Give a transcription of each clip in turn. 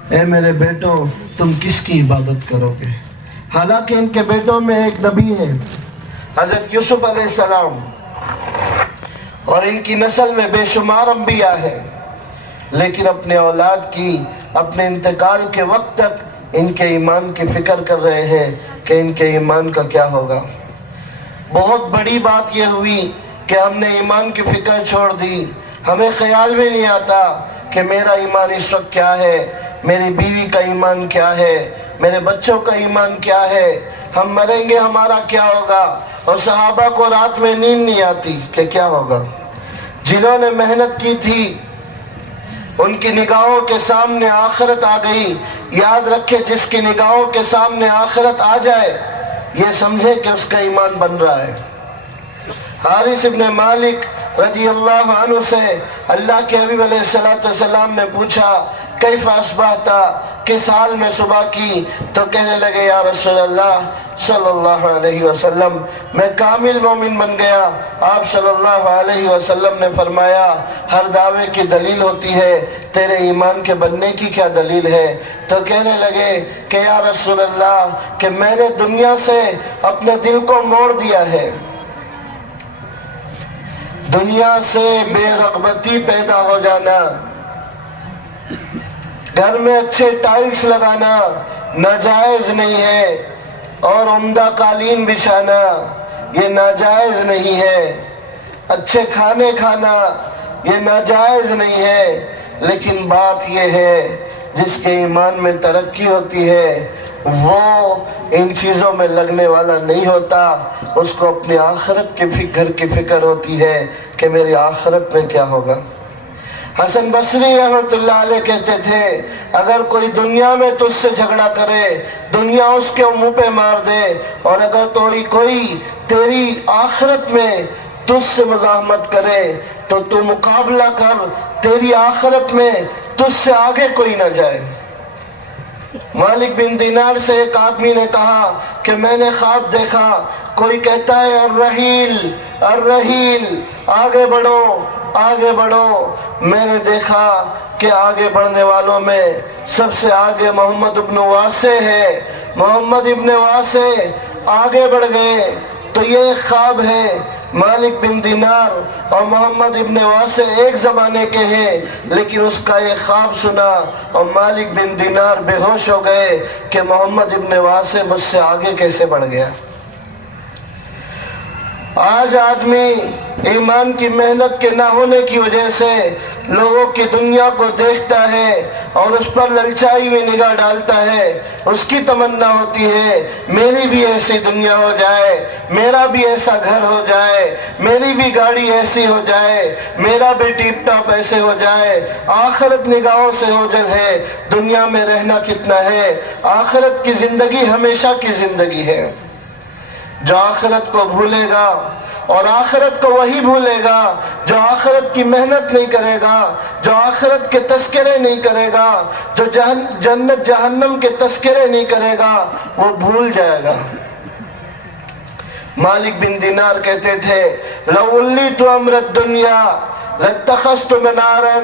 اے میرے بیٹوں تم کس کی عبادت کرو گے؟ حالانکہ ان کے بیٹوں میں ایک نبی ہے حضرت یوسف علیہ السلام، اور ان کی نسل میں بے شمار انبیاء ہیں، لیکن اپنے اولاد کی اپنے انتقال کے وقت تک ان کے ایمان کی فکر کر رہے ہیں کہ ان کے ایمان کا کیا ہوگا۔ بہت بڑی بات یہ ہوئی کہ ہم نے ایمان کی فکر چھوڑ دی۔ ہمیں خیال بھی نہیں آتا کہ میرا ایمان اس وقت کیا ہے، میری بیوی کا ایمان کیا ہے، میرے بچوں کا ایمان کیا ہے، ہم مریں گے ہمارا کیا ہوگا۔ اور صحابہ کو رات میں نیند نہیں آتی کہ کیا ہوگا۔ جنہوں نے محنت کی تھی ان کی نگاہوں کے سامنے آخرت آ گئی۔ یاد رکھے جس کی نگاہوں کے سامنے آخرت آ جائے یہ سمجھے کہ اس کا ایمان بن رہا ہے۔ حارث ابن مالک رضی اللہ عنہ سے اللہ کے حبیب علیہ السلام نے پوچھا کیف اصبحت، کس حال میں صبح کی؟ تو کہنے لگے یا رسول اللہ صلی اللہ علیہ وسلم میں کامل مومن بن گیا۔ آپ صلی اللہ علیہ وسلم نے فرمایا ہر دعوے کی دلیل ہوتی ہے، تیرے ایمان کے بننے کی کیا دلیل ہے؟ تو کہنے لگے کہ یا رسول اللہ کہ میں نے دنیا سے اپنے دل کو موڑ دیا ہے، دنیا سے بے رغبتی پیدا ہو جانا، گھر میں اچھے ٹائلز لگانا ناجائز نہیں ہے، اور عمدہ قالین بچھانا یہ ناجائز نہیں ہے، اچھے کھانے کھانا یہ ناجائز نہیں ہے، لیکن بات یہ ہے جس کے ایمان میں ترقی ہوتی ہے وہ ان چیزوں میں لگنے والا نہیں ہوتا، اس کو اپنی آخرت کے گھر کی فکر ہوتی ہے کہ میری آخرت میں کیا ہوگا۔ حسن بصری رحمت اللہ علیہ کہتے تھے اگر کوئی دنیا میں تجھ سے جھگڑا کرے دنیا اس کے منہ پہ مار دے، اور اگر کوئی تیری آخرت میں تجھ سے مزاحمت کرے تو تو مقابلہ کر، تیری آخرت میں تجھ سے آگے کوئی نہ جائے۔ مالک بن دینار سے ایک آدمی نے کہا کہ میں نے خواب دیکھا، کوئی کہتا ہے الرحیل الرحیل، آگے بڑھو آگے بڑھو۔ میں نے دیکھا کہ آگے بڑھنے والوں میں سب سے آگے محمد ابن واسع ہے۔ محمد ابن واسع آگے بڑھ گئے تو یہ ایک خواب ہے۔ مالک بن دینار اور محمد ابن واسع ایک زمانے کے ہیں، لیکن اس کا ایک خواب سنا اور مالک بن دینار بے ہوش ہو گئے کہ محمد ابن واسع مجھ سے آگے کیسے بڑھ گیا۔ آج آدمی ایمان کی محنت کے نہ ہونے کی وجہ سے لوگوں کی دنیا کو دیکھتا ہے اور اس پر للچائی ہوئی نگاہ ڈالتا ہے، اس کی تمنا ہوتی ہے میری بھی ایسی دنیا ہو جائے، میرا بھی ایسا گھر ہو جائے، میری بھی گاڑی ایسی ہو جائے، میرا بھی ٹیپ ٹاپ ایسے ہو جائے۔ آخرت نگاہوں سے اوجھل ہے، دنیا میں رہنا کتنا ہے، آخرت کی زندگی ہمیشہ کی زندگی ہے۔ جو آخرت کو بھولے گا اور آخرت کو وہی بھولے گا جو آخرت کی محنت نہیں کرے گا، جو آخرت کے تذکرے نہیں کرے گا، جو جنت جہنم کے تذکرے نہیں کرے گا، وہ بھول جائے گا۔ مالک بن دینار کہتے تھے لو ولیت امر الدنیا لاتخذت منارا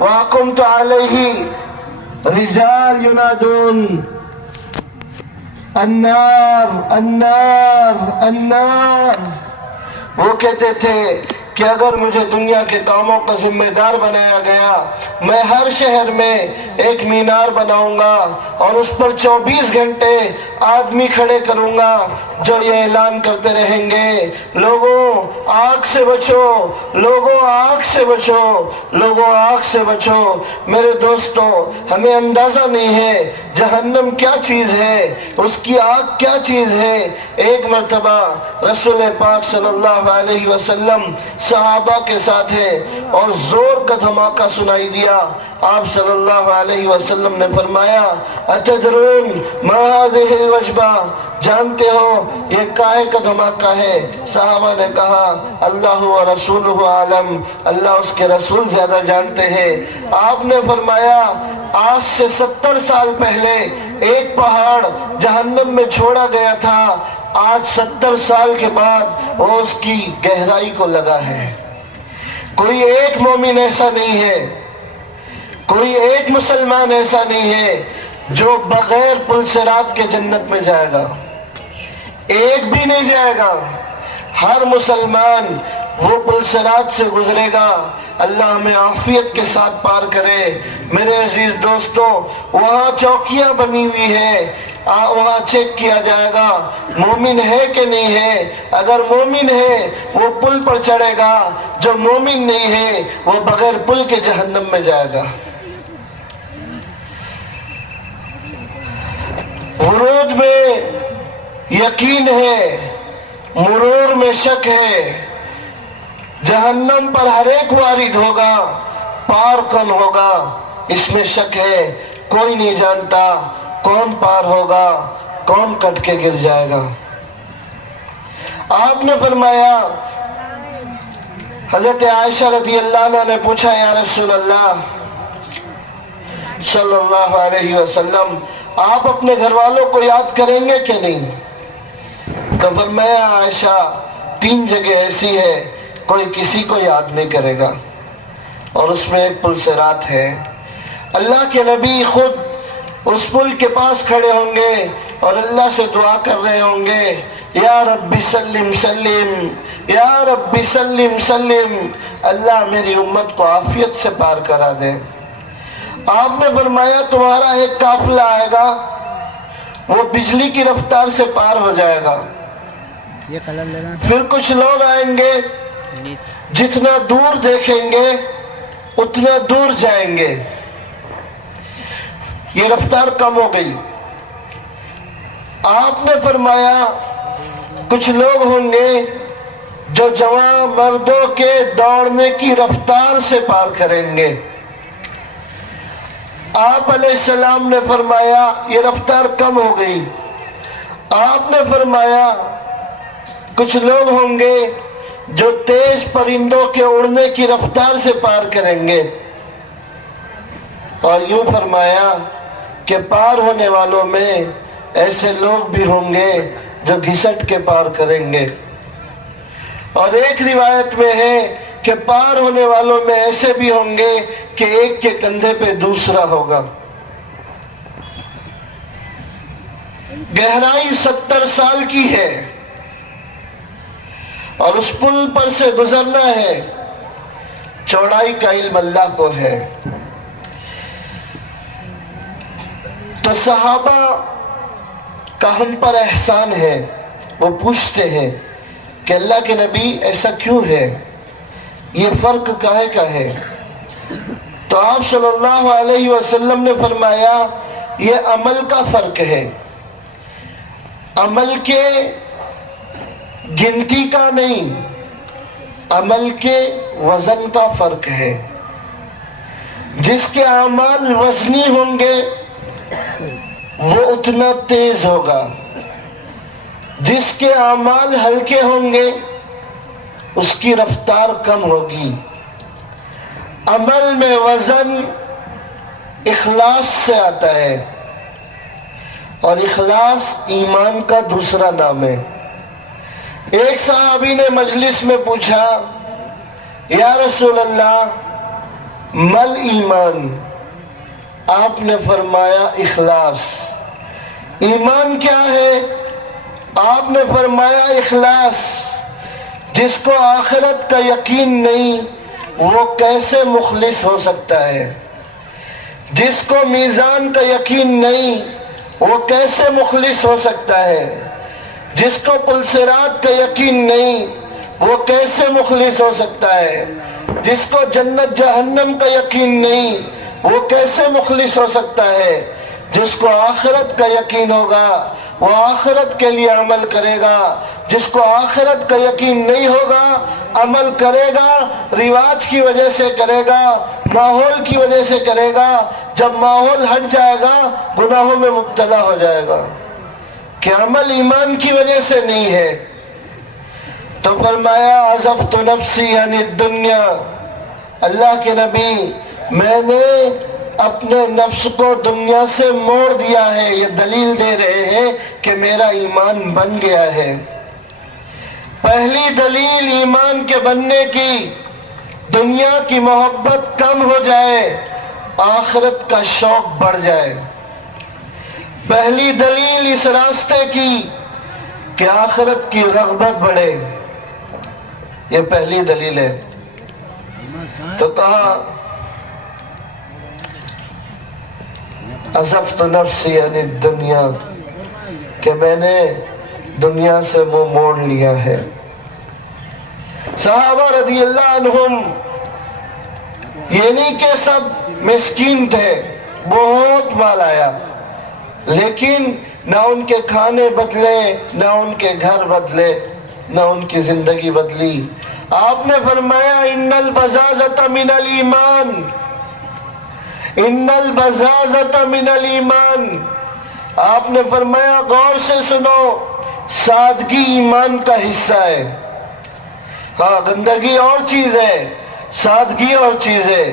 واقمت علیہ رجال ینادون النار النار النار۔ وہ کہتے تھے کہ اگر مجھے دنیا کے کاموں کا ذمہ دار بنایا گیا میں ہر شہر میں ایک مینار بناؤں گا اور اس پر 24 گھنٹے آدمی کھڑے کروں گا جو یہ اعلان کرتے رہیں گے لوگوں آگ سے بچو، لوگوں آگ سے بچو، لوگوں آگ سے بچو۔ میرے دوستو ہمیں اندازہ نہیں ہے جہنم کیا چیز ہے، اس کی آگ کیا چیز ہے۔ ایک مرتبہ رسول پاک صلی اللہ علیہ وسلم صحابہ کے ساتھ ہیں اور زور کا دھماکہ سنائی دیا۔ آپ صلی اللہ علیہ وسلم نے فرمایا اتدرون ما هذه الوجبہ، جانتے ہو یہ کاہے کا دھماکہ ہے؟ صحابہ نے کہا اللہ و رسولہ عالم، اللہ اس کے رسول زیادہ جانتے ہیں۔ آپ نے فرمایا آج سے 70 سال پہلے ایک پہاڑ جہنم میں چھوڑا گیا تھا، آج 70 سال کے بعد وہ اس کی گہرائی کو لگا ہے۔ کوئی ایک مومن ایسا نہیں ہے، کوئی ایک مسلمان ایسا نہیں ہے جو بغیر پل صراط کے جنت میں جائے گا، ایک بھی نہیں جائے گا۔ ہر مسلمان وہ پل صراط سے گزرے گا۔ اللہ ہمیں عافیت کے ساتھ پار کرے۔ میرے عزیز دوستو، وہاں چوکیاں بنی ہوئی ہے، وہاں چیک کیا جائے گا مومن ہے کہ نہیں ہے۔ اگر مومن ہے وہ پل پر چڑھے گا، جو مومن نہیں ہے وہ بغیر پل کے جہنم میں جائے گا۔ ورود میں یقین ہے، مرور میں شک ہے۔ جہنم پر ہر ایک وارد ہوگا، پار کون ہوگا اس میں شک ہے۔ کوئی نہیں جانتا کون پار ہوگا، کون کٹ کے گر جائے گا۔ آپ نے فرمایا، حضرت عائشہ رضی اللہ عنہ نے پوچھا، یا رسول اللہ صلی اللہ علیہ وسلم، آپ اپنے گھر والوں کو یاد کریں گے کہ نہیں؟ تو فرمایا، عائشہ 3 جگہ ایسی ہے کوئی کسی کو یاد نہیں کرے گا، اور اس میں ایک پل صراط ہے۔ اللہ کے نبی خود اس پل کے پاس کھڑے ہوں گے اور اللہ سے دعا کر رہے ہوں گے، یا رب سلم سلم، یا رب سلم سلم، اللہ میری امت کو عافیت سے پار کرا دے۔ آپ نے فرمایا، تمہارا ایک قافلہ آئے گا، وہ بجلی کی رفتار سے پار ہو جائے گا۔ پھر کچھ لوگ آئیں گے، جتنا دور دیکھیں گے اتنا دور جائیں گے، یہ رفتار کم ہو گئی۔ آپ نے فرمایا، کچھ لوگ ہوں گے جو جوان مردوں کے دوڑنے کی رفتار سے پار کریں گے۔ آپ علیہ السلام نے فرمایا، یہ رفتار کم ہو گئی۔ آپ نے فرمایا، کچھ لوگ ہوں گے جو تیز پرندوں کے اڑنے کی رفتار سے پار کریں گے، اور یوں فرمایا کہ پار ہونے والوں میں ایسے لوگ بھی ہوں گے جو گھسٹ کے پار کریں گے، اور ایک روایت میں ہے کہ پار ہونے والوں میں ایسے بھی ہوں گے کہ ایک کے کندھے پہ دوسرا ہوگا۔ گہرائی 70 سال کی ہے، اور اس پل پر سے گزرنا ہے۔ چوڑائی کا علم اللہ کو ہے۔ تو صحابہ کا ہم پر احسان ہے، وہ پوچھتے ہیں کہ اللہ کے نبی ایسا کیوں ہے، یہ فرق کاہے کا ہے؟ تو آپ صلی اللہ علیہ وسلم نے فرمایا، یہ عمل کا فرق ہے، عمل کے گنتی کا نہیں، عمل کے وزن کا فرق ہے۔ جس کے اعمال وزنی ہوں گے وہ اتنا تیز ہوگا، جس کے اعمال ہلکے ہوں گے اس کی رفتار کم ہوگی۔ عمل میں وزن اخلاص سے آتا ہے، اور اخلاص ایمان کا دوسرا نام ہے۔ ایک صحابی نے مجلس میں پوچھا، یا رسول اللہ مل ایمان؟ آپ نے فرمایا، اخلاص۔ ایمان کیا ہے؟ آپ نے فرمایا، اخلاص۔ جس کو آخرت کا یقین نہیں وہ کیسے مخلص ہو سکتا ہے؟ جس کو میزان کا یقین نہیں وہ کیسے مخلص ہو سکتا ہے؟ جس کو پل صراط کا یقین نہیں وہ کیسے مخلص ہو سکتا ہے؟ جس کو جنت جہنم کا یقین نہیں وہ کیسے مخلص ہو سکتا ہے؟ جس کو آخرت کا یقین ہوگا وہ آخرت کے لیے عمل کرے گا، جس کو آخرت کا یقین نہیں ہوگا عمل کرے گا، رواج کی وجہ سے کرے گا، ماحول کی وجہ سے کرے گا، جب ماحول ہٹ جائے گا گناہوں میں مبتلا ہو جائے گا، کہ عمل ایمان کی وجہ سے نہیں ہے۔ تو فرمایا، عزفت نفسی عن الدنیا، اللہ کے نبی میں نے اپنے نفس کو دنیا سے موڑ دیا ہے، یہ دلیل دے رہے ہیں کہ میرا ایمان بن گیا ہے۔ پہلی دلیل ایمان کے بننے کی، دنیا کی محبت کم ہو جائے آخرت کا شوق بڑھ جائے۔ پہلی دلیل اس راستے کی کہ آخرت کی رغبت بڑھے، یہ پہلی دلیل ہے۔ تو کہا عزفت نفسی عن الدنیا، کہ میں نے دنیا سے منہ موڑ لیا ہے۔ صحابہ رضی اللہ عنہم یہ نہیں کہ سب مسکین تھے، بہت مال آیا، لیکن نہ ان کے کھانے بدلے، نہ ان کے گھر بدلے، نہ ان کی زندگی بدلی۔ آپ نے فرمایا ان البزازۃ من الایمان، ان البزازۃ من الایمان۔ آپ نے فرمایا غور سے سنو، سادگی ایمان کا حصہ ہے۔ ہاں، گندگی اور چیز ہے، سادگی اور چیز ہے۔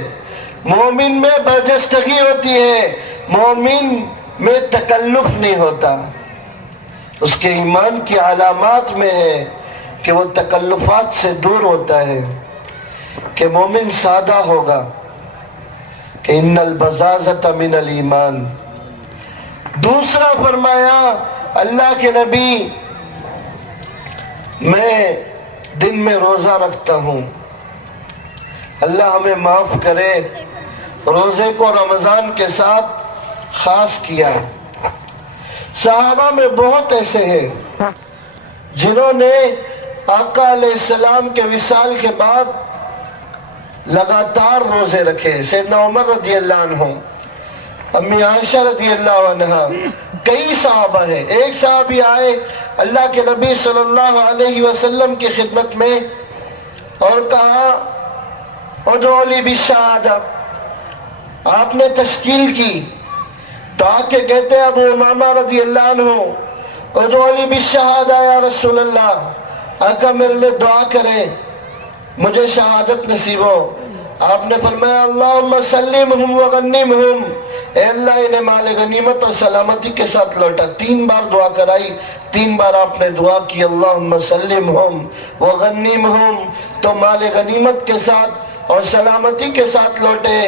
مومن میں برجستگی ہوتی ہے، مومن میں تکلف نہیں ہوتا۔ اس کے ایمان کی علامات میں ہے کہ وہ تکلفات سے دور ہوتا ہے، کہ مومن سادہ ہوگا، کہ ان البزازۃ من الایمان۔ دوسرا فرمایا اللہ کے نبی، میں دن میں روزہ رکھتا ہوں، اللہ ہمیں معاف کرے، روزے کو رمضان کے ساتھ خاص کیا۔ صحابہ میں بہت ایسے ہیں جنہوں نے آقا علیہ السلام کے وصال کے بعد لگاتار روزے رکھے۔ سیدنا عمر رضی اللہ عنہ، امی عائشہ رضی اللہ عنہ، کئی صحابہ ہیں۔ ایک صحابی آئے اللہ کے نبی صلی اللہ علیہ وسلم کی خدمت میں اور کہا ادعو لی بالشہادہ، آپ نے تشکیل کی تو آ کے کہتے ہیں ابو امامہ رضی اللہ عنہ ادعو لی بالشہادہ یا رسول اللہ، آقا میرے لئے دعا کریں مجھے شہادت نصیب ہو۔ آپ نے فرمایا اللہم سلمہم وغنمہم، اے اللہ انہیں مال غنیمت اور سلامتی کے ساتھ لوٹا۔ 3 بار دعا کرائی، 3 بار آپ نے دعا کی اللہم سلمہم وغنمہم، تو مال غنیمت کے ساتھ اور سلامتی کے ساتھ لوٹے۔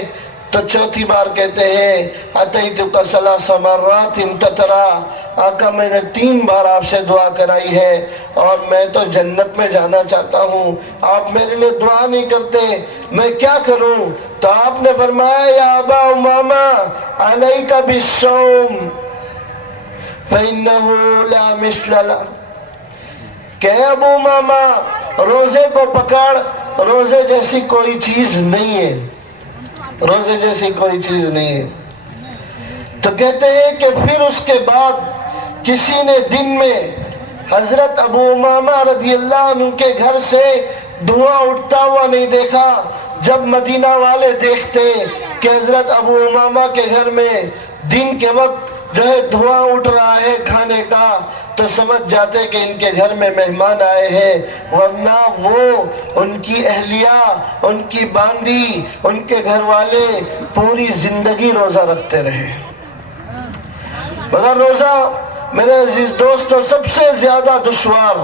تو چوتھی بار کہتے ہیں اتیتک ثلاث مرات تترا، آقا میں نے 3 بار آپ سے دعا کرائی ہے اور میں تو جنت میں جانا چاہتا ہوں، آپ میرے لیے دعا نہیں کرتے، میں کیا کروں؟ تو آپ نے فرمایا یا ابا امامہ علیک بالصوم فإنہ لا مثل لہ، کہ ابو امامہ روزے کو پکڑ، روزے جیسی کوئی چیز نہیں ہے، روزے جیسی کوئی چیز نہیں ہے۔ تو کہتے ہیں کہ پھر اس کے بعد کسی نے دن میں حضرت ابو امامہ رضی اللہ عنہ کے گھر سے دھواں اٹھتا ہوا نہیں دیکھا۔ جب مدینہ والے دیکھتے کہ حضرت ابو امامہ کے گھر میں دن کے وقت جو ہے دھواں اٹھ رہا ہے کھانے کا، تو سمجھ جاتے کہ ان کے گھر میں مہمان آئے ہیں، ورنہ وہ ان کی اہلیہ، ان کی باندی، ان کے گھر والے پوری زندگی روزہ رکھتے رہے۔ مگر روزہ میرے عزیز دوستو سب سے زیادہ دشوار،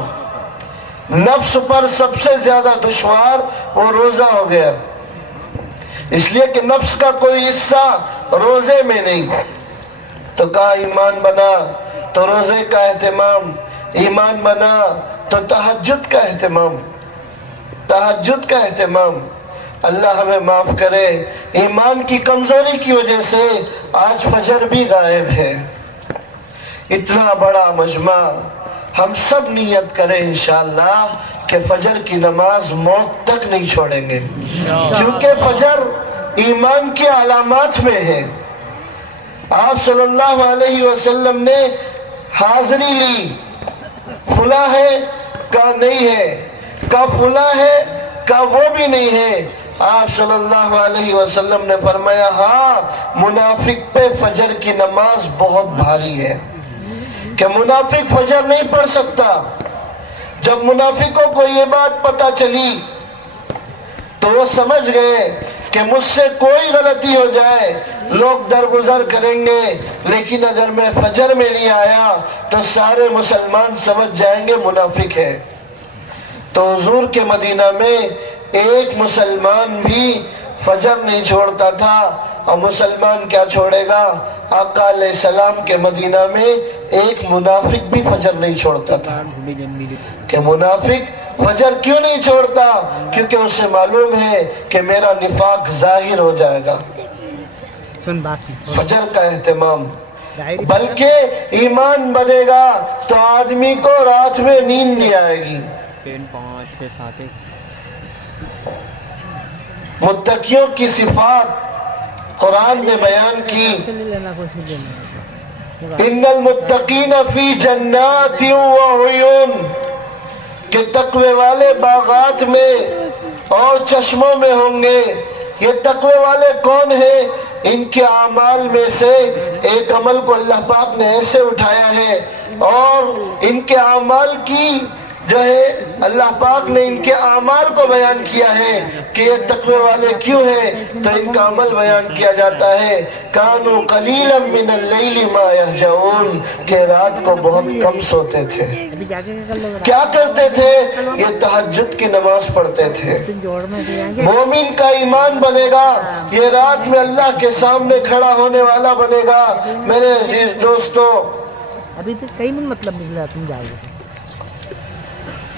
نفس پر سب سے زیادہ دشوار وہ روزہ ہو گیا، اس لیے کہ نفس کا کوئی حصہ روزے میں نہیں۔ تو کہا ایمان بنا تو روزے کا اہتمام، ایمان بنا تو تہجد کا اہتمام، تہجد کا اہتمام۔ اللہ ہمیں معاف کرے، ایمان کی کمزوری کی وجہ سے آج فجر بھی غائب ہے۔ اتنا بڑا مجمع، ہم سب نیت کریں انشاءاللہ کہ فجر کی نماز موت تک نہیں چھوڑیں گے، کیونکہ فجر ایمان کی علامات میں ہے۔ آپ صلی اللہ علیہ وسلم نے حاضری لی، فلاں ہے کہا نہیں ہے، کہا فلاں ہے کہا وہ بھی نہیں ہے۔ آپ صلی اللہ علیہ وسلم نے فرمایا ہاں منافق پہ فجر کی نماز بہت بھاری ہے، کہ منافق فجر نہیں پڑھ سکتا۔ جب منافقوں کو یہ بات پتہ چلی تو وہ سمجھ گئے کہ مجھ سے کوئی غلطی ہو جائے لوگ درگزر کریں گے، لیکن اگر میں فجر میں نہیں آیا تو سارے مسلمان سمجھ جائیں گے منافق ہے۔ تو حضور کے مدینہ میں ایک مسلمان بھی فجر نہیں چھوڑتا تھا، اور مسلمان کیا چھوڑے گا؟ آقا علیہ السلام کے مدینہ میں ایک منافق بھی فجر نہیں چھوڑتا تھا۔ کہ منافق فجر کیوں نہیں چھوڑتا؟ کیونکہ اسے معلوم ہے کہ میرا نفاق ظاہر ہو جائے گا۔ فجر کا اہتمام، بلکہ ایمان بنے گا تو آدمی کو رات میں نیند نہیں آئے گی۔ متقیوں کی صفات قرآن نے بیان کی، ان المتقین فی جنات وعیون، کہ تقوی والے باغات میں اور چشموں میں ہوں گے۔ یہ تقوی والے کون ہیں؟ ان کے اعمال میں سے ایک عمل کو اللہ پاک نے ایسے اٹھایا ہے، اور ان کے اعمال کی جو ہے اللہ پاک نے ان کے اعمال کو بیان کیا ہے کہ یہ تقوی والے کیوں ہیں، تو ان کا عمل بیان کیا جاتا ہے۔ کانوا قلیلا من اللیل ما یہجعون، کہ رات کو بہت کم سوتے تھے۔ کیا کرتے تھے؟ یہ تہجد کی نماز پڑھتے تھے۔ مومن کا ایمان بنے گا، یہ رات میں اللہ کے سامنے کھڑا ہونے والا بنے گا۔ میرے عزیز دوستو، ابھی تو کئی من مطلب نکلا، تم جاؤ گے،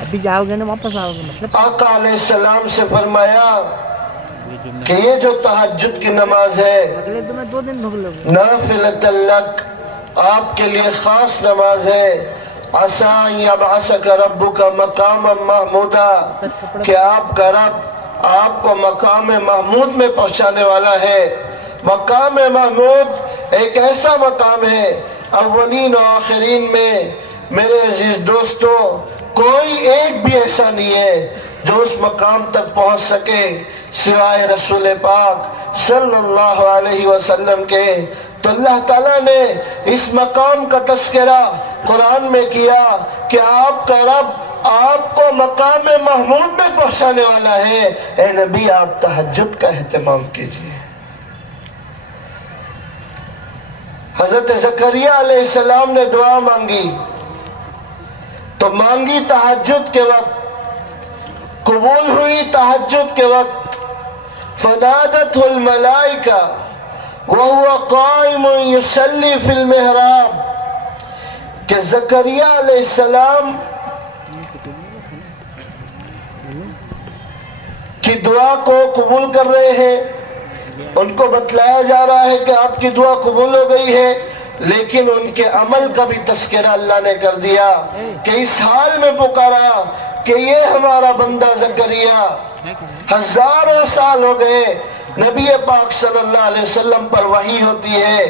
ابھی جاؤ گے نا واپس آؤ گے مطلب۔ آقا علیہ السلام سے فرمایا کہ یہ جو تہجد کی نماز ہے، اگلے دن میں 2 دن بھوک لو گے، نافلۃ لک، آپ کے لیے خاص نماز ہے۔ عسیٰ ان یبعثک ربک مقاما محمودا، کہ آپ کا رب آپ کو مقام محمود میں پہنچانے والا ہے۔ مقام محمود ایک ایسا مقام ہے اولین و آخرین میں، میرے عزیز دوستو، کوئی ایک بھی ایسا نہیں ہے جو اس مقام تک پہنچ سکے سوائے رسول پاک صلی اللہ علیہ وسلم کے۔ تو اللہ تعالیٰ نے اس مقام کا تذکرہ قرآن میں کیا کہ آپ کا رب آپ کو مقام محمود میں پہنچانے والا ہے۔ اے نبی، آپ تہجد کا اہتمام کیجئے۔ حضرت زکریا علیہ السلام نے دعا مانگی تو مانگی تہجد کے وقت، قبول ہوئی تہجد کے وقت۔ فنادته الملائکہ وہو قائم یصلی فی المحراب، کہ زکریا علیہ السلام کی دعا کو قبول کر رہے ہیں۔ ان کو بتلایا جا رہا ہے کہ آپ کی دعا قبول ہو گئی ہے، لیکن ان کے عمل کا بھی تذکرہ اللہ نے کر دیا کہ اس حال میں پکارا کہ یہ ہمارا بندہ زکریا، ہزاروں سال ہو گئے نبی پاک صلی اللہ علیہ وسلم پر وحی ہوتی ہے،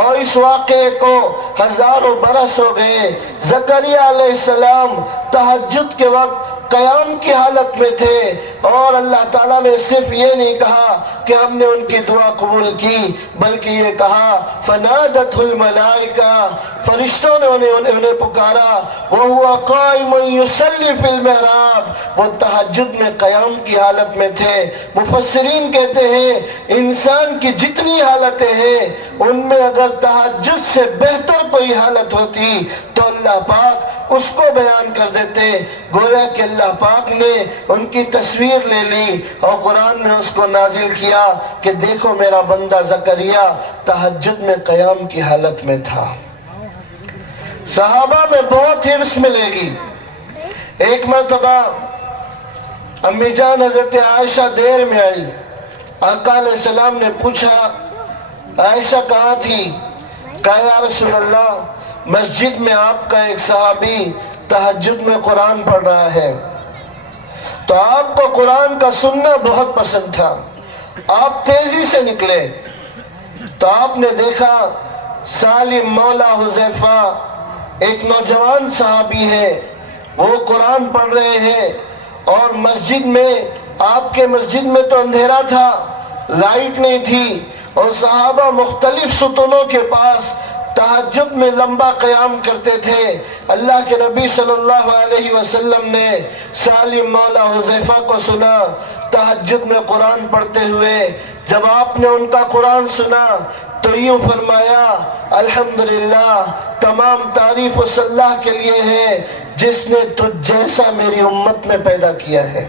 اور اس واقعے کو ہزاروں برس ہو گئے۔ زکریا علیہ السلام تہجد کے وقت قیام کی حالت میں تھے، اور اللہ تعالیٰ نے صرف یہ نہیں کہا کہ ہم نے ان کی دعا قبول کی، بلکہ یہ کہا فنادته الملائکہ، فرشتوں نے انہیں پکارا، وہو قائم یصلی فی المحراب، وہ تہجد میں قیام کی حالت میں تھے۔ مفسرین کہتے ہیں انسان کی جتنی حالتیں ہیں ان میں اگر تہجد سے بہتر کوئی حالت ہوتی تو اللہ پاک اس کو بیان کر دیتے۔ گویا کہ اللہ پاک نے ان کی تصویر لے لی اور قرآن نے اس کو نازل کیا کہ دیکھو میرا بندہ زکریا تہجد میں قیام کی حالت میں تھا۔ صحابہ میں بہت حرص ملے گی۔ ایک مرتبہ امی جان حضرت عائشہ دیر میں آئی، آقا علیہ السلام نے پوچھا عائشہ کہاں تھی؟ کہا یا رسول اللہ، مسجد میں آپ کا ایک صحابی تہجد میں قرآن پڑھ رہا ہے، تو آپ کو قرآن کا سننا بہت پسند تھا، آپ تیزی سے نکلے تو آپ نے دیکھا سالم مولا حذیفہ ایک نوجوان صحابی ہے، وہ قرآن پڑھ رہے ہیں، اور مسجد میں آپ کے مسجد میں تو اندھیرا تھا، لائٹ نہیں تھی، اور صحابہ مختلف ستونوں کے پاس تہجد میں لمبا قیام کرتے تھے۔ اللہ کے نبی صلی اللہ علیہ وسلم نے سالم مولا حذیفہ کو سنا تہجد میں قرآن پڑھتے ہوئے۔ جب آپ نے ان کا قرآن سنا تو یوں فرمایا الحمدللہ، تمام تعریف اس اللہ کے لیے ہے جس نے تجھ جیسا میری امت میں پیدا کیا ہے۔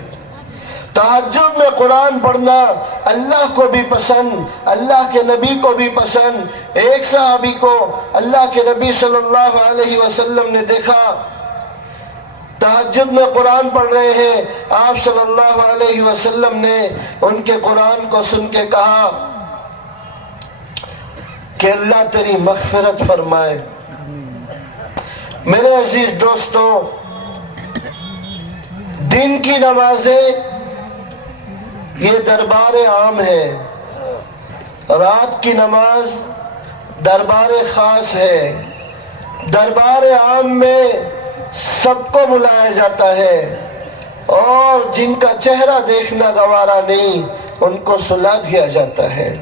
تہجد میں قرآن پڑھنا اللہ کو بھی پسند، اللہ کے نبی کو بھی پسند۔ ایک صحابی کو اللہ کے نبی صلی اللہ علیہ وسلم نے دیکھا تہجد میں قرآن پڑھ رہے ہیں۔ آپ صلی اللہ علیہ وسلم نے ان کے قرآن کو سن کے کہا کہ اللہ تیری مغفرت فرمائے۔ میرے عزیز دوستو، دن کی نمازیں یہ دربار عام ہے، رات کی نماز دربار خاص ہے۔ دربار عام میں سب کو بلایا جاتا ہے، اور جن کا چہرہ دیکھنا گوارا نہیں ان کو سلا دیا جاتا ہے۔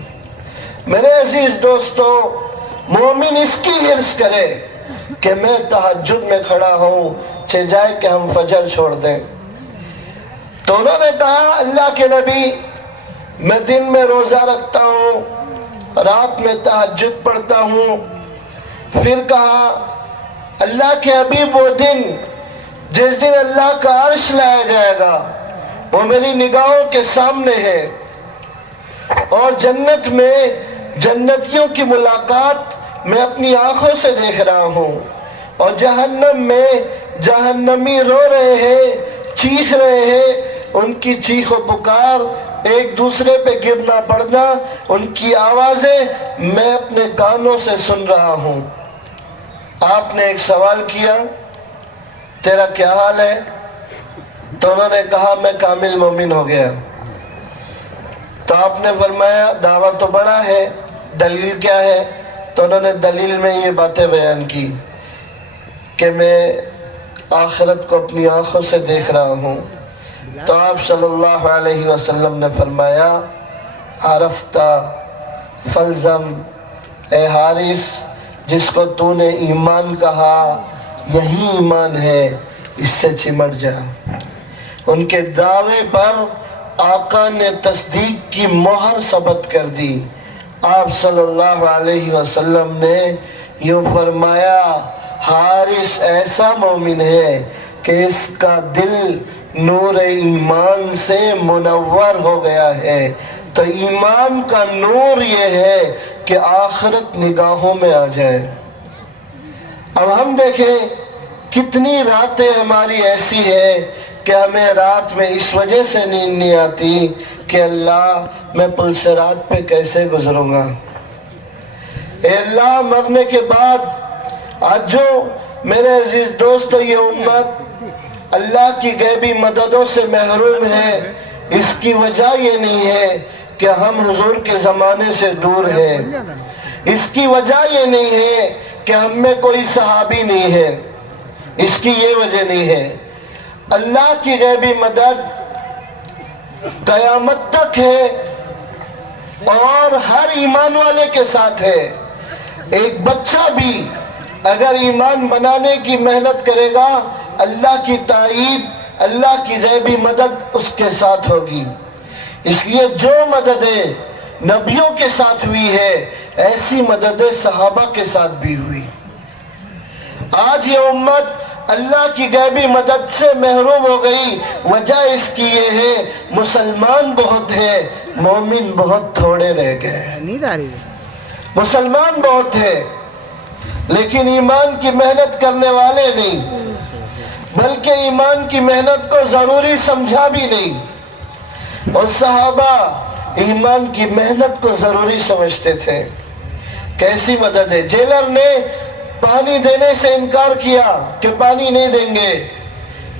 میرے عزیز دوستو، مومن اس کی حرص کرے کہ میں تہجد میں کھڑا ہوں، چہ جائے کہ ہم فجر چھوڑ دیں۔ تو انہوں نے کہا اللہ کے نبی، میں دن میں روزہ رکھتا ہوں، رات میں تہجد پڑھتا ہوں۔ پھر کہا اللہ کے حبیب، وہ دن جس دن اللہ کا عرش لایا جائے گا وہ میری نگاہوں کے سامنے ہے، اور جنت میں جنتیوں کی ملاقات میں اپنی آنکھوں سے دیکھ رہا ہوں، اور جہنم میں جہنمی رو رہے ہیں، چیخ رہے ہیں، ان کی چیخ و پکار، ایک دوسرے پہ گرنا پڑنا، ان کی آوازیں میں اپنے کانوں سے سن رہا ہوں۔ آپ نے ایک سوال کیا، تیرا کیا حال ہے؟ تو انہوں نے کہا میں کامل مومن ہو گیا۔ تو آپ نے فرمایا دعویٰ تو بڑا ہے، دلیل کیا ہے؟ تو انہوں نے دلیل میں یہ باتیں بیان کی کہ میں آخرت کو اپنی آنکھوں سے دیکھ رہا ہوں۔ تو آپ صلی اللہ علیہ وسلم نے فرمایا عرفتا فلزم، اے حارث، جس کو تو نے ایمان کہا یہی ایمان ہے، اس سے چمٹ جا۔ ان کے دعوے پر آقا نے تصدیق کی مہر ثبت کر دی۔ آپ صلی اللہ علیہ وسلم نے یوں فرمایا حارث ایسا مومن ہے کہ اس کا دل نور ایمان سے منور ہو گیا ہے۔ تو ایمان کا نور یہ ہے کہ آخرت نگاہوں میں آ جائے۔ اب ہم دیکھیں کتنی راتیں ہماری ایسی ہے کہ ہمیں رات میں اس وجہ سے نیند نہیں آتی کہ اللہ میں پل صراط پہ کیسے گزروں گا۔ اے اللہ، مرنے کے بعد آج جو میرے عزیز دوستو یہ امت اللہ کی غیبی مددوں سے محروم ہے، اس کی وجہ یہ نہیں ہے کہ ہم حضور کے زمانے سے دور ہیں، اس کی وجہ یہ نہیں ہے کہ ہم میں کوئی صحابی نہیں ہے، اس کی یہ وجہ نہیں ہے۔ اللہ کی غیبی مدد قیامت تک ہے اور ہر ایمان والے کے ساتھ ہے۔ ایک بچہ بھی اگر ایمان بنانے کی محنت کرے گا، اللہ کی تائید، اللہ کی غیبی مدد اس کے ساتھ ہوگی۔ اس لیے جو مددیں نبیوں کے ساتھ ہوئی ہے، ایسی مددیں صحابہ کے ساتھ بھی ہوئی۔ آج یہ امت اللہ کی غیبی مدد سے محروم ہو گئی، وجہ اس کی یہ ہے مسلمان بہت ہے، مومن بہت تھوڑے رہ گئے۔ نیند آ رہی ہے؟ مسلمان بہت ہے لیکن ایمان کی محنت کرنے والے نہیں، بلکہ ایمان کی محنت کو ضروری سمجھا بھی نہیں۔ اور صحابہ ایمان کی محنت کو ضروری سمجھتے تھے۔ کیسی مدد ہے؟ جیلر نے پانی دینے سے انکار کیا کہ پانی نہیں دیں گے،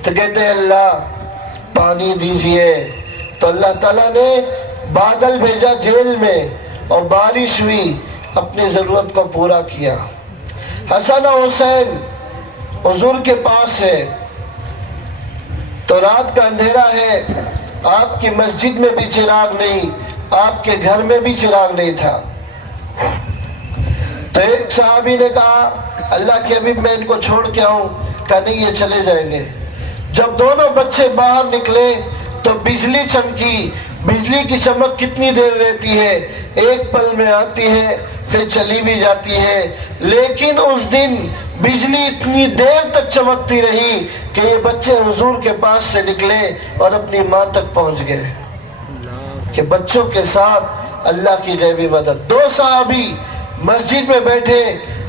تو کہتے اللہ پانی دیجئے، تو اللہ تعالیٰ نے بادل بھیجا جیل میں اور بارش ہوئی، اپنی ضرورت کو پورا کیا۔ حسن و حسین حضور کے پاس ہے، تو رات کا اندھیرا ہے، آپ کی مسجد میں بھی چراغ نہیں، آپ کے گھر میں بھی چراغ نہیں تھا۔ تو ایک صحابی نے کہا اللہ کے حبیب میں ان کو چھوڑ کے آؤں، کہا نہیں یہ چلے جائیں گے۔ جب دونوں بچے باہر نکلے تو بجلی چمکی۔ بجلی کی چمک کتنی دیر رہتی ہے؟ ایک پل میں آتی ہے پھر چلی بھی جاتی ہے، لیکن اس دن بجلی اتنی دیر تک چمکتی رہی کہ یہ بچے حضور کے پاس سے نکلے اور اپنی ماں تک پہنچ گئے کہ بچوں کے ساتھ اللہ کی غیبی مدد. 2 صحابی مسجد میں بیٹھے،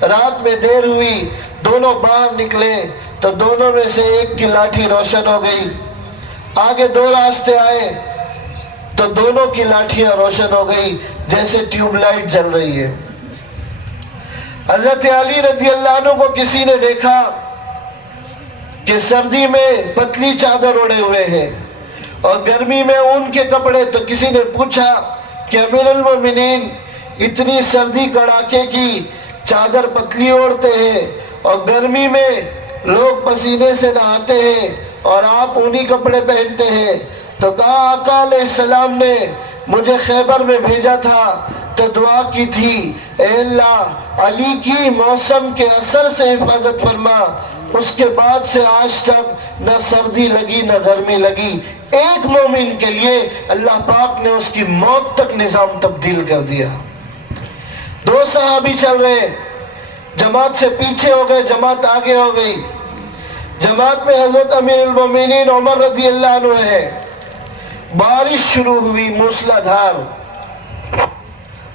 رات میں دیر ہوئی، دونوں باہر نکلے تو دونوں میں سے ایک کی لاٹھی روشن ہو گئی. آگے 2 راستے آئے تو دونوں کی لاٹھیاں روشن ہو گئی جیسے ٹیوب لائٹ جل رہی ہے. حضرت علی رضی اللہ عنہ کو کسی نے دیکھا کہ سردی میں پتلی چادر اڑے ہوئے ہیں اور گرمی میں اون کے کپڑے، تو کسی نے پوچھا کہ امیر المومنین اتنی سردی کڑاکے کی چادر پتلی اوڑھتے ہیں اور گرمی میں لوگ پسینے سے نہاتے ہیں اور آپ اونی کپڑے پہنتے ہیں. تو کہا آقا علیہ السلام نے مجھے خیبر میں بھیجا تھا تو دعا کی تھی، اے اللہ علی کی موسم کے اثر سے حفاظت فرما. اس کے بعد سے آج تک نہ سردی لگی نہ گرمی لگی. ایک مومن کے لیے اللہ پاک نے اس کی موت تک نظام تبدیل کر دیا. 2 صحابی چل رہے، جماعت سے پیچھے ہو گئے، جماعت آگے ہو گئی. جماعت میں حضرت امیر المومنین عمر رضی اللہ عنہ ہے. بارش شروع ہوئی موسلا دھار،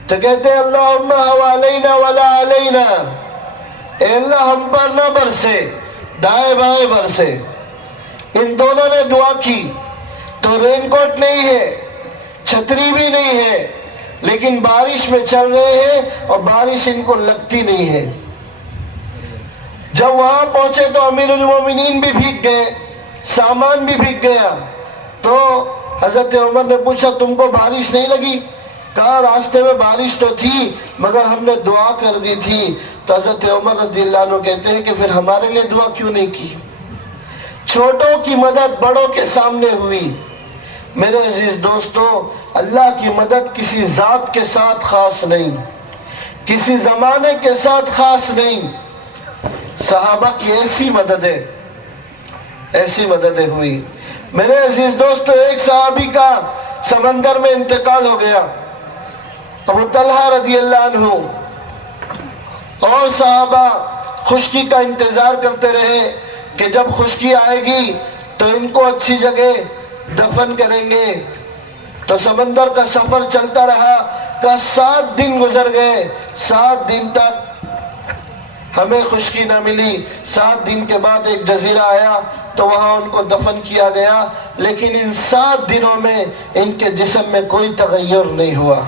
تو کہتے ہیں اللہم حوالینا ولا علینا، اے اللہ ہم پر نہ برسے، دائیں بائیں برسے. ان دونوں نے دعا کی تو رین کوٹ نہیں ہے، چھتری بھی نہیں ہے، لیکن بارش میں چل رہے ہیں اور بارش ان کو لگتی نہیں ہے. جب وہاں پہنچے تو امیر المومنین بھی بھیگ گئے، سامان بھی بھیگ گیا. تو حضرت عمر نے پوچھا تم کو بارش نہیں لگی؟ کہا راستے میں بارش تو تھی مگر ہم نے دعا کر دی تھی. تو حضرت عمر رضی اللہ عنہ کہتے ہیں کہ پھر ہمارے لیے دعا کیوں نہیں کی؟ چھوٹوں کی مدد بڑوں کے سامنے ہوئی. میرے عزیز دوستو، اللہ کی مدد کسی ذات کے ساتھ خاص نہیں، کسی زمانے کے ساتھ خاص نہیں. صحابہ کی ایسی مددیں ہوئی. میرے عزیز دوستو، ایک صحابی کا سمندر میں انتقال ہو گیا، ابو طلحہ رضی اللہ عنہ. اور صحابہ خشکی کا انتظار کرتے رہے کہ جب خشکی آئے گی تو ان کو اچھی جگہ دفن کریں گے. تو سمندر کا سفر چلتا رہا کہ 7 دن گزر گئے. 7 دن تک ہمیں خشکی نہ ملی. 7 دن کے بعد ایک جزیرہ آیا تو وہاں ان کو دفن کیا گیا. لیکن ان 7 دنوں میں ان کے جسم میں کوئی تغیر نہیں ہوا.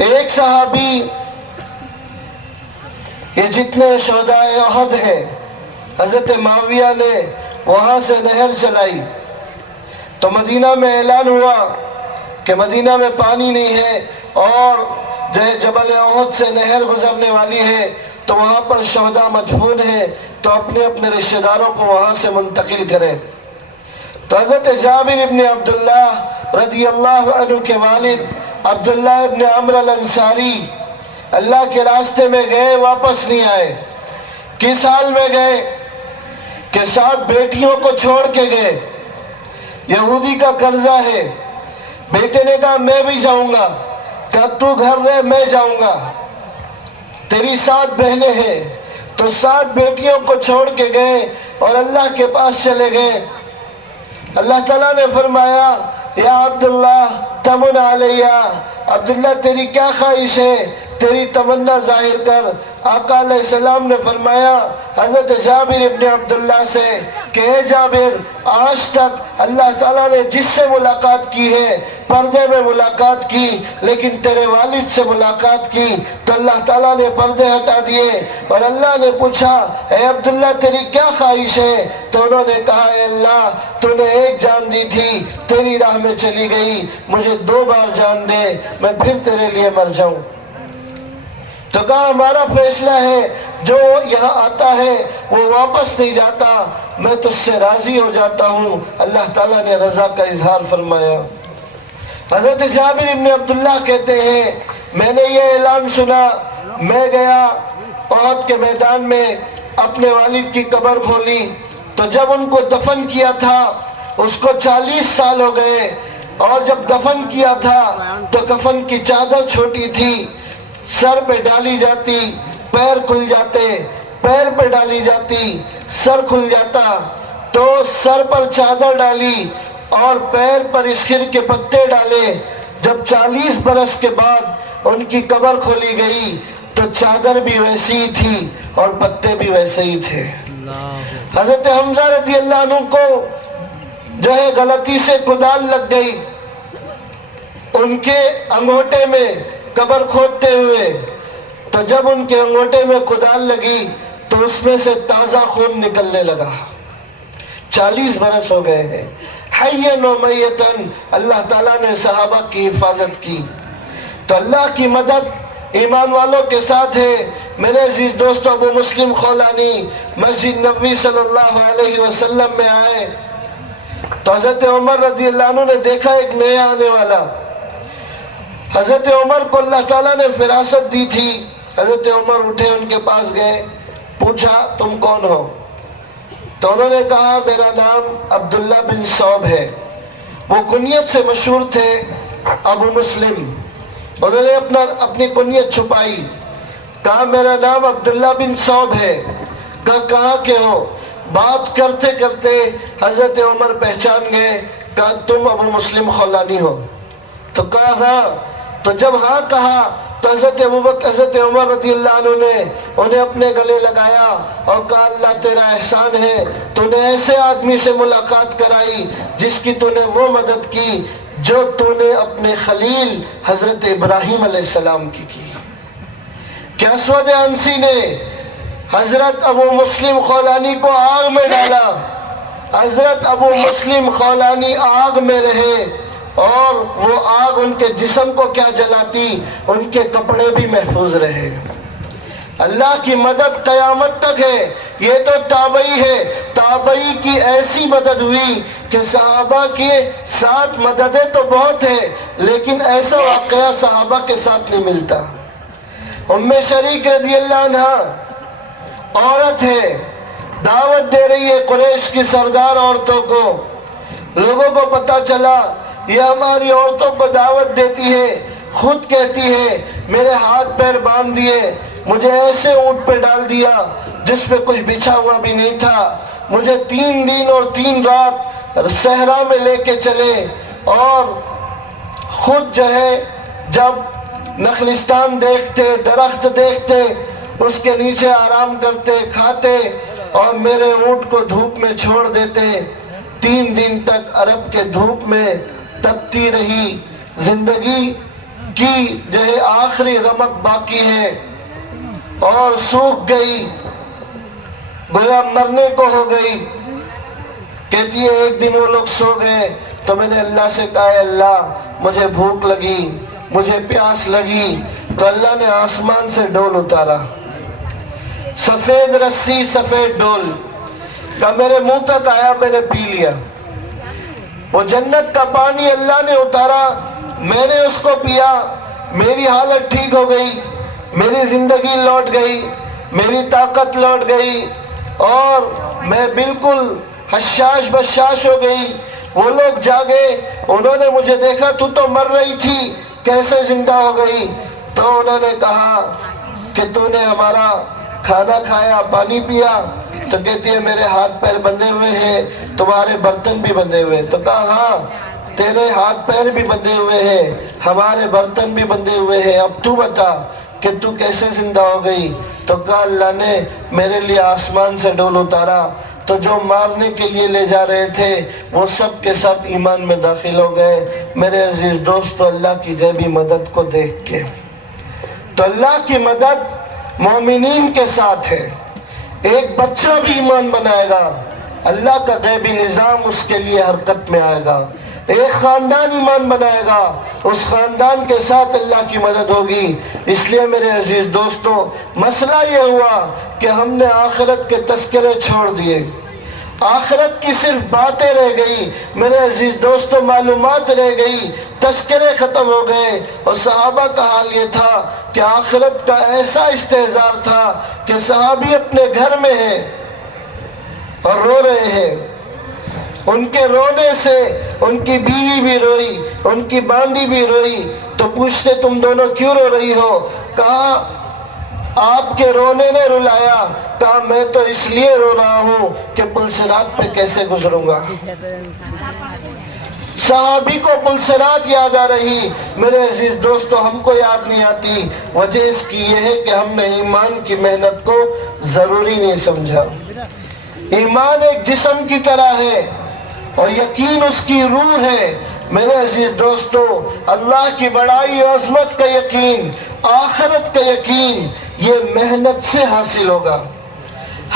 ایک صحابی، یہ جتنے شہداء احد ہیں، حضرت معاویہ نے وہاں سے نہر چلائی تو مدینہ میں اعلان ہوا کہ مدینہ میں پانی نہیں ہے اور جبل احد سے نہر گزرنے والی ہے تو وہاں پر شہداء مدفون ہیں تو اپنے اپنے رشتہ داروں کو وہاں سے منتقل کریں. تو حضرت جابر ابن عبداللہ رضی اللہ عنہ کے والد عبداللہ ابن عمرو الانصاری اللہ کے راستے میں گئے، واپس نہیں آئے. کس حال میں گئے کہ 7 بیٹیوں کو چھوڑ کے گئے. یہودی کا قرضہ ہے. بیٹے نے کہا میں بھی جاؤں گا. کہا تو گھر رہ، میں جاؤں گا. تیری 7 بہنیں ہیں. تو 7 بیٹیوں کو چھوڑ کے گئے اور اللہ کے پاس چلے گئے. اللہ تعالیٰ نے فرمایا یا عبداللہ تمن علیہ، عبداللہ تیری کیا خواہش ہے، تیری تمنا ظاہر کر. آقا علیہ السلام نے فرمایا حضرت جابر ابن عبداللہ سے کہ اے جابر، آج تک اللہ تعالیٰ نے جس سے ملاقات کی ہے پردے میں ملاقات کی، لیکن تیرے والد سے ملاقات کی تو اللہ تعالیٰ نے پردے ہٹا دیے. اور اللہ نے پوچھا اے عبداللہ تیری کیا خواہش ہے؟ تو انہوں نے کہا اے اللہ تو نے ایک جان دی تھی، تیری راہ میں چلی گئی، مجھے 2 بار جان دے، میں پھر تیرے لیے مر جاؤں. تو کہا ہمارا فیصلہ ہے، جو یہاں آتا ہے وہ واپس نہیں جاتا، میں تجھ سے راضی ہو جاتا ہوں. اللہ تعالیٰ نے رضا کا اظہار فرمایا. حضرت جابر ابن عبداللہ کہتے ہیں میں نے یہ اعلان سنا، میں گیا احد کے میدان میں اپنے والد کی قبر کھولی تو جب ان کو دفن کیا تھا اس کو 40 سال ہو گئے، اور جب دفن کیا تھا تو کفن کی چادر چھوٹی تھی. سر پہ ڈالی جاتی پیر کھل جاتے، پیر پہ ڈالی جاتی سر کھل جاتا، تو سر پر چادر ڈالی اور پیر پر اسخر کے پتے ڈالے۔ جب 40 برس کے بعد ان کی قبر کھولی گئی تو چادر بھی ویسی ہی تھی اور پتے بھی ویسے ہی تھے۔ حضرت حمزہ رضی اللہ عنہ کو جو ہے غلطی سے کدال لگ گئی، ان کے انگوٹے میں قبر کھودتے ہوئے، تو جب ان کے انگوٹے میں کدال لگی تو اس میں سے تازہ خون نکلنے لگا۔ 40 برس ہو گئے ہیں، حیًّا و میتًا اللہ تعالیٰ نے صحابہ کی حفاظت کی۔ تو اللہ کی مدد ایمان والوں کے ساتھ ہے۔ میرے عزیز دوستو، ابو مسلم خولانی مسجد نبوی صلی اللہ علیہ وسلم میں آئے تو حضرت عمر رضی اللہ عنہ نے دیکھا ایک نیا آنے والا۔ حضرت عمر کو اللہ تعالیٰ نے فراست دی تھی۔ حضرت عمر اٹھے، ان کے پاس گئے، پوچھا تم کون ہو؟ تو انہوں نے کہا میرا نام عبداللہ بن صوب ہے۔ وہ کنیت سے مشہور تھے ابو مسلم۔ انہوں نے اپنی کنیت چھپائی، کہا میرا نام عبداللہ بن صوب ہے۔ کہا کہاں کے ہو؟ بات کرتے کرتے حضرت عمر پہچان گئے، کہا تم ابو مسلم خولانی ہو؟ تو کہا ہاں۔ تو جب ہاں کہا تو حضرت عمر رضی اللہ عنہ نے انہیں اپنے گلے لگایا اور کہا اللہ تیرا احسان ہے، تو نے ایسے آدمی سے ملاقات کرائی جس کی تو نے وہ مدد کی جو تو نے اپنے خلیل حضرت ابراہیم علیہ السلام کی کی۔ کہ اسود عنسی نے حضرت ابو مسلم خولانی کو آگ میں ڈالا، حضرت ابو مسلم خولانی آگ میں رہے اور وہ آگ ان کے جسم کو کیا جلاتی، ان کے کپڑے بھی محفوظ رہے۔ اللہ کی مدد قیامت تک ہے۔ یہ تو تابعی ہے، تابعی کی ایسی مدد ہوئی کہ صحابہ کے ساتھ مددیں تو بہت ہیں لیکن ایسا واقعہ صحابہ کے ساتھ نہیں ملتا۔ ام شریک رضی اللہ عنہ عورت ہے، دعوت دے رہی ہے قریش کی سردار عورتوں کو۔ لوگوں کو پتا چلا یہ ہماری عورتوں کو دعوت دیتی ہے، خود کہتی ہے میرے ہاتھ پیر باندھ دیے، مجھے ایسے اونٹ پہ ڈال دیا جس پہ کچھ بچھا ہوا بھی نہیں تھا، مجھے 3 دن اور 3 رات صحرا میں لے کے چلے، اور خود جو ہے جب نخلستان دیکھتے، درخت دیکھتے، اس کے نیچے آرام کرتے، کھاتے، اور میرے اونٹ کو دھوپ میں چھوڑ دیتے۔ 3 دن تک عرب کے دھوپ میں تپتی رہی، زندگی کی جو ہے آخری رمق باقی ہے اور سوکھ گئی، گویا مرنے کو ہو گئی۔ کہتی ہے ایک دن وہ لوگ سو گئے تو میں نے اللہ سے کہا اے اللہ مجھے بھوک لگی، مجھے پیاس لگی، تو اللہ نے آسمان سے ڈول اتارا، سفید رسی سفید ڈول، کہا میرے منہ تک آیا، میں نے پی لیا۔ وہ جنت کا پانی اللہ نے اتارا، میں نے اس کو پیا، میری حالت ٹھیک ہو گئی، میری زندگی لوٹ گئی، میری طاقت لوٹ گئی اور میں بالکل حشاش بشاش ہو گئی۔ وہ لوگ جاگے، انہوں نے مجھے دیکھا تو مر رہی تھی، کیسے زندہ ہو گئی؟ تو انہوں نے کہا کہ تو نے ہمارا کھانا کھایا، پانی پیا؟ تو کہتی ہے میرے ہاتھ پیر بندھے ہوئے ہیں، تمہارے برتن بھی بندھے ہوئے۔ تو کہا ہاں تیرے ہاتھ پیر بھی بندھے ہوئے ہیں، ہمارے برتن بھی بندھے ہوئے ہیں، اب تو بتا کہ تو کیسے زندہ ہو گئی؟ تو کہا اللہ نے میرے لیے آسمان سے ڈول اتارا، تو جو مارنے کے لیے لے جا رہے تھے وہ سب کے سب ایمان میں داخل ہو گئے۔ میرے عزیز دوستو، اللہ کی غیبی مدد کو دیکھ کے تو اللہ کی مدد مومنین کے ساتھ ہے۔ ایک بچہ بھی ایمان بنائے گا، اللہ کا غیبی نظام اس کے لیے حرکت میں آئے گا۔ ایک خاندان ایمان بنائے گا، اس خاندان کے ساتھ اللہ کی مدد ہوگی۔ اس لیے میرے عزیز دوستو، مسئلہ یہ ہوا کہ ہم نے آخرت کے تذکرے چھوڑ دیے، آخرت کی صرف باتیں رہ گئی، میرے عزیز دوستو معلومات رہ گئی، تذکرے ختم ہو گئے۔ اور صحابہ کا حال یہ تھا کہ آخرت کا ایسا استحضار تھا کہ صحابی اپنے گھر میں ہیں اور رو رہے ہیں، ان کے رونے سے ان کی بیوی بھی روئی، ان کی باندی بھی روئی۔ تو پوچھتے تم دونوں کیوں رو رہی ہو؟ کہا آپ کے رونے نے رلایا۔ کہا میں تو اس لیے رو رہا ہوں کہ پل صراط پہ کیسے گزروں گا۔ صحابی کو پل صراط یاد آ رہی، میرے عزیز دوستو ہم کو یاد نہیں آتی۔ وجہ اس کی یہ ہے کہ ہم نے ایمان کی محنت کو ضروری نہیں سمجھا۔ ایمان ایک جسم کی طرح ہے اور یقین اس کی روح ہے۔ میرے عزیز دوستو اللہ کی بڑائی و عظمت کا یقین، آخرت کا یقین یہ محنت سے حاصل ہوگا۔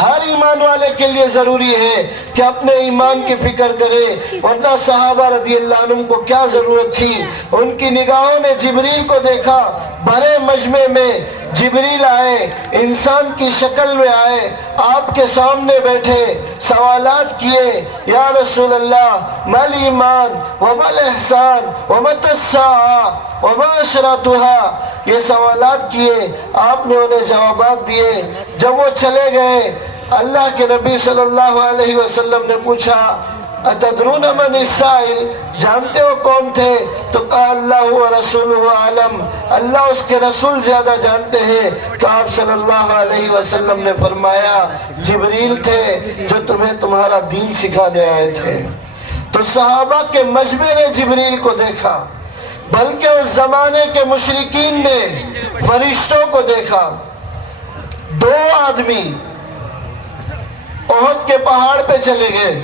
ہر ایمان والے کے لیے ضروری ہے کہ اپنے ایمان کی فکر کرے، ورنہ صحابہ رضی اللہ عنہم کو کیا ضرورت تھی؟ ان کی نگاہوں نے جبریل کو دیکھا، بڑے مجمع میں جبریل آئے، انسان کی شکل میں آئے، آپ کے سامنے بیٹھے، سوالات کیے، یا رسول اللہ مل ایمان ومل احسان ومت الساعہ وما اشراطها، یہ سوالات کیے، آپ نے انہیں جوابات دیے۔ جب وہ چلے گئے اللہ کے نبی صلی اللہ علیہ وسلم نے پوچھا اتدرون من السائل، جانتے ہو کون تھے؟ تو کہا اللہ و رسولہ عالم، اللہ اس کے رسول زیادہ جانتے ہیں۔ تو آپ صلی اللہ علیہ وسلم نے فرمایا جبریل تھے جو تمہیں تمہارا دین سکھانے آئے تھے۔ تو صحابہ کے مجمع نے جبریل کو دیکھا، بلکہ اس زمانے کے مشرکین نے فرشتوں کو دیکھا۔ دو آدمی احد کے پہاڑ پہ چلے گئے،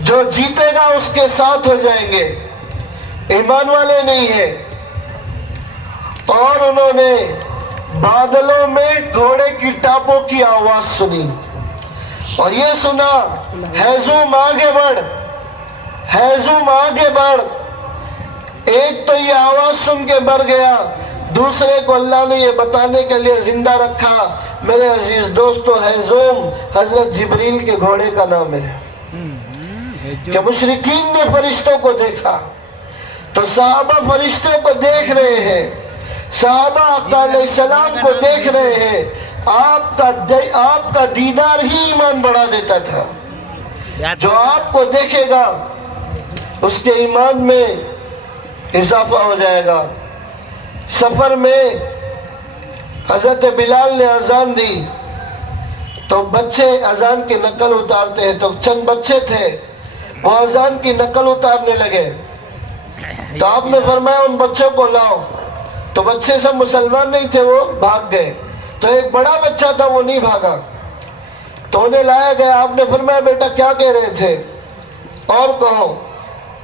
جو جیتے گا اس کے ساتھ ہو جائیں گے، ایمان والے نہیں ہیں، اور انہوں نے بادلوں میں گھوڑے کی ٹاپوں کی آواز سنی اور یہ سنا ہیزم آگے بڑھ، ہیزم آگے بڑھ۔ ایک تو یہ آواز سن کے مر گیا، دوسرے کو اللہ نے یہ بتانے کے لیے زندہ رکھا۔ میرے عزیز دوستو ہیزم حضرت جبریل کے گھوڑے کا نام ہے کہ مشرکین نے فرشتوں کو دیکھا، تو صحابہ فرشتوں کو دیکھ رہے ہیں، صحابہ آقا علیہ السلام کو دیکھ رہے ہیں۔ آپ کا دیدار ہی ایمان بڑھا دیتا تھا۔ جو آپ کو دیکھے گا اس کے ایمان میں اضافہ ہو جائے گا۔ سفر میں حضرت بلال نے اذان دی تو بچے اذان کی نقل اتارتے ہیں، تو چند بچے تھے وہ اذان کی نقل اتارنے لگے، تو آپ نے فرمایا ان بچوں کو لاؤ۔ تو بچے سب مسلمان نہیں تھے، وہ بھاگ گئے، تو ایک بڑا بچہ تھا وہ نہیں بھاگا، تو انہیں لایا گیا۔ آپ نے فرمایا بیٹا کیا کہہ رہے تھے اور کہو؟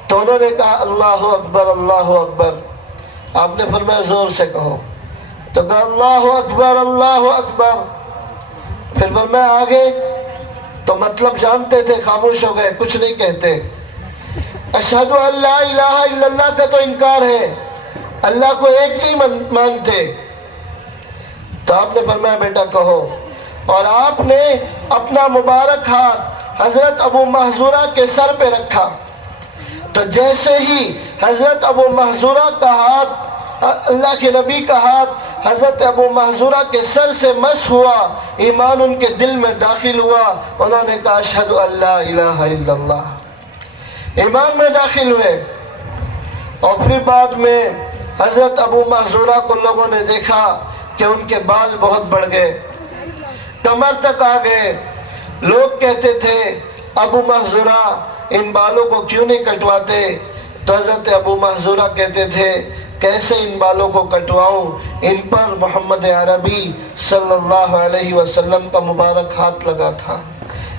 تو انہوں نے کہا اللہ اکبر اللہ اکبر۔ آپ نے فرمایا زور سے کہو، تو کہا اللہ اکبر اللہ اکبر۔ پھر فرمایا آگے، تو مطلب جانتے تھے، خاموش ہو گئے، کچھ نہیں کہتے۔ اشہد ان لا الہ الا اللہ کا تو انکار ہے، اللہ کو ایک نہیں مانتے۔ تو آپ نے فرمایا بیٹا کہو، اور آپ نے اپنا مبارک ہاتھ حضرت ابو محذورہ کے سر پہ رکھا، تو جیسے ہی حضرت ابو محذورہ کا ہاتھ، اللہ کے نبی کا ہاتھ حضرت ابو محذورہ کے سر سے مس ہوا، ایمان ان کے دل میں داخل ہوا، انہوں نے کہا اشہد ان لا الہ الا اللہ، ایمان میں داخل ہوئے۔ اور پھر بعد میں حضرت ابو محذورہ کو لوگوں نے دیکھا کہ ان کے بال بہت بڑھ گئے، کمر تک آ گئے۔ لوگ کہتے تھے ابو محذورہ ان بالوں کو کیوں نہیں کٹواتے؟ تو حضرت ابو محذورہ کہتے تھے کیسے ان بالوں کو کٹواؤں، ان پر محمد عربی صلی اللہ علیہ وسلم کا مبارک ہاتھ لگا تھا،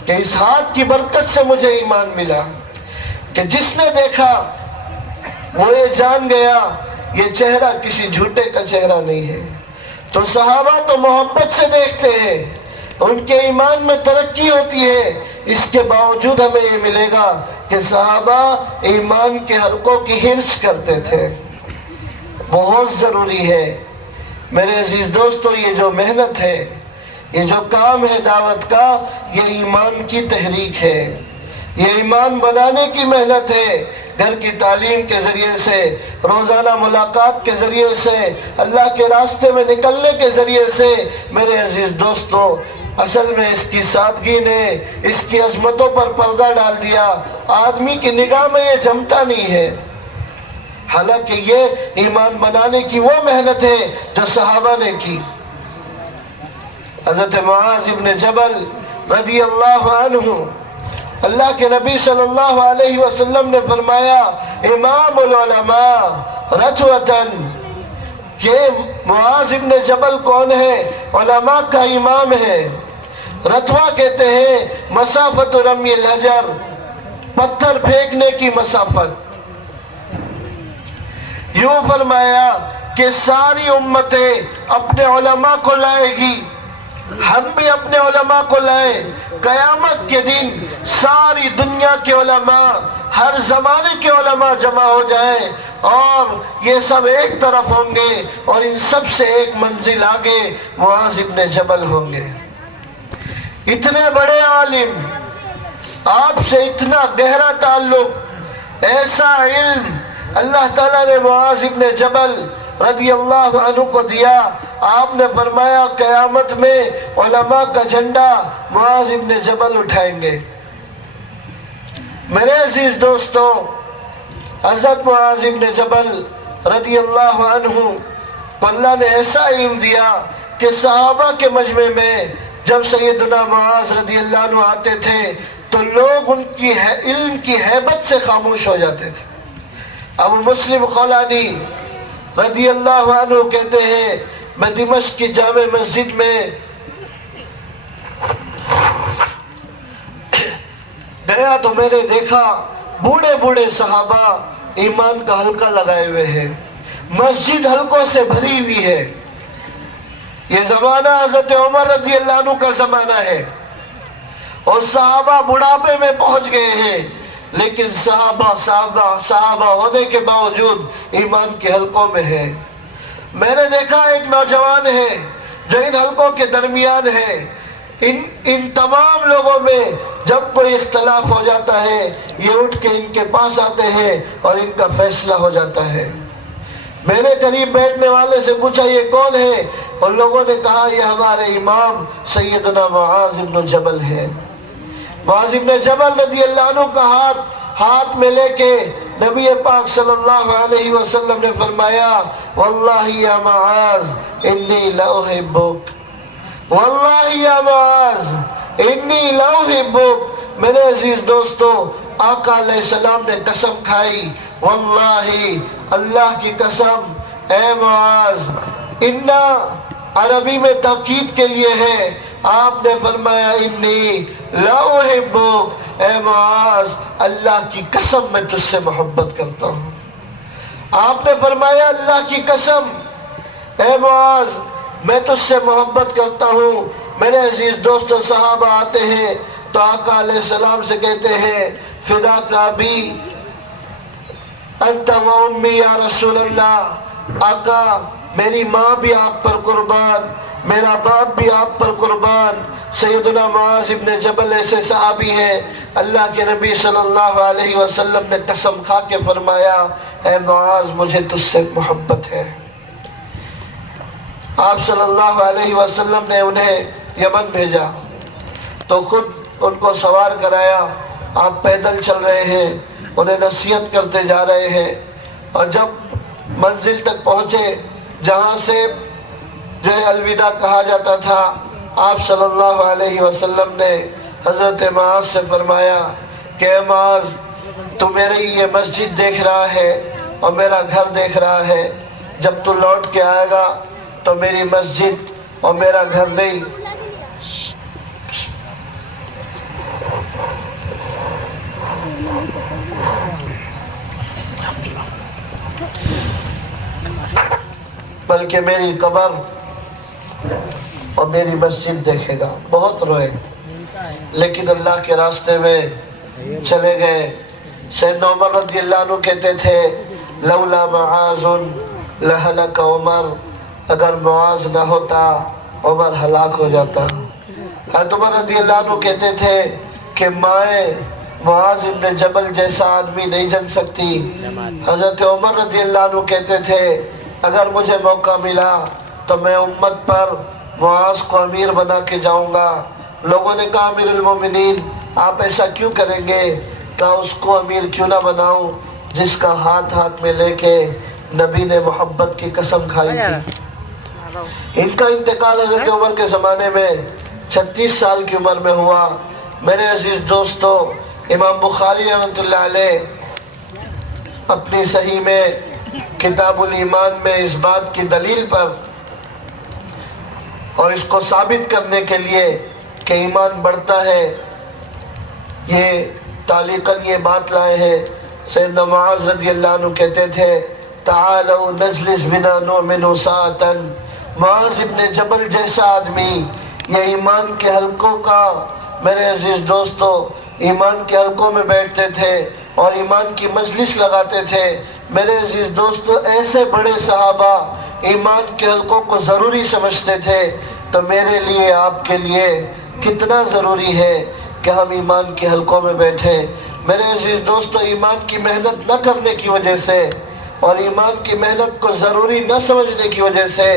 کہ اس ہاتھ کی برکت سے مجھے ایمان ملا، کہ جس نے دیکھا وہ یہ جان گیا یہ چہرہ کسی جھوٹے کا چہرہ نہیں ہے۔ تو صحابہ تو محبت سے دیکھتے ہیں، ان کے ایمان میں ترقی ہوتی ہے۔ اس کے باوجود ہمیں یہ ملے گا کہ صحابہ ایمان کے حلقوں کی حرص کرتے تھے، بہت ضروری ہے۔ میرے عزیز دوستو یہ جو محنت ہے، یہ جو کام ہے دعوت کا، یہ ایمان کی تحریک ہے، یہ ایمان بنانے کی محنت ہے۔ گھر کی تعلیم کے ذریعے سے، روزانہ ملاقات کے ذریعے سے، اللہ کے راستے میں نکلنے کے ذریعے سے، میرے عزیز دوستو اصل میں اس کی سادگی نے اس کی عظمتوں پر پردہ ڈال دیا. آدمی کی نگاہ میں یہ جمتا نہیں ہے. حالانکہ یہ ایمان بنانے کی وہ محنت ہے جو صحابہ نے کی. حضرت معاذ ابن جبل رضی اللہ عنہ، اللہ کے نبی صلی اللہ علیہ وسلم نے فرمایا امام العلماء رتوتن، کہ معاذ ابن جبل کون ہے؟ علماء کا امام ہے. رتوا کہتے ہیں مسافت رمی الحجر، پتھر پھینکنے کی مسافت. یوں فرمایا کہ ساری امتیں اپنے علماء کو لائے گی، ہم بھی اپنے علماء کو لائیں. قیامت کے دن ساری دنیا کے علماء، ہر زمانے کے علماء جمع ہو جائیں اور یہ سب ایک طرف ہوں گے اور ان سب سے ایک منزل آگے معاذ ابن جبل ہوں گے. اتنے بڑے عالم، آپ سے اتنا گہرا تعلق، ایسا علم اللہ تعالیٰ نے معاذ ابن جبل رضی اللہ عنہ کو دیا. آپ نے فرمایا قیامت میں علماء کا جھنڈا معاذ ابن جبل اٹھائیں گے. میرے عزیز دوستو، حضرت معاذ ابن جبل رضی اللہ عنہ کو اللہ نے ایسا علم دیا کہ صحابہ کے مجمع میں جب سیدنا معاذ رضی اللہ عنہ آتے تھے تو لوگ ان کی علم کی ہیبت سے خاموش ہو جاتے تھے. ابو مسلم خولانی رضی اللہ عنہ کہتے ہیں میں دمشق کی جامع مسجد میں گیا تو میں نے دیکھا بوڑھے بوڑھے صحابہ ایمان کا حلقہ لگائے ہوئے ہیں. مسجد حلقوں سے بھری ہوئی ہے. یہ زمانہ حضرت عمر رضی اللہ عنہ کا زمانہ ہے اور صحابہ بڑھاپے میں پہنچ گئے ہیں، لیکن صحابہ ہونے کے باوجود ایمان کے حلقوں میں ہے. میں نے دیکھا ایک نوجوان ہے جو ان حلقوں کے درمیان ہے. ان تمام لوگوں میں جب کوئی اختلاف ہو جاتا ہے یہ اٹھ کے ان کے پاس آتے ہیں اور ان کا فیصلہ ہو جاتا ہے. میں نے قریب بیٹھنے والے سے پوچھا یہ کون ہے؟ اور لوگوں نے کہا یہ ہمارے امام سیدنا معاذ ابن جبل ہے. معاذ ابن جبل رضی اللہ عنہ کا ہاتھ میں لے کے نبی پاک صلی اللہ علیہ وسلم نے فرمایا واللہ یا معاذ انی لاحبک، واللہ یا معاذ انی لاحبک. میرے عزیز دوستو، آقا علیہ السلام نے قسم کھائی، واللہ اللہ کی قسم، اے معاذ. انا عربی میں تاکید کے لیے ہے. آپ نے فرمایا انی لا احبک، اے معاذ اللہ کی قسم میں تجھ سے محبت کرتا ہوں. آپ نے فرمایا اللہ کی قسم اے معاذ میں تجھ سے محبت کرتا ہوں. میرے عزیز دوستو، صحابہ آتے ہیں تو آقا علیہ السلام سے کہتے ہیں فدا کا بھی انت و امی یا رسول اللہ. آقا میری ماں بھی آپ پر قربان، میرا باپ بھی آپ پر قربان. سیدنا معاذ ابن جبل ایسے صحابی ہیں، اللہ کے نبی صلی اللہ علیہ وسلم نے قسم کھا کے فرمایا اے معاذ مجھے تجھ سے محبت ہے. آپ صلی اللہ علیہ وسلم نے انہیں یمن بھیجا تو خود ان کو سوار کرایا. آپ پیدل چل رہے ہیں، انہیں نصیحت کرتے جا رہے ہیں اور جب منزل تک پہنچے جہاں سے جو ہے الوداع کہا جاتا تھا، آپ صلی اللہ علیہ وسلم نے حضرت معاذ سے فرمایا کہ اے معاذ تو میری یہ مسجد دیکھ رہا ہے اور میرا گھر دیکھ رہا ہے، جب تو لوٹ کے آئے گا تو میری مسجد اور میرا گھر نہیں بلکہ میری قبر اور میری مسجد دیکھے گا. بہت روئے لیکن اللہ کے راستے میں چلے گئے. سیدنا عمر رضی اللہ عنہ کہتے تھے لولا معاذ لہلک عمر، اگر معاذ نہ ہوتا عمر ہلاک ہو جاتا. حضرت عمر رضی اللہ عنہ کہتے تھے کہ مائیں معاذ ابن جبل جیسا آدمی نہیں جن سکتی. حضرت عمر رضی اللہ عنہ کہتے تھے اگر مجھے موقع ملا تو میں امت پر معاذ کو امیر بنا کے جاؤں گا۔ لوگوں نے کہا امیر المومنین آپ ایسا کیوں کریں گے؟ کہا اس کو امیر کیوں نہ بناؤں جس کا ہاتھ ہاتھ میں لے کے نبی نے محبت کی قسم کھائی تھی۔ ان کا انتقال حضرت عمر کے زمانے میں 36 سال کی عمر میں ہوا۔ میرے عزیز دوستو، امام بخاری رحمۃ اللہ علیہ اپنی صحیح میں کتاب الایمان میں اس بات کی دلیل پر اور اس کو ثابت کرنے کے لیے کہ ایمان بڑھتا ہے، یہ تعلیقاً یہ بات لائے ہیں۔ سیدنا معاذ رضی اللہ عنہ کہتے تھے تعالوا نجلس بنا نؤمن ساعتا۔ معاذ ابن جبل جیسا آدمی یہ ایمان کے حلقوں کا، میرے عزیز دوستو، ایمان کے حلقوں میں بیٹھتے تھے اور ایمان کی مجلس لگاتے تھے۔ میرے عزیز دوستو، ایسے بڑے صحابہ ایمان کے حلقوں کو ضروری سمجھتے تھے، تو میرے لیے آپ کے لیے کتنا ضروری ہے کہ ہم ایمان کے حلقوں میں بیٹھیں۔ میرے عزیز دوستو، ایمان کی محنت نہ کرنے کی وجہ سے اور ایمان کی محنت کو ضروری نہ سمجھنے کی وجہ سے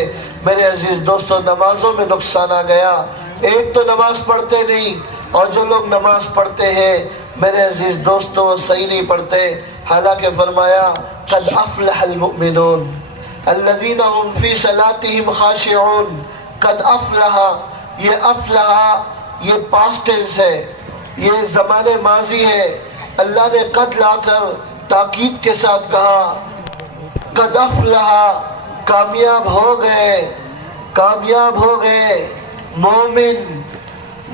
میرے عزیز دوستو نمازوں میں نقصان آ گیا۔ ایک تو نماز پڑھتے نہیں، اور جو لوگ نماز پڑھتے ہیں میرے عزیز دوستو وہ صحیح نہیں پڑھتے۔ حالانکہ فرمایا قد افلح المؤمنون الذین هم فی صلاتهم خاشعون۔ قد افلح، یہ افلح یہ پاسٹ ٹینس ہے، یہ زمان ماضی ہے۔ اللہ نے قد لا کر تاکید کے ساتھ کہا قد افلح، کامیاب ہو گئے، کامیاب ہو گئے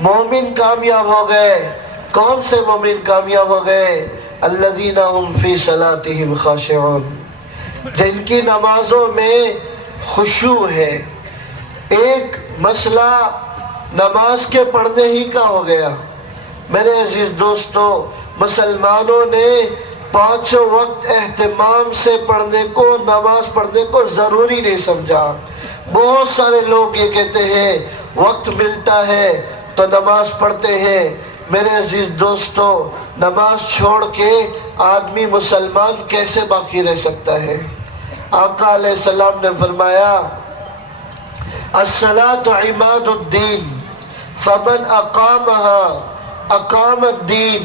مومن کامیاب ہو گئے۔ کون سے مومن کامیاب ہو گئے؟ الذین هم فی صلاتهم خاشعون، جن کی نمازوں میں خشوع ہے۔ ایک مسئلہ نماز کے پڑھنے ہی کا ہو گیا۔ میرے عزیز دوستو، مسلمانوں نے 5 وقت اہتمام سے پڑھنے کو، نماز پڑھنے کو ضروری نہیں سمجھا۔ بہت سارے لوگ یہ کہتے ہیں وقت ملتا ہے تو نماز پڑھتے ہیں۔ میرے عزیز دوستو، نماز چھوڑ کے آدمی مسلمان کیسے باقی رہ سکتا ہے؟ آقا علیہ السلام نے فرمایا الصلاة عماد الدین فمن اقامها اقام الدین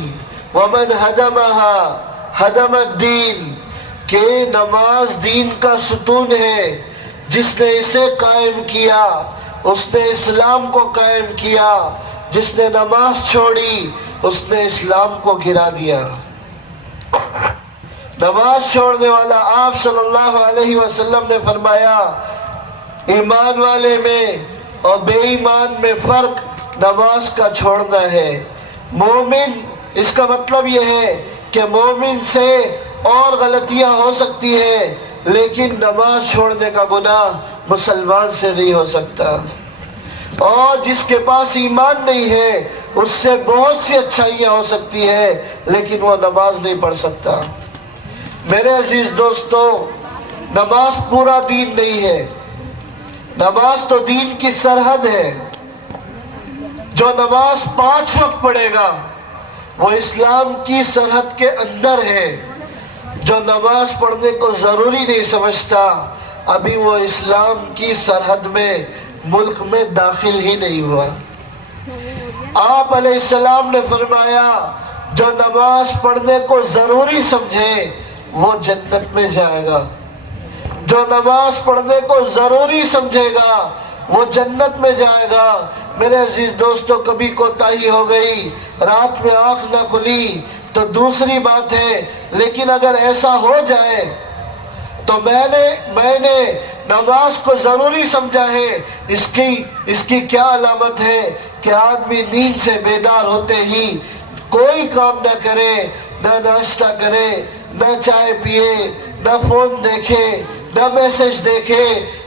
ومن ہدمها ہدم الدین، کہ نماز دین کا ستون ہے، جس نے اسے قائم کیا اس نے اسلام کو قائم کیا، جس نے نماز چھوڑی اس نے اسلام کو گرا دیا۔ نماز چھوڑنے والا آپ صلی اللہ علیہ وسلم نے فرمایا ایمان والے میں اور بے ایمان میں فرق نماز کا چھوڑنا ہے۔ مومن، اس کا مطلب یہ ہے کہ مومن سے اور غلطیاں ہو سکتی ہیں لیکن نماز چھوڑنے کا گناہ مسلمان سے نہیں ہو سکتا۔ اور جس کے پاس ایمان نہیں ہے اس سے بہت سی اچھائیاں ہو سکتی ہے لیکن وہ نماز نہیں پڑھ سکتا۔ میرے عزیز دوستو، نماز پورا دین نہیں ہے، نماز تو دین کی سرحد ہے۔ جو نماز 5 وقت پڑھے گا وہ اسلام کی سرحد کے اندر ہے۔ جو نماز پڑھنے کو ضروری نہیں سمجھتا ابھی وہ اسلام کی سرحد میں، ملک میں داخل ہی نہیں ہوا۔ آپ علیہ السلام نے فرمایا جو نماز پڑھنے کو ضروری سمجھے وہ جنت میں جائے گا، جو نماز پڑھنے کو ضروری سمجھے گا وہ جنت میں جائے گا۔ میرے عزیز دوستو، کبھی کوتاہی ہو گئی، رات میں آنکھ نہ کھلی تو دوسری بات ہے، لیکن اگر ایسا ہو جائے تو میں نے نماز کو ضروری سمجھا ہے۔ اس کی کیا علامت ہے کہ آدمی نیند سے بیدار ہوتے ہی کوئی کام نہ کرے، نہ ناشتہ کرے، نہ چائے پیے، نہ فون دیکھے، نہ میسج دیکھے۔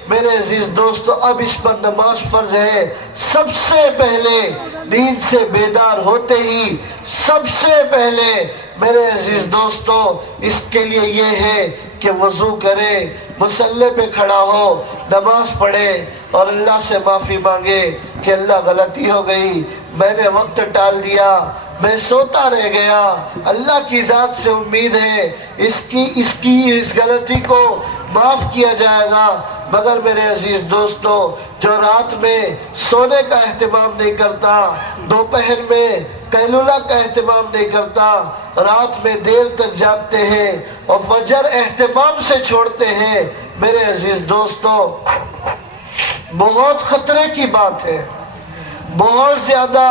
میرے عزیز دوستو، اب اس پر نماز فرض ہے۔ سب سے پہلے نیند سے بیدار ہوتے ہی سب سے پہلے میرے عزیز دوستو اس کے لیے یہ ہے کہ وضو کرے، مصلی پہ کھڑا ہو، نماز پڑھے اور اللہ سے معافی مانگے کہ اللہ غلطی ہو گئی، میں نے وقت ٹال دیا، میں سوتا رہ گیا، اللہ کی ذات سے امید ہے اس غلطی کو معاف کیا جائے گا. مگر میرے عزیز دوستو، جو رات میں سونے کا اہتمام نہیں کرتا، دوپہر میں قیلولہ کا اہتمام نہیں کرتا، رات میں دیر تک جاگتے ہیں اور فجر اہتمام سے چھوڑتے ہیں، میرے عزیز دوستو بہت خطرے کی بات ہے، بہت زیادہ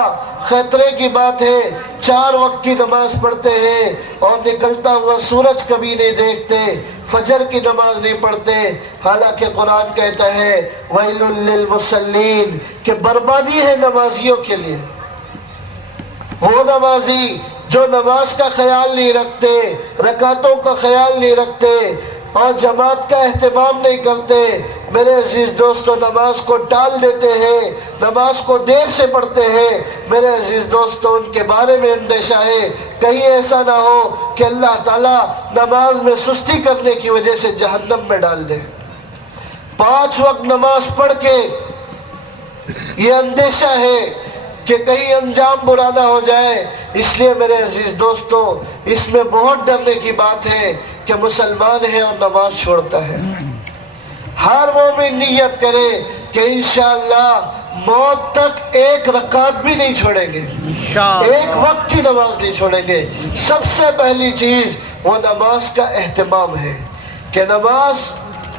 خطرے کی بات ہے. 4 وقت کی نماز پڑھتے ہیں اور نکلتا ہوا سورج کبھی نہیں دیکھتے، فجر کی نماز نہیں پڑھتے. حالانکہ قرآن کہتا ہے وَيْلٌ لِّلْمُصَلِّينَ کہ بربادی ہے نمازیوں کے لیے. وہ نمازی جو نماز کا خیال نہیں رکھتے، رکعتوں کا خیال نہیں رکھتے اور جماعت کا اہتمام نہیں کرتے، میرے عزیز دوستو نماز کو ٹال دیتے ہیں، نماز کو دیر سے پڑھتے ہیں. میرے عزیز دوستو ان کے بارے میں اندیشہ ہے کہیں ایسا نہ ہو کہ اللہ تعالیٰ نماز میں سستی کرنے کی وجہ سے جہنم میں ڈال دے. 5 وقت نماز پڑھ کے یہ اندیشہ ہے کہ کہیں انجام برا نہ ہو جائے. اس لیے میرے عزیز دوستو اس میں بہت ڈرنے کی بات ہے کہ مسلمان ہے اور نماز چھوڑتا ہے. ہر مومن نیت کرے کہ انشاءاللہ موت تک ایک رکعت بھی نہیں چھوڑیں گے، ایک وقت کی نماز نہیں چھوڑیں گے. سب سے پہلی چیز وہ نماز کا اہتمام ہے کہ نماز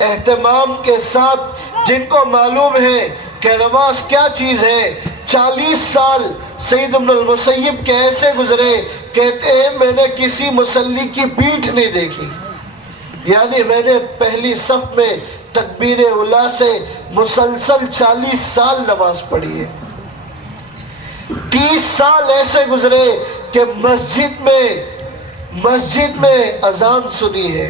اہتمام کے ساتھ جن کو معلوم ہے کہ نماز کیا چیز ہے. 40 سال سعید بن المسیب کے ایسے گزرے، کہتے ہیں میں نے کسی مصلی کی پیٹھ نہیں دیکھی، یعنی میں نے پہلی صف میں تکبیر اولیٰ سے مسلسل 40 سال نماز پڑھی ہے. 30 سال ایسے گزرے کہ مسجد میں اذان سنی ہے.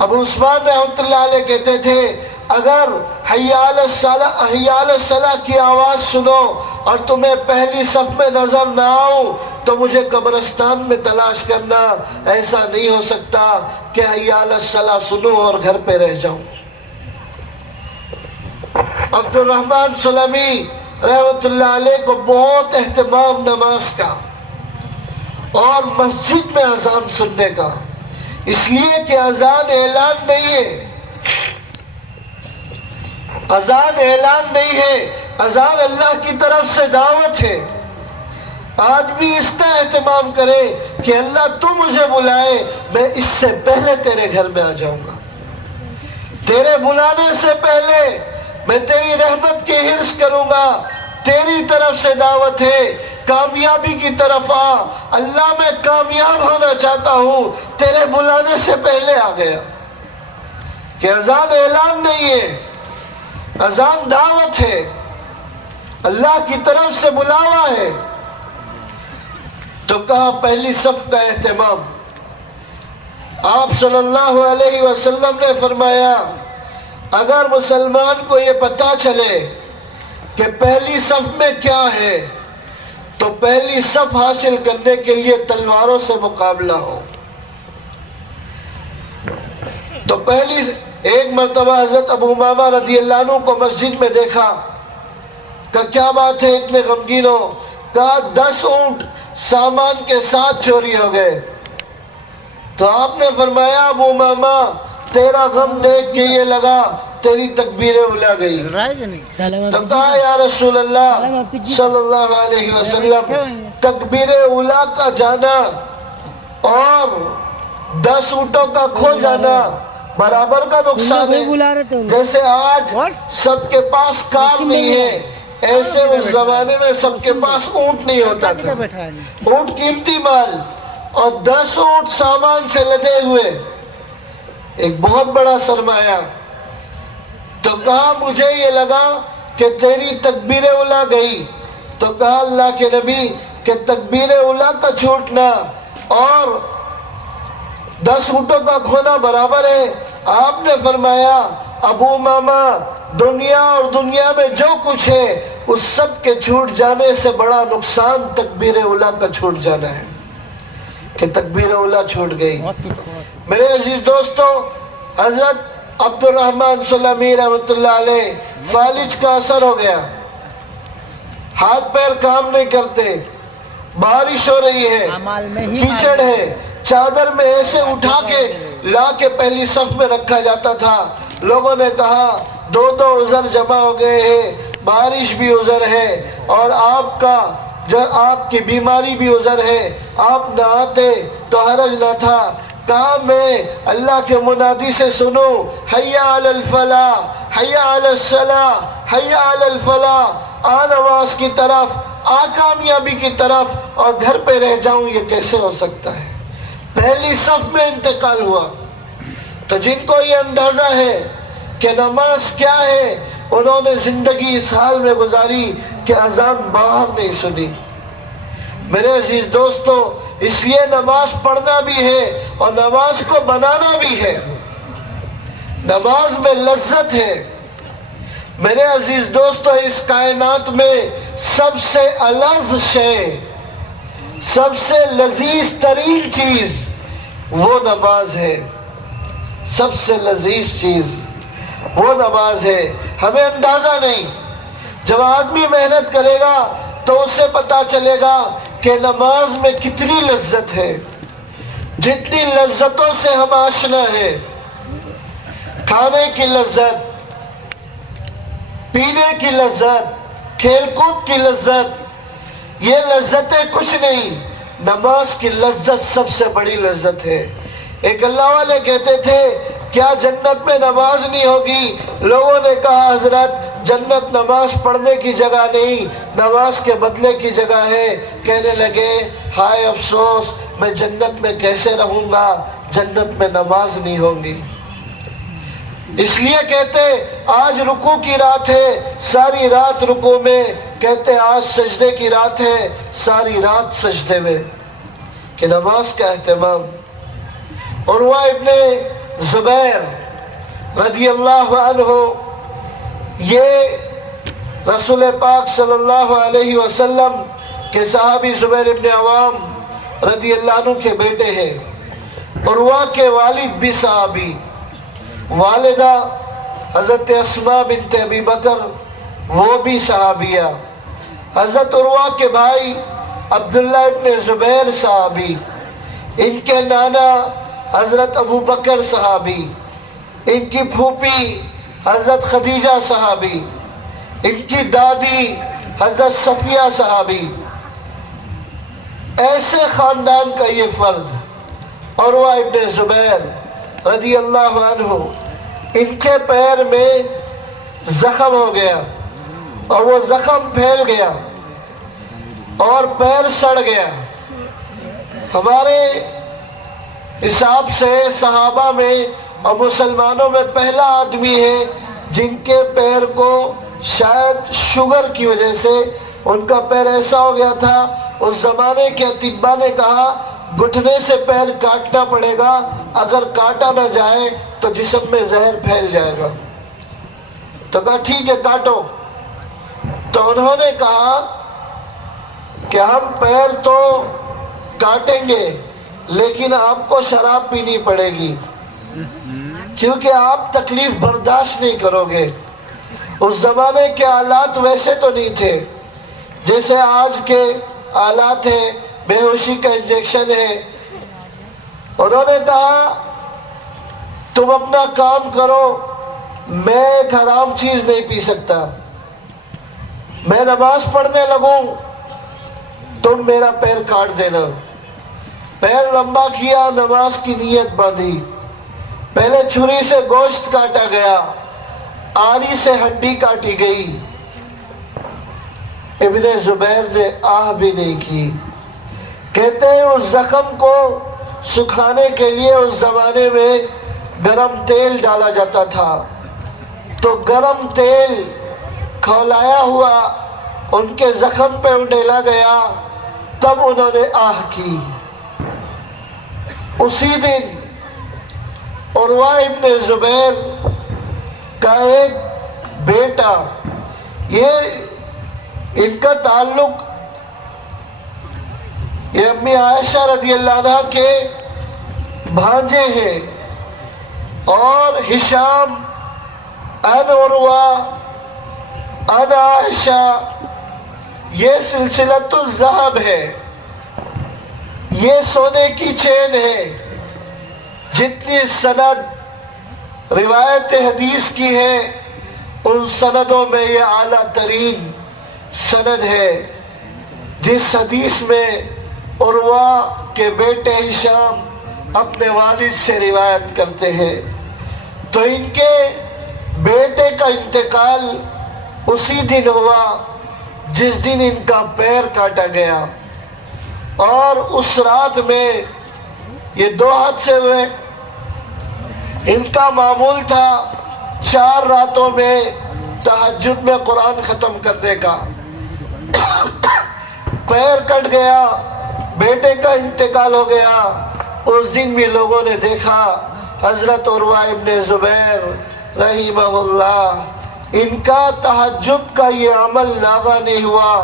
ابو عثمان رحمۃ اللہ علیہ کہتے تھے اگر حی علی الصلاۃ کی آواز سنو اور تمہیں پہلی صف میں نظر نہ آؤں تو مجھے قبرستان میں تلاش کرنا، ایسا نہیں ہو سکتا کہ حی علی الصلاۃ سنوں اور گھر پہ رہ جاؤں. عبد الرحمن سلمی رحمۃ اللہ علیہ کو بہت اہتمام نماز کا اور مسجد میں اذان سننے کا، اس لیے کہ اذان اعلان نہیں ہے، اذان اعلان نہیں ہے، اذان اللہ کی طرف سے دعوت ہے. آدمی اس کا اہتمام کرے کہ اللہ تو مجھے بلائے، میں اس سے پہلے تیرے گھر میں آ جاؤں گا، تیرے بلانے سے پہلے میں تیری رحمت کی حرص کروں گا. تیری طرف سے دعوت ہے، کامیابی کی طرف آ. اللہ میں کامیاب ہونا چاہتا ہوں، تیرے بلانے سے پہلے آ گیا. کہ اذان اعلان نہیں ہے، اذان دعوت ہے، اللہ کی طرف سے بلاوا ہے. تو کہا پہلی صف کا اہتمام. آپ صلی اللہ علیہ وسلم نے فرمایا اگر مسلمان کو یہ پتا چلے کہ پہلی صف میں کیا ہے تو پہلی صف حاصل کرنے کے لیے تلواروں سے مقابلہ ہو. تو ایک مرتبہ حضرت ابو امامہ رضی اللہ عنہ کو مسجد میں دیکھا، کہا کیا بات ہے اتنے غمگین ہو؟ کہا 10 اونٹ سامان کے ساتھ چوری ہو گئے. تو آپ نے فرمایا ابو امامہ تیرا غم دیکھ کے یہ لگا تیری تکبیر اولیٰ گئی. تو کہا یا رسول اللہ صلی اللہ علیہ وسلم تکبیر اولیٰ کا جانا اور 10 اونٹوں کا کھو جانا برابر کا نقصان ہے. جیسے آج سب کے پاس کار نہیں ہے، ایسے اس زمانے میں سب کے پاس اونٹ نہیں ہوتا تھا. اونٹ قیمتی مال اور 10 اونٹ سامان سے لدے ہوئے، ایک بہت بڑا سرمایہ. تو کہا مجھے یہ لگا کہ تیری تکبیر اولیٰ گئی. تو کہا اللہ کے نبی کہ تکبیر اولیٰ کا چھوٹنا اور 10 اونٹوں کا کھونا برابر ہے. آپ نے فرمایا ابو امامہ دنیا اور دنیا میں جو کچھ ہے اس سب کے چھوٹ جانے سے بڑا نقصان تکبیر اولیٰ کا چھوٹ جانا ہے. کہ تکبیر اولیٰ چھوٹ گئی. میرے عزیز دوستو حضرت عبد الرحمن سلمی رحمۃ اللہ علیہ فالج کا اثر ہو گیا، ہاتھ پیر کام نہیں کرتے، بارش ہو رہی ہے، کیچڑ ہے، چادر میں ایسے اٹھا کے لا کے پہلی صف میں رکھا جاتا تھا. لوگوں نے کہا دو عذر جمع ہو گئے ہیں, بارش بھی عذر ہے اور آپ کی بیماری بھی عذر ہے, آپ نہ آتے تو حرج نہ تھا. کہا میں اللہ کے منادی سے سنوں حی علی الفلاح, حی علی الصلاح, حی علی الفلاح, آ نماز کی طرف, آ کامیابی کی طرف, اور گھر پہ رہ جاؤں, یہ کیسے ہو سکتا ہے؟ پہلی صف میں انتقال ہوا. تو جن کو یہ اندازہ ہے کہ نماز کیا ہے, انہوں نے زندگی اس حال میں گزاری کہ اذان باہر نہیں سنی. میرے عزیز دوستو, اس لیے نماز پڑھنا بھی ہے اور نماز کو بنانا بھی ہے. نماز میں لذت ہے. میرے عزیز دوستو, اس کائنات میں سب سے الذ شے, سب سے لذیذ ترین چیز وہ نماز ہے. سب سے لذیذ چیز وہ نماز ہے. ہمیں اندازہ نہیں, جب آدمی محنت کرے گا تو اسے پتا چلے گا کہ نماز میں کتنی لذت ہے. جتنی لذتوں سے ہم آشنا ہیں, کھانے کی لذت, پینے کی لذت, کھیل کود کی لذت, یہ لذتیں کچھ نہیں. نماز کی لذت سب سے بڑی لذت ہے. ایک اللہ والے کہتے تھے کیا جنت میں نماز نہیں ہوگی؟ لوگوں نے کہا حضرت جنت نماز پڑھنے کی جگہ نہیں, نماز کے بدلے کی جگہ ہے. کہنے لگے ہائے افسوس, میں جنت میں کیسے رہوں گا, جنت میں نماز نہیں ہوگی. اس لیے کہتے آج رکوع کی رات ہے, ساری رات رکوع میں. کہتے آج سجدے کی رات ہے, ساری رات سجدے میں. کہ نماز کا اہتمام. عروہ ابن زبیر رضی اللہ عنہ, یہ رسول پاک صلی اللہ علیہ وسلم کے صحابی زبیر ابن عوام رضی اللہ عنہ کے بیٹے ہیں. عروہ کے والد بھی صحابی, والدہ حضرت اسماء بنت ابی بکر وہ بھی صحابیہ. حضرت عروہ کے بھائی عبداللہ ابن زبیر صحابی, ان کے نانا حضرت ابو بکر صحابی, ان کی پھوپھی حضرت خدیجہ صحابی, ان کی دادی حضرت صفیہ صحابی. ایسے خاندان کا یہ فرد عروہ ابن زبیر رضی اللہ عنہ, ان کے پیر میں زخم ہو گیا اور وہ زخم پھیل گیا اور پیر سڑ گیا. ہمارے حساب سے صحابہ میں اور مسلمانوں میں پہلا آدمی ہے جن کے پیر کو شاید شوگر کی وجہ سے ان کا پیر ایسا ہو گیا تھا. اس زمانے کے اطباء نے کہا گھٹنے سے پیر کاٹنا پڑے گا, اگر کاٹا نہ جائے تو جسم میں زہر پھیل جائے گا. تو کہا ٹھیک ہے کاٹو. تو انہوں نے کہا کہ ہم پیر تو کاٹیں گے لیکن آپ کو شراب پینی پڑے گی, کیونکہ آپ تکلیف برداشت نہیں کرو گے. اس زمانے کے آلات ویسے تو نہیں تھے جیسے آج کے آلات ہیں, بے ہوشی کا انجیکشن ہے. انہوں نے کہا تم اپنا کام کرو, میں ایک حرام چیز نہیں پی سکتا, میں نماز پڑھنے لگوں تم میرا پیر کاٹ دینا. پیر لمبا کیا, نماز کی نیت باندھی. پہلے چھری سے گوشت کاٹا گیا, آری سے ہڈی کاٹی گئی. ابن زبیر نے آہ بھی نہیں کی. کہتے ہیں اس زخم کو سکھانے کے لیے اس زمانے میں گرم تیل ڈالا جاتا تھا, تو گرم تیل کھولایا ہوا ان کے زخم پہ ڈالا گیا, تب انہوں نے آہ کی. اسی دن عروہ ابن زبیر کا ایک بیٹا, یہ ان کا تعلق یہ امی عائشہ رضی اللہ عنہ کے بھانجے ہیں, اور ہشام ان عروہ ان عائشہ, یہ سلسلۃ الذہب ہے, یہ سونے کی چین ہے. جتنی سند روایت حدیث کی ہے ان سندوں میں یہ اعلیٰ ترین سند ہے، جس حدیث میں عروہ کے بیٹے ہشام اپنے والد سے روایت کرتے ہیں، تو ان کے بیٹے کا انتقال اسی دن ہوا جس دن ان کا پیر کاٹا گیا، اور اس رات میں یہ 2 حادثے ہوئے۔ ان کا معمول تھا 4 راتوں میں تہجد میں قرآن ختم کرنے کا۔ پیر کٹ گیا، بیٹے کا انتقال ہو گیا۔ اس دن بھی لوگوں نے دیکھا حضرت عروہ ابن زبیر رحمہ اللہ، ان کا تہجد کا یہ عمل ناغہ نہیں ہوا،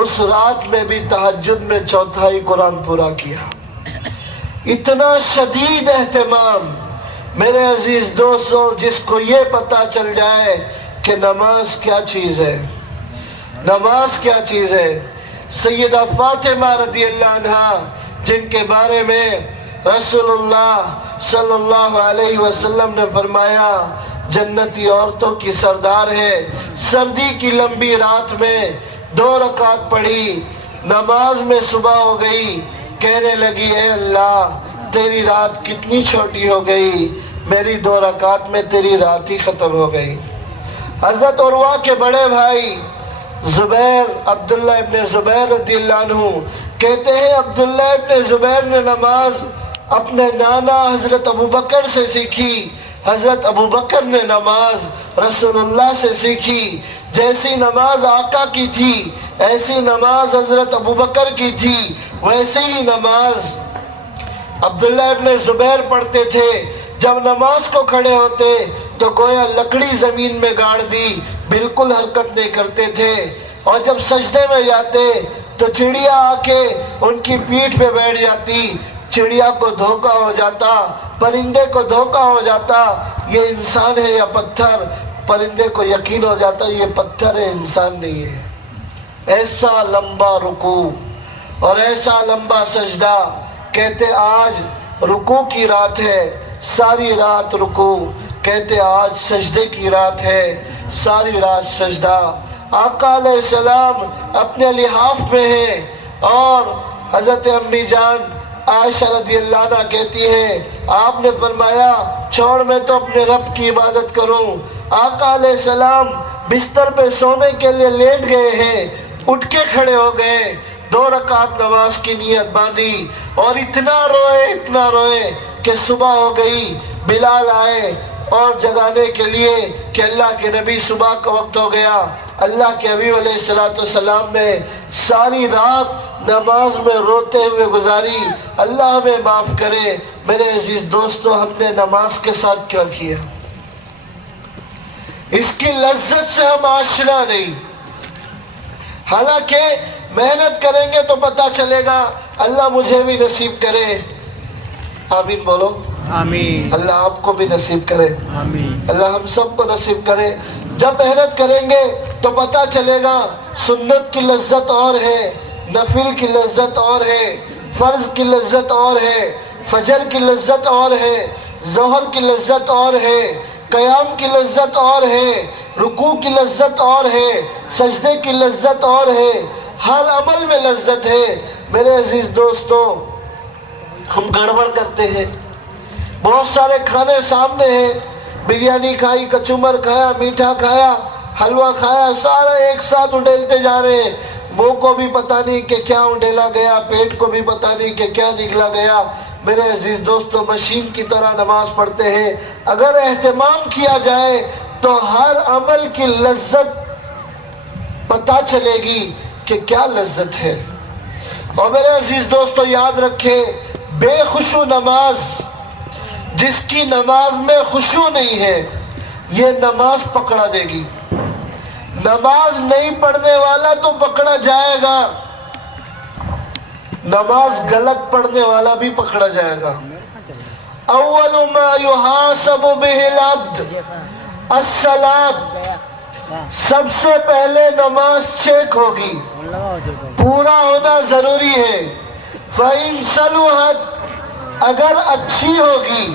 اس رات میں بھی تہجد میں 1/4 قرآن پورا کیا۔ اتنا شدید اہتمام۔ میرے عزیز دوستو، جس کو یہ پتا چل جائے کہ نماز کیا چیز ہے، نماز کیا چیز ہے۔ سیدہ فاطمہ رضی اللہ عنہا، جن کے بارے میں رسول اللہ صلی اللہ علیہ وسلم نے فرمایا جنتی عورتوں کی سردار ہے، سردی کی لمبی رات میں 2 رکعت پڑھی، نماز میں صبح ہو گئی، کہنے لگی اے اللہ تیری رات کتنی چھوٹی ہو گئی، میری 2 رکعت میں تیری رات ہی ختم ہو گئی۔ حضرت عروہ کے بڑے بھائی زبیر، عبداللہ ابن زبیر رضی اللہ عنہ کہتے ہیں عبداللہ ابن زبیر نے نماز اپنے نانا حضرت ابوبکر سے سیکھی، حضرت ابوبکر نے نماز رسول اللہ سے سیکھی، جیسی نماز آقا کی تھی ایسی نماز حضرت ابوبکر کی تھی، ویسے ہی نماز عبداللہ ابن زبیر پڑھتے تھے۔ جب نماز کو کھڑے ہوتے تو گویا لکڑی زمین میں گاڑ دی، بالکل حرکت نہیں کرتے تھے، اور جب سجدے میں جاتے تو چڑیا آ کے ان کی پیٹھ پہ بیٹھ جاتی، چڑیا کو دھوکہ ہو جاتا، پرندے کو دھوکہ ہو جاتا یہ انسان ہے یا پتھر، پرندے کو یقین ہو جاتا یہ پتھر ہے انسان نہیں ہے۔ ایسا لمبا رکوع اور ایسا لمبا سجدہ، کہتے آج رکوع کی رات ہے ساری رات رکوع، کہتے آج سجدے کی رات ہے ساری رات سجدہ۔ آقا علیہ السلام اپنے لحاف میں ہیں، اور حضرت امی جان عائشہ رضی اللہ عنہ کہتی ہے آپ نے فرمایا چھوڑ میں تو اپنے رب کی عبادت کروں۔ آقا علیہ السلام بستر پہ سونے کے لیے لیٹ گئے ہیں، اٹھ کے کھڑے ہو گئے، 2 رکعت نماز کی نیت باندھی، اور اتنا روئے کہ صبح ہو گئی۔ بلال آئے اور جگانے کے لیے کہ اللہ کے نبی صبح کا وقت ہو گیا۔ اللہ کے حبیب علیہ السلام نے ساری رات نماز میں روتے ہوئے گزاری، اللہ ہمیں معاف کرے۔ میرے عزیز دوستو، ہم نے نماز کے ساتھ کیا کیا؟ اس کی لذت سے ہم آشنا نہیں، حالانکہ محنت کریں گے تو پتہ چلے گا۔ اللہ مجھے بھی نصیب کرے، آمین بولو، آمین، اللہ آپ کو بھی نصیب کرے، آمین، اللہ ہم سب کو نصیب کرے۔ جب محنت کریں گے تو پتہ چلے گا سنت کی لذت اور ہے، نفل کی لذت اور ہے، فرض کی لذت اور ہے، فجر کی لذت اور ہے، ظہر کی لذت اور ہے، قیام کی لذت اور ہے، رکوع کی لذت اور ہے، سجدے کی لذت اور ہے، ہر عمل میں لذت ہے۔ میرے عزیز دوستو، ہم گڑبڑ کرتے ہیں، بہت سارے کھانے سامنے ہیں، بریانی کھائی، کچمبر کھایا، میٹھا کھایا، حلوہ کھایا، سارا ایک ساتھ اڈیلتے جا رہے ہیں، منہ کو بھی پتہ نہیں کہ کیا اڈیلا گیا، پیٹ کو بھی پتہ نہیں کہ کیا نکلا گیا۔ میرے عزیز دوستو، مشین کی طرح نماز پڑھتے ہیں، اگر اہتمام کیا جائے تو ہر عمل کی لذت پتہ چلے گی کہ کیا لذت ہے۔ اور میرے عزیز دوستو یاد رکھیں، بے خشوع نماز، جس کی نماز میں خشوع نہیں ہے، یہ نماز پکڑا دے گی۔ نماز نہیں پڑھنے والا تو پکڑا جائے گا، نماز غلط پڑھنے والا بھی پکڑا جائے گا۔ اول ما یحاسب به العبد الصلاۃ، سب سے پہلے نماز چیک ہوگی، پورا ہونا ضروری ہے۔ فَإِن صَلُحَتْ، اگر اچھی ہوگی،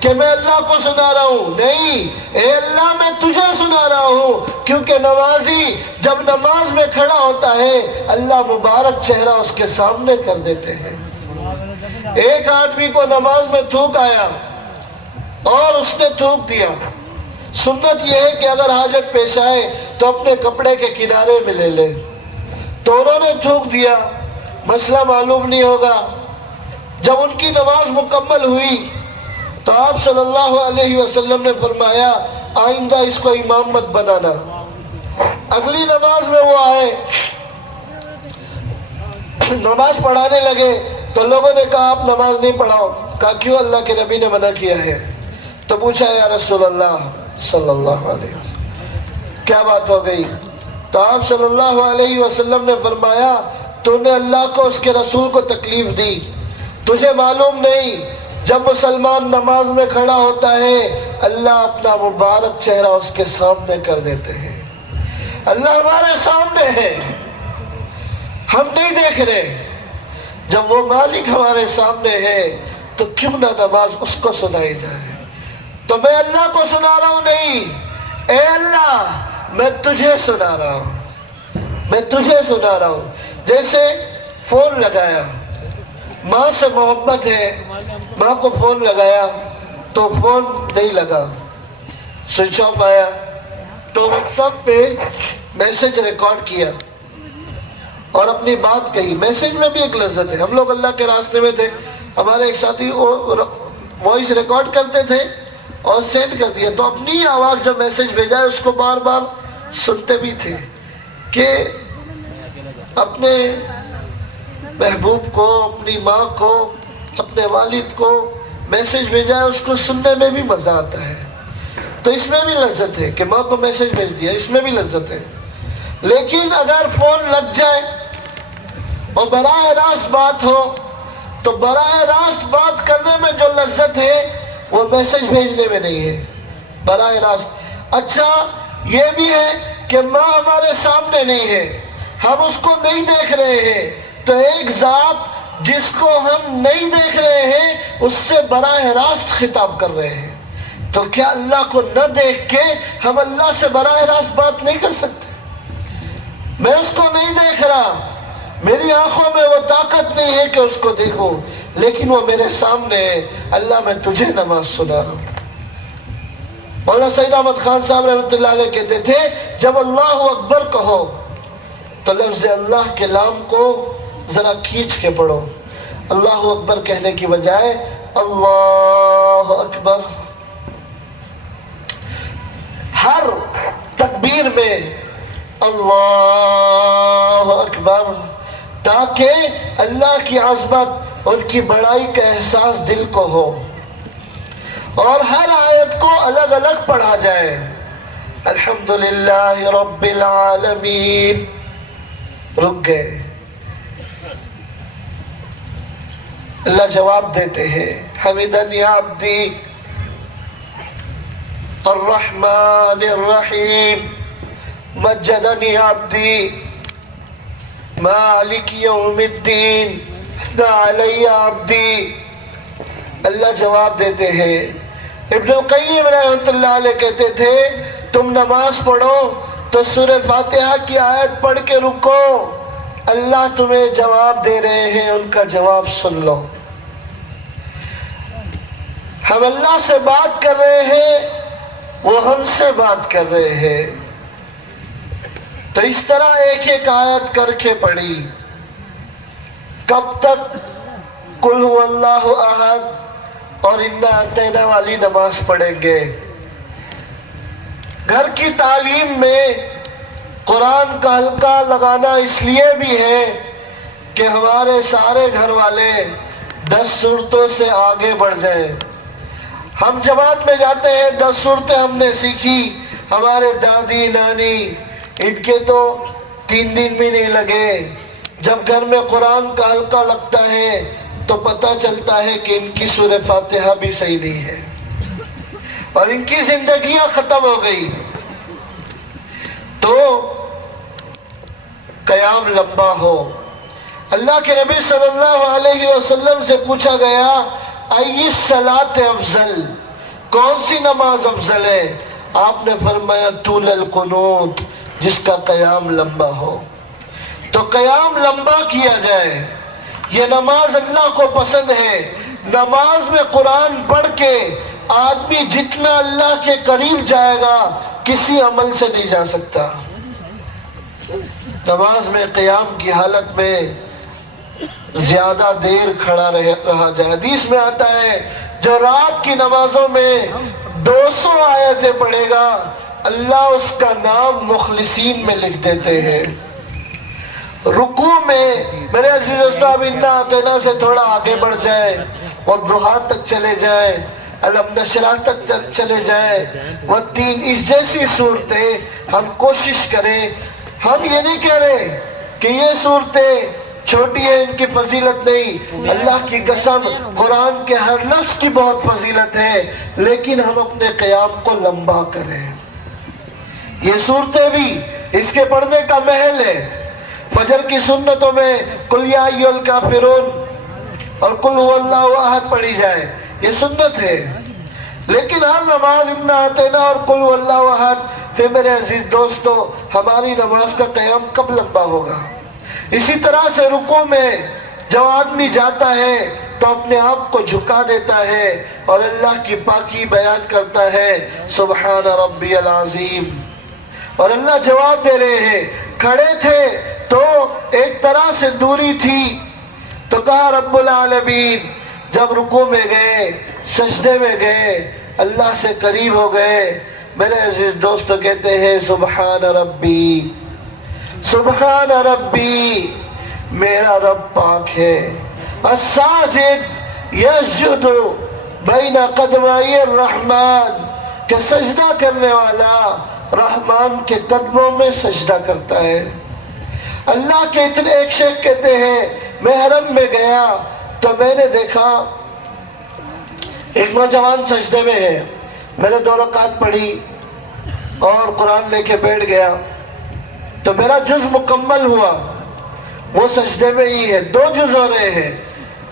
کہ میں اللہ کو سنا رہا ہوں، نہیں، اے اللہ میں تجھے سنا رہا ہوں، کیونکہ نمازی جب نماز میں کھڑا ہوتا ہے اللہ مبارک چہرہ اس کے سامنے کر دیتے ہیں۔ ایک آدمی کو نماز میں تھوک آیا اور اس نے تھوک دیا۔ سنت یہ ہے کہ اگر حاجت پیش آئے تو اپنے کپڑے کے کنارے میں لے لے، تو انہوں نے تھوک دیا، مسئلہ معلوم نہیں ہوگا۔ جب ان کی نماز مکمل ہوئی تو آپ صلی اللہ علیہ وسلم نے فرمایا آئندہ اس کو امام مت بنانا۔ اگلی نماز میں وہ آئے، نماز پڑھانے لگے تو لوگوں نے کہا آپ نماز نہیں پڑھاؤ۔ کہا کیوں؟ اللہ کے نبی نے منع کیا ہے۔ تو پوچھا یا رسول اللہ صلی اللہ علیہ وسلم کیا بات ہو گئی؟ تو آپ صلی اللہ علیہ وسلم نے فرمایا تو نے اللہ کو اس کے رسول کو تکلیف دی، تجھے معلوم نہیں جب مسلمان نماز میں کھڑا ہوتا ہے اللہ اپنا مبارک چہرہ اس کے سامنے کر دیتے ہیں۔ اللہ ہمارے سامنے ہے، ہم نہیں دیکھ رہے۔ جب وہ مالک ہمارے سامنے ہے تو کیوں نہ نماز اس کو سنائی جائے؟ تو میں اللہ کو سنا رہا ہوں، نہیں، اے اللہ میں تجھے سنا رہا ہوں، میں تجھے سنا رہا ہوں۔ جیسے فون لگایا، ماں سے محبت ہے، ماں کو فون لگایا تو فون نہیں لگا، سوئچ آف آیا، تو واٹس ایپ پہ میسج ریکارڈ کیا اور اپنی بات کہی۔ میسج میں بھی ایک لذت ہے۔ ہم لوگ اللہ کے راستے میں تھے، ہمارے ایک ساتھی وائس ریکارڈ کرتے تھے اور سینڈ کر دیا، تو اپنی آواز جو میسج بھیجا ہے اس کو بار بار سنتے بھی تھے کہ اپنے محبوب کو، اپنی ماں کو، اپنے والد کو میسج بھیجا ہے، اس کو سننے میں بھی مزہ آتا ہے۔ تو اس میں بھی لذت ہے کہ ماں کو میسج بھیج دیا، اس میں بھی لذت ہے۔ لیکن اگر فون لگ جائے اور براہ راست بات ہو تو براہ راست بات کرنے میں جو لذت ہے وہ میسج بھیجنے میں نہیں ہے، براہ راست۔ اچھا یہ بھی ہے کہ ماں ہمارے سامنے نہیں ہے، ہم اس کو نہیں دیکھ رہے ہیں، تو ایک ذات جس کو ہم نہیں دیکھ رہے ہیں اس سے براہ راست خطاب کر رہے ہیں، تو کیا اللہ کو نہ دیکھ کے ہم اللہ سے براہ راست بات نہیں کر سکتے؟ میں اس کو نہیں دیکھ رہا، میری آنکھوں میں وہ طاقت نہیں ہے کہ اس کو دیکھوں، لیکن وہ میرے سامنے ہے۔ اللہ میں تجھے نماز سنا رہا ہوں۔ مولانا سید احمد خان صاحب رحمۃ اللہ علیہ کہتے تھے جب اللہ اکبر کہو تو لفظ اللہ کے لام کو ذرا کھینچ کے پڑھو۔ اللہ اکبر کہنے کی بجائے اللہ اکبر، ہر تکبیر میں اللہ اکبر، تاکہ اللہ کی عظمت، ان کی بڑائی کا احساس دل کو ہو، اور ہر آیت کو الگ الگ پڑھا جائے۔ الحمدللہ رب العالمین، رک گئے، اللہ جواب دیتے ہیں حمیدنی عبدی الرحمن الرحیم، مجدنی عبدی مالک یوم الدین، اثنى علی عبدی۔ اللہ جواب دیتے ہیں۔ ابن القیم رحمۃ اللہ علیہ کہتے تھے تم نماز پڑھو تو سورہ فاتحہ کی آیت پڑھ کے رکو، اللہ تمہیں جواب دے رہے ہیں، ان کا جواب سن لو۔ ہم اللہ سے بات کر رہے ہیں، وہ ہم سے بات کر رہے ہیں، تو اس طرح ایک ایک آیت کر کے پڑھی۔ کب تک قل هو اللہ احد اور انا اعطینا والی نماز پڑھیں گے؟ گھر کی تعلیم میں قرآن کا حلقہ لگانا اس لیے بھی ہے کہ ہمارے سارے گھر والے 10 صورتوں سے آگے بڑھ جائیں۔ ہم جماعت میں جاتے ہیں، 10 صورتیں ہم نے سیکھی، ہمارے دادی نانی ان کے تو 3 دن بھی نہیں لگے۔ جب گھر میں قرآن کا حلقہ لگتا ہے تو پتہ چلتا ہے کہ ان کی سورہ فاتحہ بھی صحیح نہیں ہے اور ان کی زندگیاں ختم ہو گئی۔ تو قیام لمبا ہو۔ اللہ کے نبی صلی اللہ علیہ وسلم سے پوچھا گیا ای الصلاۃ افضل، کون سی نماز افضل ہے؟ آپ نے فرمایا طول القنوت، جس کا قیام لمبا ہو۔ تو قیام لمبا کیا جائے، یہ نماز اللہ کو پسند ہے۔ نماز میں قرآن پڑھ کے آدمی جتنا اللہ کے قریب جائے گا کسی عمل سے نہیں جا سکتا۔ نماز میں قیام کی حالت میں زیادہ دیر کھڑا رہا جائے۔ حدیث میں آتا ہے جو رات کی نمازوں میں 200 آیتیں پڑھے گا اللہ اس کا نام مخلصین میں لکھ دیتے ہیں۔ رکوع میں میرے عزیز اسلام انا اعطینا سے تھوڑا آگے بڑھ جائے، والضحیٰ تک چلے جائے، الم نشرح تک چلے جائے، والتین، اس جیسی صورتیں ہم کوشش کریں۔ ہم یہ نہیں کہہ رہے کہ یہ صورتیں چھوٹی ہیں، ان کی فضیلت نہیں، اللہ کی قسم قرآن کے ہر لفظ کی بہت فضیلت ہے، لیکن ہم اپنے قیام کو لمبا کریں۔ یہ صورتیں بھی اس کے پڑھنے کا محل ہے۔ فجر کی سنتوں میں قل یا ایھا الکافرون اور قل ھو اللہ احد پڑھی جائے، یہ سنت ہے، لیکن ہر نماز انا اعطینا اور قل ھو اللہ احد، پھر میرے عزیز دوستو ہماری نماز کا قیام کب لمبا ہوگا؟ اسی طرح سے رکوع میں جب آدمی جاتا ہے تو اپنے آپ کو جھکا دیتا ہے اور اللہ کی پاکی بیان کرتا ہے، سبحان ربی العظیم، اور اللہ جواب دے رہے ہیں۔ کھڑے تھے تو ایک طرح سے دوری تھی تو کہا رب العالمین، جب رکوع میں گئے، سجدے میں گئے، اللہ سے قریب ہو گئے، میرے عزیز دوستو کہتے ہیں سبحان ربی، سبحان ربی، میرا رب پاک ہے۔ الساجد یسجد بین قدمی الرحمن، کہ سجدہ کرنے والا رحمان کے قدموں میں سجدہ کرتا ہے۔ اللہ کے اتنے، ایک شیخ کہتے ہیں میں حرم میں گیا تو میں نے دیکھا ایک نوجوان سجدے میں ہے، میں نے 2 رکعت پڑھی اور قرآن لے کے بیٹھ گیا تو میرا جز مکمل ہوا، وہ سجدے میں ہی ہے، 2 جز ہو رہے ہیں،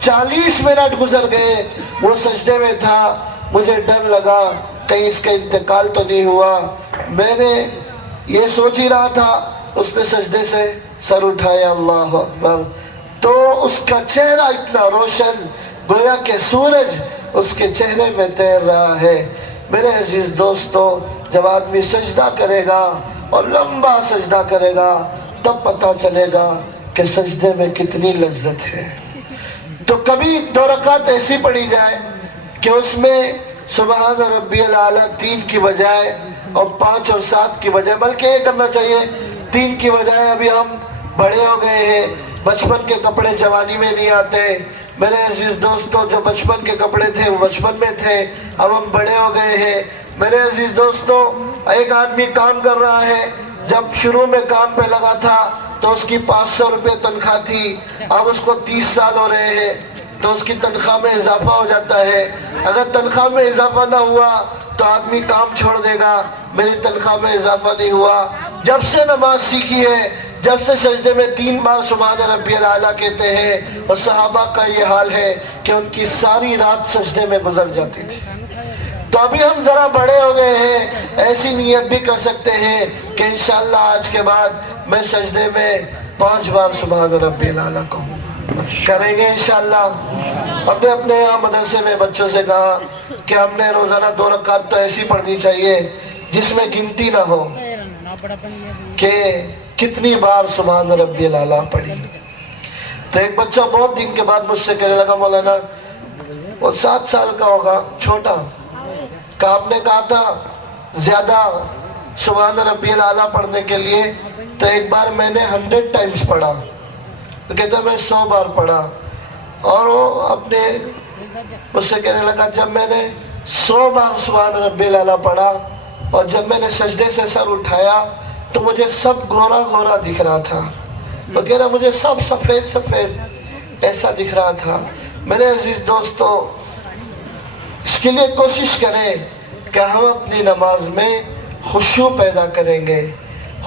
40 منٹ گزر گئے، وہ سجدے میں تھا، مجھے ڈر لگا کہیں اس کا انتقال تو نہیں ہوا۔ میں نے یہ سوچ ہی رہا تھا، اس نے سجدے سے سر اٹھایا، اللہ اکبر، تو اس کا چہرہ اتنا روشن گویا کہ سورج اس کے چہرے میں تیر رہا ہے۔ میرے عزیز دوستو جب آدمی سجدہ کرے گا اور لمبا سجدہ کرے گا تب پتہ چلے گا کہ سجدے میں کتنی لذت ہے۔ تو کبھی 2 رکعت ایسی پڑھی جائے کہ اس میں سبحان ربی الاعلیٰ 3 کی بجائے اور 5 اور 7 کی بجائے، بلکہ یہ کرنا چاہیے 3 کی بجائے، ابھی ہم بڑے ہو گئے ہیں، بچپن کے کپڑے جوانی میں نہیں آتے۔ میرے عزیز دوستو جو بچپن کے کپڑے تھے وہ بچپن میں تھے، اب ہم بڑے ہو گئے ہیں۔ میرے عزیز دوستو ایک آدمی کام کر رہا ہے، جب شروع میں کام پہ لگا تھا تو اس کی 500 روپے تنخواہ تھی، اب اس کو 30 سال ہو رہے ہیں تو اس کی تنخواہ میں اضافہ ہو جاتا ہے۔ اگر تنخواہ میں اضافہ نہ ہوا تو آدمی کام چھوڑ دے گا، میری تنخواہ میں اضافہ نہیں ہوا۔ جب سے نماز سیکھی ہے، جب سے سجدے میں 3 بار سبحان ربی الاعلیٰ کہتے ہیں، اور صحابہ کا یہ حال ہے کہ ان کی ساری رات سجدے میں گزر جاتی تھی۔ تو ابھی ہم ذرا بڑے ہو گئے ہیں، ایسی نیت بھی کر سکتے ہیں کہ انشاءاللہ آج کے بعد میں سجدے میں 5 بار سبحان ربی الاعلیٰ کہوں گا، کریں گے انشاءاللہ۔ ہم نے اپنے یہاں مدرسے میں بچوں سے کہا کہ ہم نے روزانہ 2 رکعت تو ایسی پڑھنی چاہیے جس میں گنتی نہ ہو کہ کتنی بار سبحان ربی الاعلیٰ پڑھی۔ تو ایک بچہ بہت دن کے بعد مجھ سے کہنے لگا مولانا، وہ 7 سال کا ہوگا، چھوٹا، کہ آپ نے کہا تھا زیادہ سبحان ربی الاعلیٰ پڑھنے کے لیے، تو ایک بار میں نے 100 ٹائمز پڑھا، تو کہتا میں 100 بار پڑھا۔ اور وہ اپنے مجھ سے کہنے لگا جب میں نے 100 بار سبحان ربی الاعلیٰ پڑھا اور جب میں نے سجدے سے سر اٹھایا تو مجھے سب گورا گورا دکھ رہا تھا، وہ کہہ رہا مجھے سب سفید سفید ایسا دکھ رہا تھا۔ میرے عزیز دوستو اس کے لیے کوشش کریں کہ ہم اپنی نماز میں خشوع پیدا کریں گے۔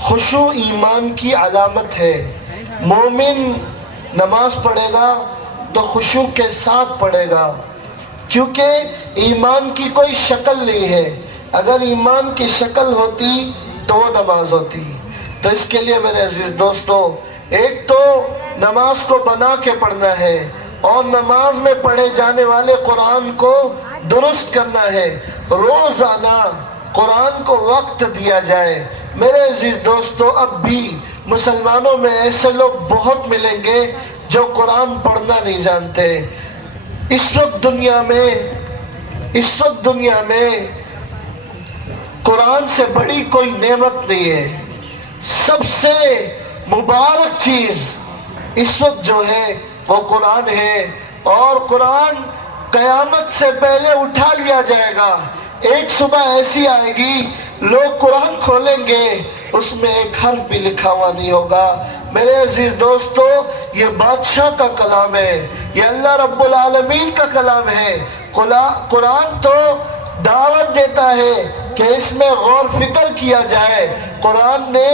خشوع ایمان کی علامت ہے۔ مومن نماز پڑھے گا تو خشوع کے ساتھ پڑھے گا، کیونکہ ایمان کی کوئی شکل نہیں ہے. اگر ایمان کی شکل ہوتی تو وہ نماز ہوتی. تو اس کے لیے میرے عزیز دوستو، ایک تو نماز کو بنا کے پڑھنا ہے، اور نماز میں پڑھے جانے والے قرآن کو درست کرنا ہے. روزانہ قرآن کو وقت دیا جائے. میرے عزیز دوستو، اب بھی مسلمانوں میں ایسے لوگ بہت ملیں گے جو قرآن پڑھنا نہیں جانتے. اس وقت دنیا میں قرآن سے بڑی کوئی نعمت نہیں ہے. سب سے مبارک چیز اس وقت جو ہے وہ قرآن ہے، اور قرآن قیامت سے پہلے اٹھا لیا جائے گا. ایک صبح ایسی آئے گی، لوگ قرآن کھولیں گے، اس میں ایک حرف بھی لکھا ہوا نہیں ہوگا. میرے عزیز دوستو، یہ بادشاہ کا کلام ہے، یہ اللہ رب العالمین کا کلام ہے. قرآن تو دعوت دیتا ہے کہ اس میں غور فکر کیا جائے. قرآن نے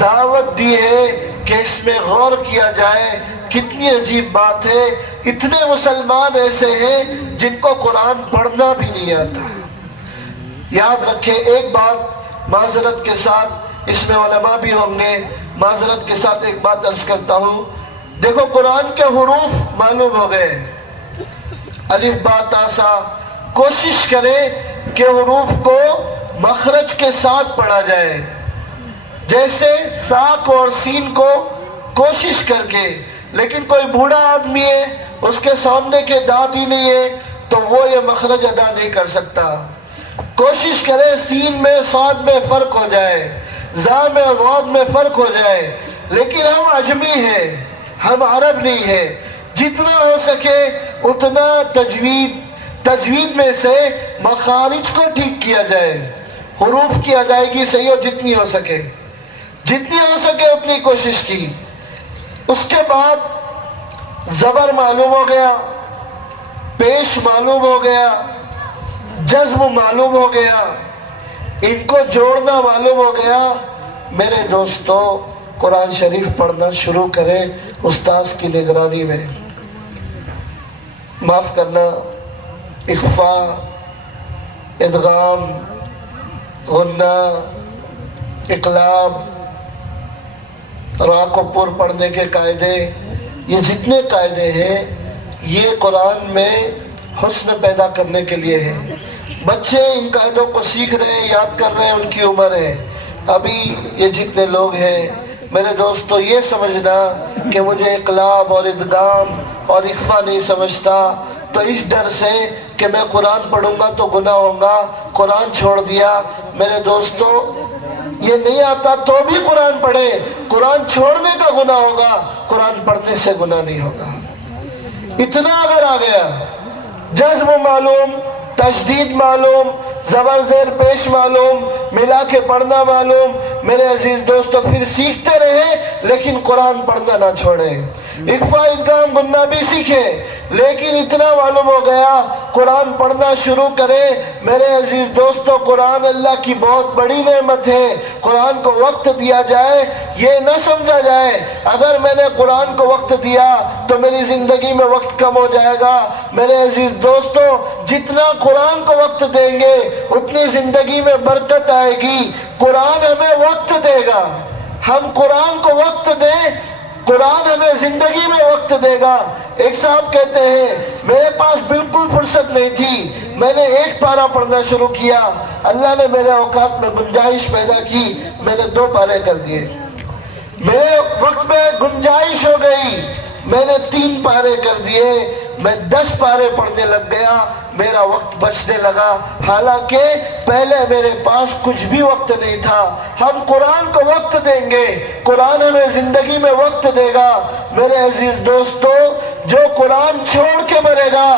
دعوت دی ہے کہ اس میں غور کیا جائے. کتنی عجیب بات ہے، اتنے مسلمان ایسے ہیں جن کو قرآن پڑھنا بھی نہیں آتا. یاد رکھیں ایک بات، معذرت کے ساتھ، اس میں علماء بھی ہوں گے، معذرت کے ساتھ ایک بات عرض کرتا ہوں. دیکھو قرآن کے حروف معلوم ہو گئے، الف با تا سا. کوشش کریں کہ حروف کو مخرج کے ساتھ پڑھا جائے. جیسے ساق اور سین کو کوشش کر کے. لیکن کوئی بوڑھا آدمی ہے، اس کے سامنے کے دانت ہی نہیں ہے، تو وہ یہ مخرج ادا نہیں کر سکتا. کوشش کرے سین میں صاد میں فرق ہو جائے، زا میں غاد میں فرق ہو جائے. لیکن ہم عجمی ہیں، ہم عرب نہیں ہیں. جتنا ہو سکے اتنا تجوید میں سے مخارج کو ٹھیک کیا جائے. حروف کی ادائیگی صحیح ہو، جتنی ہو سکے اتنی کوشش کی. اس کے بعد زبر معلوم ہو گیا، پیش معلوم ہو گیا، جزم معلوم ہو گیا، ان کو جوڑنا معلوم ہو گیا. میرے دوستو، قرآن شریف پڑھنا شروع کریں استاذ کی نگرانی میں. معاف کرنا، اخفاء، ادغام، غنہ، اقلاب، را کو پر پڑھنے کے قاعدے، یہ جتنے قاعدے ہیں یہ قرآن میں حسن پیدا کرنے کے لیے ہیں. بچے ان قاعدوں کو سیکھ رہے ہیں، یاد کر رہے ہیں، ان کی عمر ہے. ابھی یہ جتنے لوگ ہیں میرے دوستو، یہ سمجھنا کہ مجھے اقلاب اور ادغام اور اخفاء نہیں سمجھتا، تو اس ڈر سے کہ میں قرآن پڑھوں گا تو گناہ ہوگا، قرآن چھوڑ دیا. میرے دوستو، یہ نہیں آتا تو بھی قرآن پڑھے. قرآن چھوڑنے کا گناہ ہوگا، قرآن پڑھنے سے گناہ نہیں ہوگا. اتنا اگر آ گیا، جزم معلوم، تشدید معلوم، زبر زیر پیش معلوم، ملا کے پڑھنا معلوم، میرے عزیز دوستو پھر سیکھتے رہے لیکن قرآن پڑھنا نہ چھوڑیں. اخفاء ادغام غنہ بھی سیکھے، لیکن اتنا معلوم ہو گیا قرآن پڑھنا شروع کرے. میرے عزیز دوستو، قرآن اللہ کی بہت بڑی نعمت ہے. قرآن کو وقت دیا جائے، یہ نہ سمجھا جائے اگر میں نے قرآن کو وقت دیا تو میری زندگی میں وقت کم ہو جائے گا. میرے عزیز دوستو، جتنا قرآن کو وقت دیں گے اتنی زندگی میں برکت آئے گی. قرآن ہمیں وقت دے گا، ہم قرآن کو وقت دیں، قرآن ہمیں زندگی میں وقت دے گا. ایک صاحب کہتے ہیں میرے پاس بالکل فرصت نہیں تھی، میں نے ایک پارہ پڑھنا شروع کیا، اللہ نے میرے اوقات میں گنجائش پیدا کی، میں نے 2 پارے کر دیے. میرے وقت میں گنجائش ہو گئی، میں نے 3 پارے کر دیے، میں 10 پارے پڑھنے لگ گیا، میرا وقت بچنے لگا. حالانکہ پہلے میرے پاس کچھ بھی وقت نہیں تھا. ہم قرآن کو وقت دیں گے، قرآن ہمیں زندگی میں وقت دے گا. میرے عزیز دوستو، جو قرآن چھوڑ کے مرے گا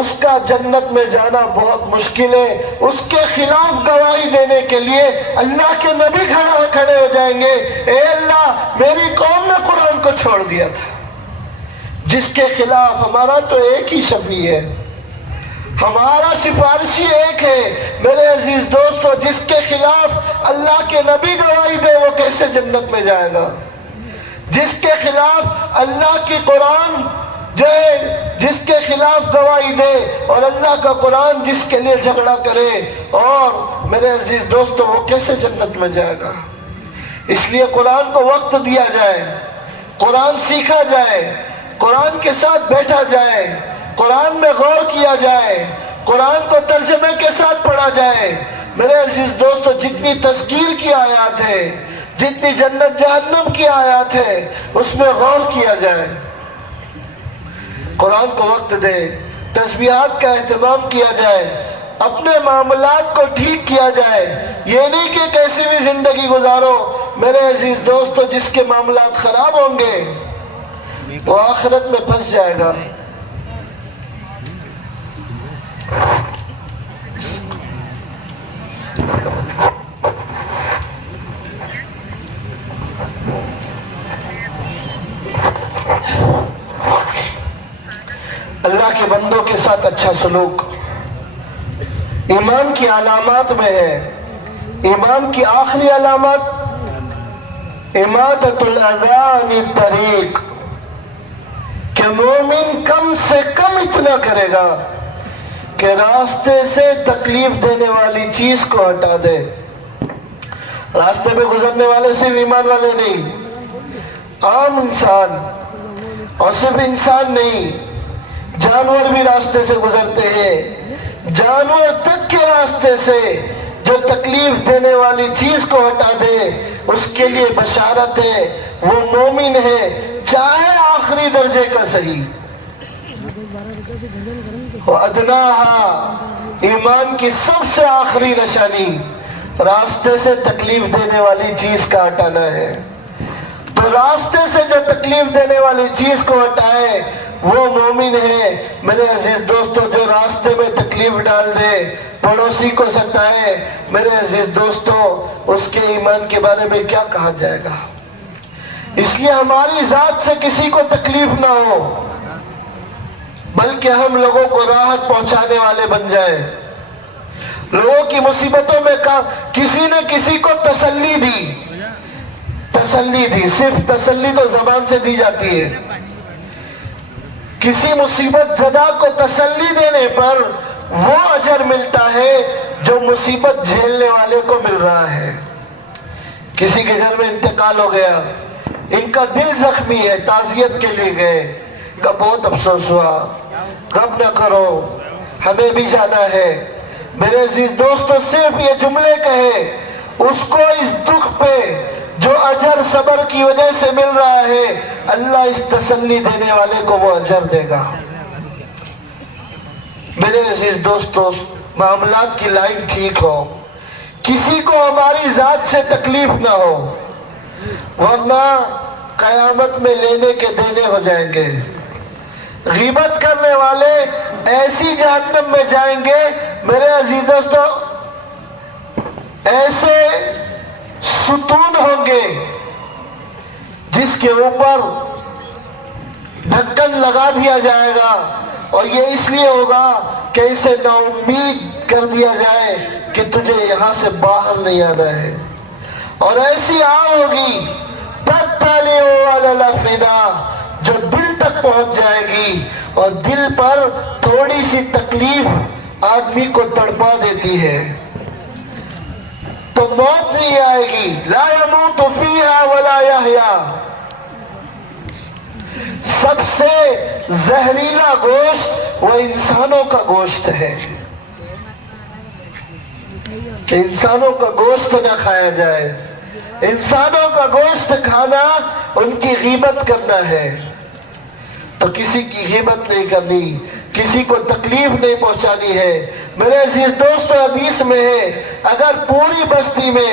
اس کا جنت میں جانا بہت مشکل ہے. اس کے خلاف گواہی دینے کے لیے اللہ کے نبی کھڑے ہو جائیں گے، اے اللہ، میری قوم نے قرآن کو چھوڑ دیا تھا. جس کے خلاف ہمارا تو ایک ہی شفیع ہے، ہمارا سفارشی ایک ہے. میرے عزیز دوستو، جس کے خلاف اللہ کے نبی گواہی دے وہ کیسے جنت میں جائے گا؟ جس کے خلاف اللہ کی قرآن، جس کے خلاف گواہی دے اور اللہ کا قرآن جس کے لیے جھگڑا کرے، اور میرے عزیز دوستو وہ کیسے جنت میں جائے گا؟ اس لیے قرآن کو وقت دیا جائے، قرآن سیکھا جائے، قرآن کے ساتھ بیٹھا جائے، قرآن میں غور کیا جائے، قرآن کو ترجمے کے ساتھ پڑھا جائے۔ میرے عزیز دوستو جتنی تذکیر کی آیات ہے، جتنی جنت جہنم کی آیات ہے، اس میں غور کیا جائے، قرآن کو وقت دے، تسبیحات کا اہتمام کیا جائے، اپنے معاملات کو ٹھیک کیا جائے۔ یہ نہیں کہ کیسی بھی زندگی گزارو۔ میرے عزیز دوستو جس کے معاملات خراب ہوں گے وہ آخرت میں پھنس جائے گا۔ اللہ کے بندوں کے ساتھ اچھا سلوک ایمان کی علامات میں ہے۔ ایمان کی آخری علامت اماطۃ الاذی عن الطریق، کہ مومن کم سے کم اتنا کرے گا کہ راستے سے تکلیف دینے والی چیز کو ہٹا دے۔ راستے میں گزرنے والے صرف ایمان والے نہیں، عام انسان، اور صرف انسان نہیں، جانور بھی راستے سے گزرتے ہیں۔ جانور تک کے راستے سے جو تکلیف دینے والی چیز کو ہٹا دے اس کے لیے بشارت ہے، وہ مومن ہے، چاہے آخری درجے کا صحیح۔ وَأَدْنَاهَا، ایمان کی سب سے آخری نشانی راستے سے تکلیف دینے والی چیز کا ہٹانا ہے۔ تو راستے سے جو تکلیف دینے والی چیز کو ہٹائے وہ مومن ہے۔ میرے عزیز دوستو جو راستے میں تکلیف ڈال دے، پڑوسی کو ستائے، میرے عزیز دوستو اس کے ایمان کے بارے میں کیا کہا جائے گا؟ اس لیے ہماری ذات سے کسی کو تکلیف نہ ہو، بلکہ ہم لوگوں کو راحت پہنچانے والے بن جائیں۔ لوگوں کی مصیبتوں میں کسی نے کسی کو تسلی دی، صرف تسلی تو زبان سے دی جاتی ہے۔ کسی مصیبت زدہ کو تسلی دینے پر وہ اجر ملتا ہے جو مصیبت جھیلنے والے کو مل رہا ہے۔ کسی کے گھر میں انتقال ہو گیا، ان کا دل زخمی ہے، تعزیت کے لیے گئے، کہ بہت افسوس ہوا، غم نہ کرو، ہمیں بھی جانا ہے۔ میرے عزیز دوستو صرف یہ جملے کہے، اس کو اس دکھ پہ جو اجر صبر کی وجہ سے مل رہا ہے، اللہ اس تسلی دینے والے کو وہ اجر دے گا۔ میرے عزیز دوستو معاملات کی لائن ٹھیک ہو، کسی کو ہماری ذات سے تکلیف نہ ہو، ورنہ قیامت میں لینے کے دینے ہو جائیں گے۔ غیبت کرنے والے ایسی جہنم میں جائیں گے میرے عزیز دوستو، ایسے ستون ہوں گے جس کے اوپر ڈھکن لگا دیا جائے گا، اور یہ اس لیے ہوگا کہ اسے نا امید کر دیا جائے کہ تجھے یہاں سے باہر نہیں آنا ہے۔ اور ایسی آگ ہوگی تَطَّلِعُ عَلَى الْأَفْئِدَةِ، جو دل تک پہنچ جائے گی، اور دل پر تھوڑی سی تکلیف آدمی کو تڑپا دیتی ہے۔ تو موت نہیں آئے گی، لا يموت فیہا ولا یحییٰ۔ سب سے زہریلا گوشت وہ انسانوں کا گوشت ہے، کہ انسانوں کا گوشت نہ کھایا جائے۔ انسانوں کا گوشت کھانا ان کی غیبت کرنا ہے۔ تو کسی کی غیبت نہیں کرنی، کسی کو تکلیف نہیں پہنچانی ہے۔ میرے عزیز دوستو حدیث میں ہے، اگر پوری بستی میں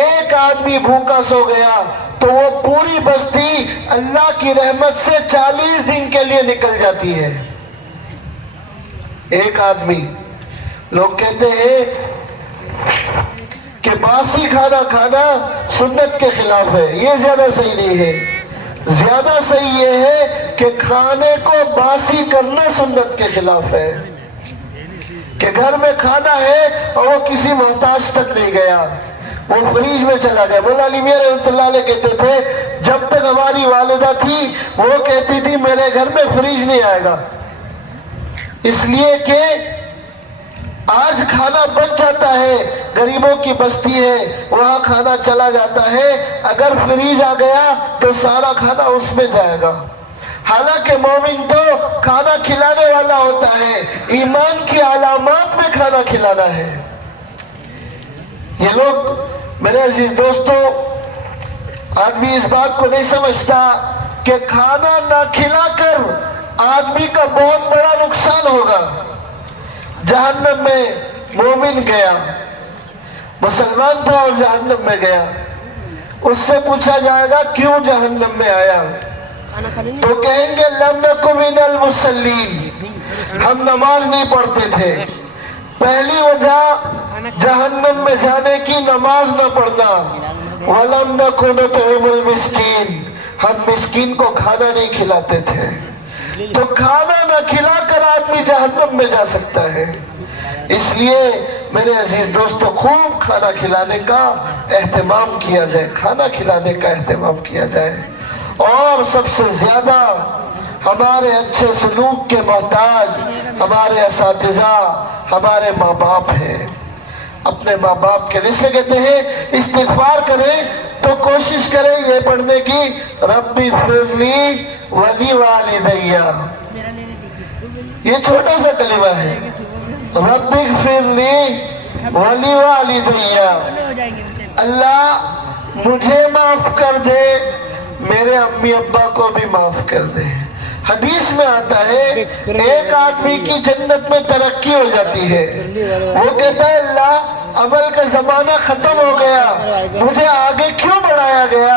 ایک آدمی بھوکا سو گیا تو وہ پوری بستی اللہ کی رحمت سے 40 دن کے لیے نکل جاتی ہے۔ ایک آدمی، لوگ کہتے ہیں کہ باسی کھانا کھانا سنت کے خلاف ہے، یہ زیادہ صحیح نہیں ہے۔ زیادہ صحیح یہ ہے کہ کھانے کو باسی کرنا سنت کے خلاف ہے، کہ گھر میں کھانا ہے اور وہ کسی محتاج تک نہیں گیا، وہ فریج میں چلا گیا. مولا علی میاں رحمۃ اللہ علیہ کہتے تھے جب تک ہماری والدہ تھی وہ کہتی تھی میرے گھر میں فریج نہیں آئے گا، اس لیے کہ آج کھانا بن جاتا ہے، غریبوں کی بستی ہے وہاں کھانا چلا جاتا ہے، اگر فریج آ گیا تو سارا کھانا اس میں جائے گا. حالانکہ مومن تو کھانا کھلانے والا ہوتا ہے، ایمان کی علامات میں کھانا کھلانا ہے. یہ لوگ میرے عزیز دوستو، آدمی اس بات کو نہیں سمجھتا کہ کھانا نہ کھلا کر آدمی کا بہت بڑا نقصان ہوگا. جہنم میں مومن گیا، مسلمان تھا اور جہنم میں گیا، اس سے پوچھا جائے گا کیوں جہنم میں آیا؟ تو کہیں گے لم نک من المصلین، ہم نماز نہیں پڑھتے تھے. پہلی وجہ جہنم میں جانے کی نماز نہ پڑھنا. وَلَمْ نَكُ نُطْعِمُ الْمِسْكِينَ، ہم مسکین کو کھانا نہیں کھلاتے تھے. تو کھانا نہ کھلا کر آدمی جہنم میں جا سکتا ہے. اس لیے میرے عزیز دوستو خوب کھانا کھلانے کا اہتمام کیا جائے، کھانا کھلانے کا اہتمام کیا جائے. اور سب سے زیادہ ہمارے اچھے سلوک کے محتاج ہمارے اساتذہ، ہمارے ماں باپ ہیں. اپنے ماں باپ کے لیے اس لیے کہتے ہیں استغفار کریں تو کوشش کریں یہ پڑھنے کی ربی اغفر لی ولی والدیہ. یہ چھوٹا سا کلمہ ہے، ربی اغفر لی ولی والدیہ. اللہ مجھے معاف کر دے، میرے امی ابا کو بھی معاف کر دے. حدیث میں آتا ہے ایک آدمی کی جنت میں ترقی ہو جاتی ہے، وہ کہتا ہے اللہ عمل کا زمانہ ختم ہو گیا، مجھے آگے کیوں بڑھایا گیا؟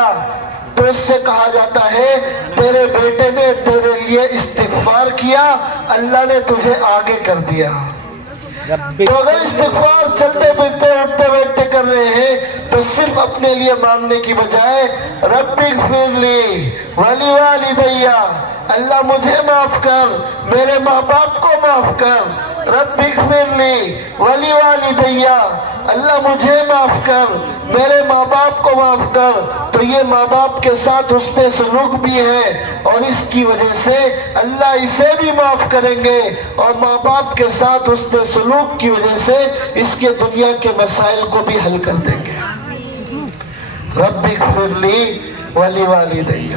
تو اس سے کہا جاتا ہے تیرے بیٹے نے تیرے لیے استغفار کیا، اللہ نے تجھے آگے کر دیا. تو اگر استغفار چلتے پھرتے اٹھتے بیٹھتے کر رہے ہیں تو صرف اپنے لیے مانگنے کی بجائے ربی اغفر لی ولی والدیہ، اللہ مجھے معاف کر، میرے ماں باپ کو معاف کر. ربی اغفر لی ولی والدیہ، اللہ مجھے معاف کر، میرے ماں باپ کو معاف کر. تو یہ ماں باپ کے ساتھ حسن سلوک بھی ہے اور اس کی وجہ سے اللہ اسے بھی معاف کریں گے، اور ماں باپ کے ساتھ حسن سلوک کی وجہ سے اس کے دنیا کے مسائل کو بھی حل کر دیں گے. ربی اغفر لی ولی والدیہ،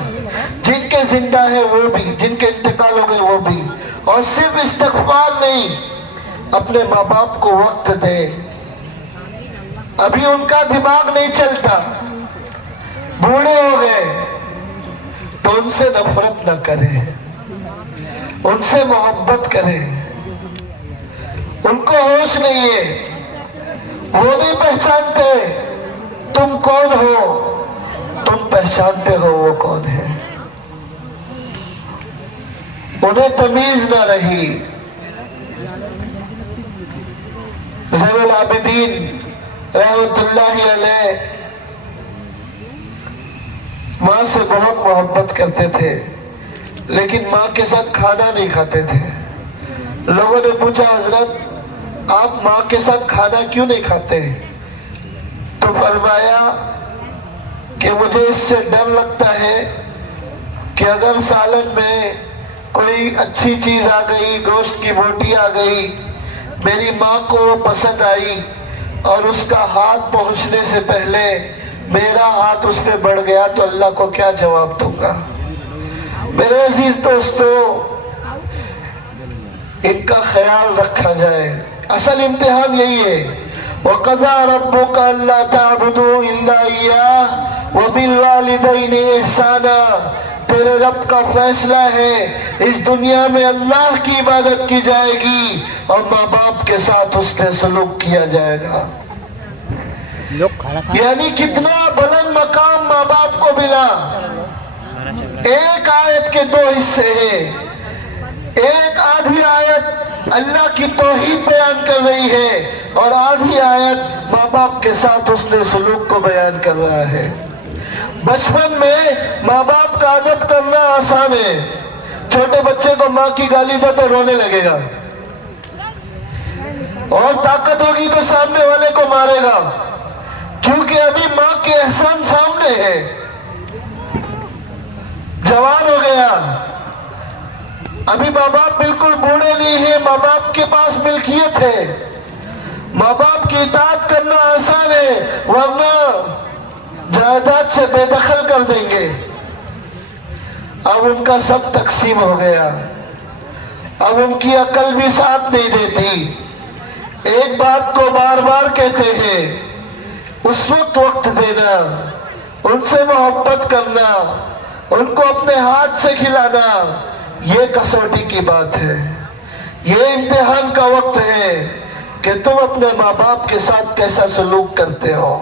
جن کے زندہ ہے وہ بھی، جن کے انتقال ہو گئے وہ بھی. اور صرف استغفار نہیں، اپنے ماں باپ کو وقت دے. ابھی ان کا دماغ نہیں چلتا، بوڑھے ہو گئے، تو ان سے نفرت نہ کریں، ان سے محبت کریں. ان کو ہوش نہیں ہے، وہ نہیں پہچانتے تم کون ہو، تم پہچانتے ہو وہ کون ہے. انہیں تمیز نہ رہی. زین العابدین رحمت اللہ علیہ ماں سے بہت محبت کرتے تھے، لیکن ماں کے ساتھ کھانا نہیں کھاتے تھے. لوگوں نے پوچھا حضرت آپ ماں کے ساتھ کھانا کیوں نہیں کھاتے؟ تو فرمایا کہ مجھے اس سے ڈر لگتا ہے کہ اگر سالن میں کوئی اچھی چیز آ گئی، گوشت کی بوٹی آ گئی، میری ماں کو وہ پسند آئی اور اس کا ہاتھ پہنچنے سے پہلے میرا ہاتھ اس پہ بڑھ گیا تو اللہ کو کیا جواب دوں گا؟ میرے عزیز دوستو ان کا خیال رکھا جائے. اصل امتحان یہی ہے، وَقَضَى رَبُّكَ أَلَّا تَعْبُدُوا إِلَّا إِيَّاهُ وَبِالْوَالِدَيْنِ إِحْسَانًا. تیرے رب کا فیصلہ ہے اس دنیا میں اللہ کی عبادت کی جائے گی اور ماں باپ کے ساتھ حسن سلوک کیا جائے گا. یعنی کتنا بلند مقام ماں باپ کو ملا. ایک آیت کے دو حصے ہیں. ایک آدھی آیت اللہ کی توحید بیان کر رہی ہے اور آدھی آیت ماں باپ کے ساتھ حسن سلوک کو بیان کر رہا ہے. بچپن میں ماں باپ کا ادب کرنا آسان ہے. چھوٹے بچے کو ماں کی گالی دو تو رونے لگے گا، اور طاقت ہوگی تو سامنے والے کو مارے گا. کیونکہ ابھی ماں کے احسان سامنے ہے. جوان ہو گیا, ابھی ماں باپ بالکل بوڑھے نہیں ہیں, ماں باپ کے پاس ملکیت ہے, ماں باپ کی اطاعت کرنا آسان ہے, ورنہ جائیداد سے بے دخل کر دیں گے. اب ان کا سب تقسیم ہو گیا, اب ان کی عقل بھی ساتھ نہیں دیتی. ایک بات کو بار بار کہتے ہیں, اس وقت دینا, ان سے محبت کرنا, ان کو اپنے ہاتھ سے کھلانا, یہ کسوٹی کی بات ہے, یہ امتحان کا وقت ہے کہ تم اپنے ماں باپ کے ساتھ کیسا سلوک کرتے ہو.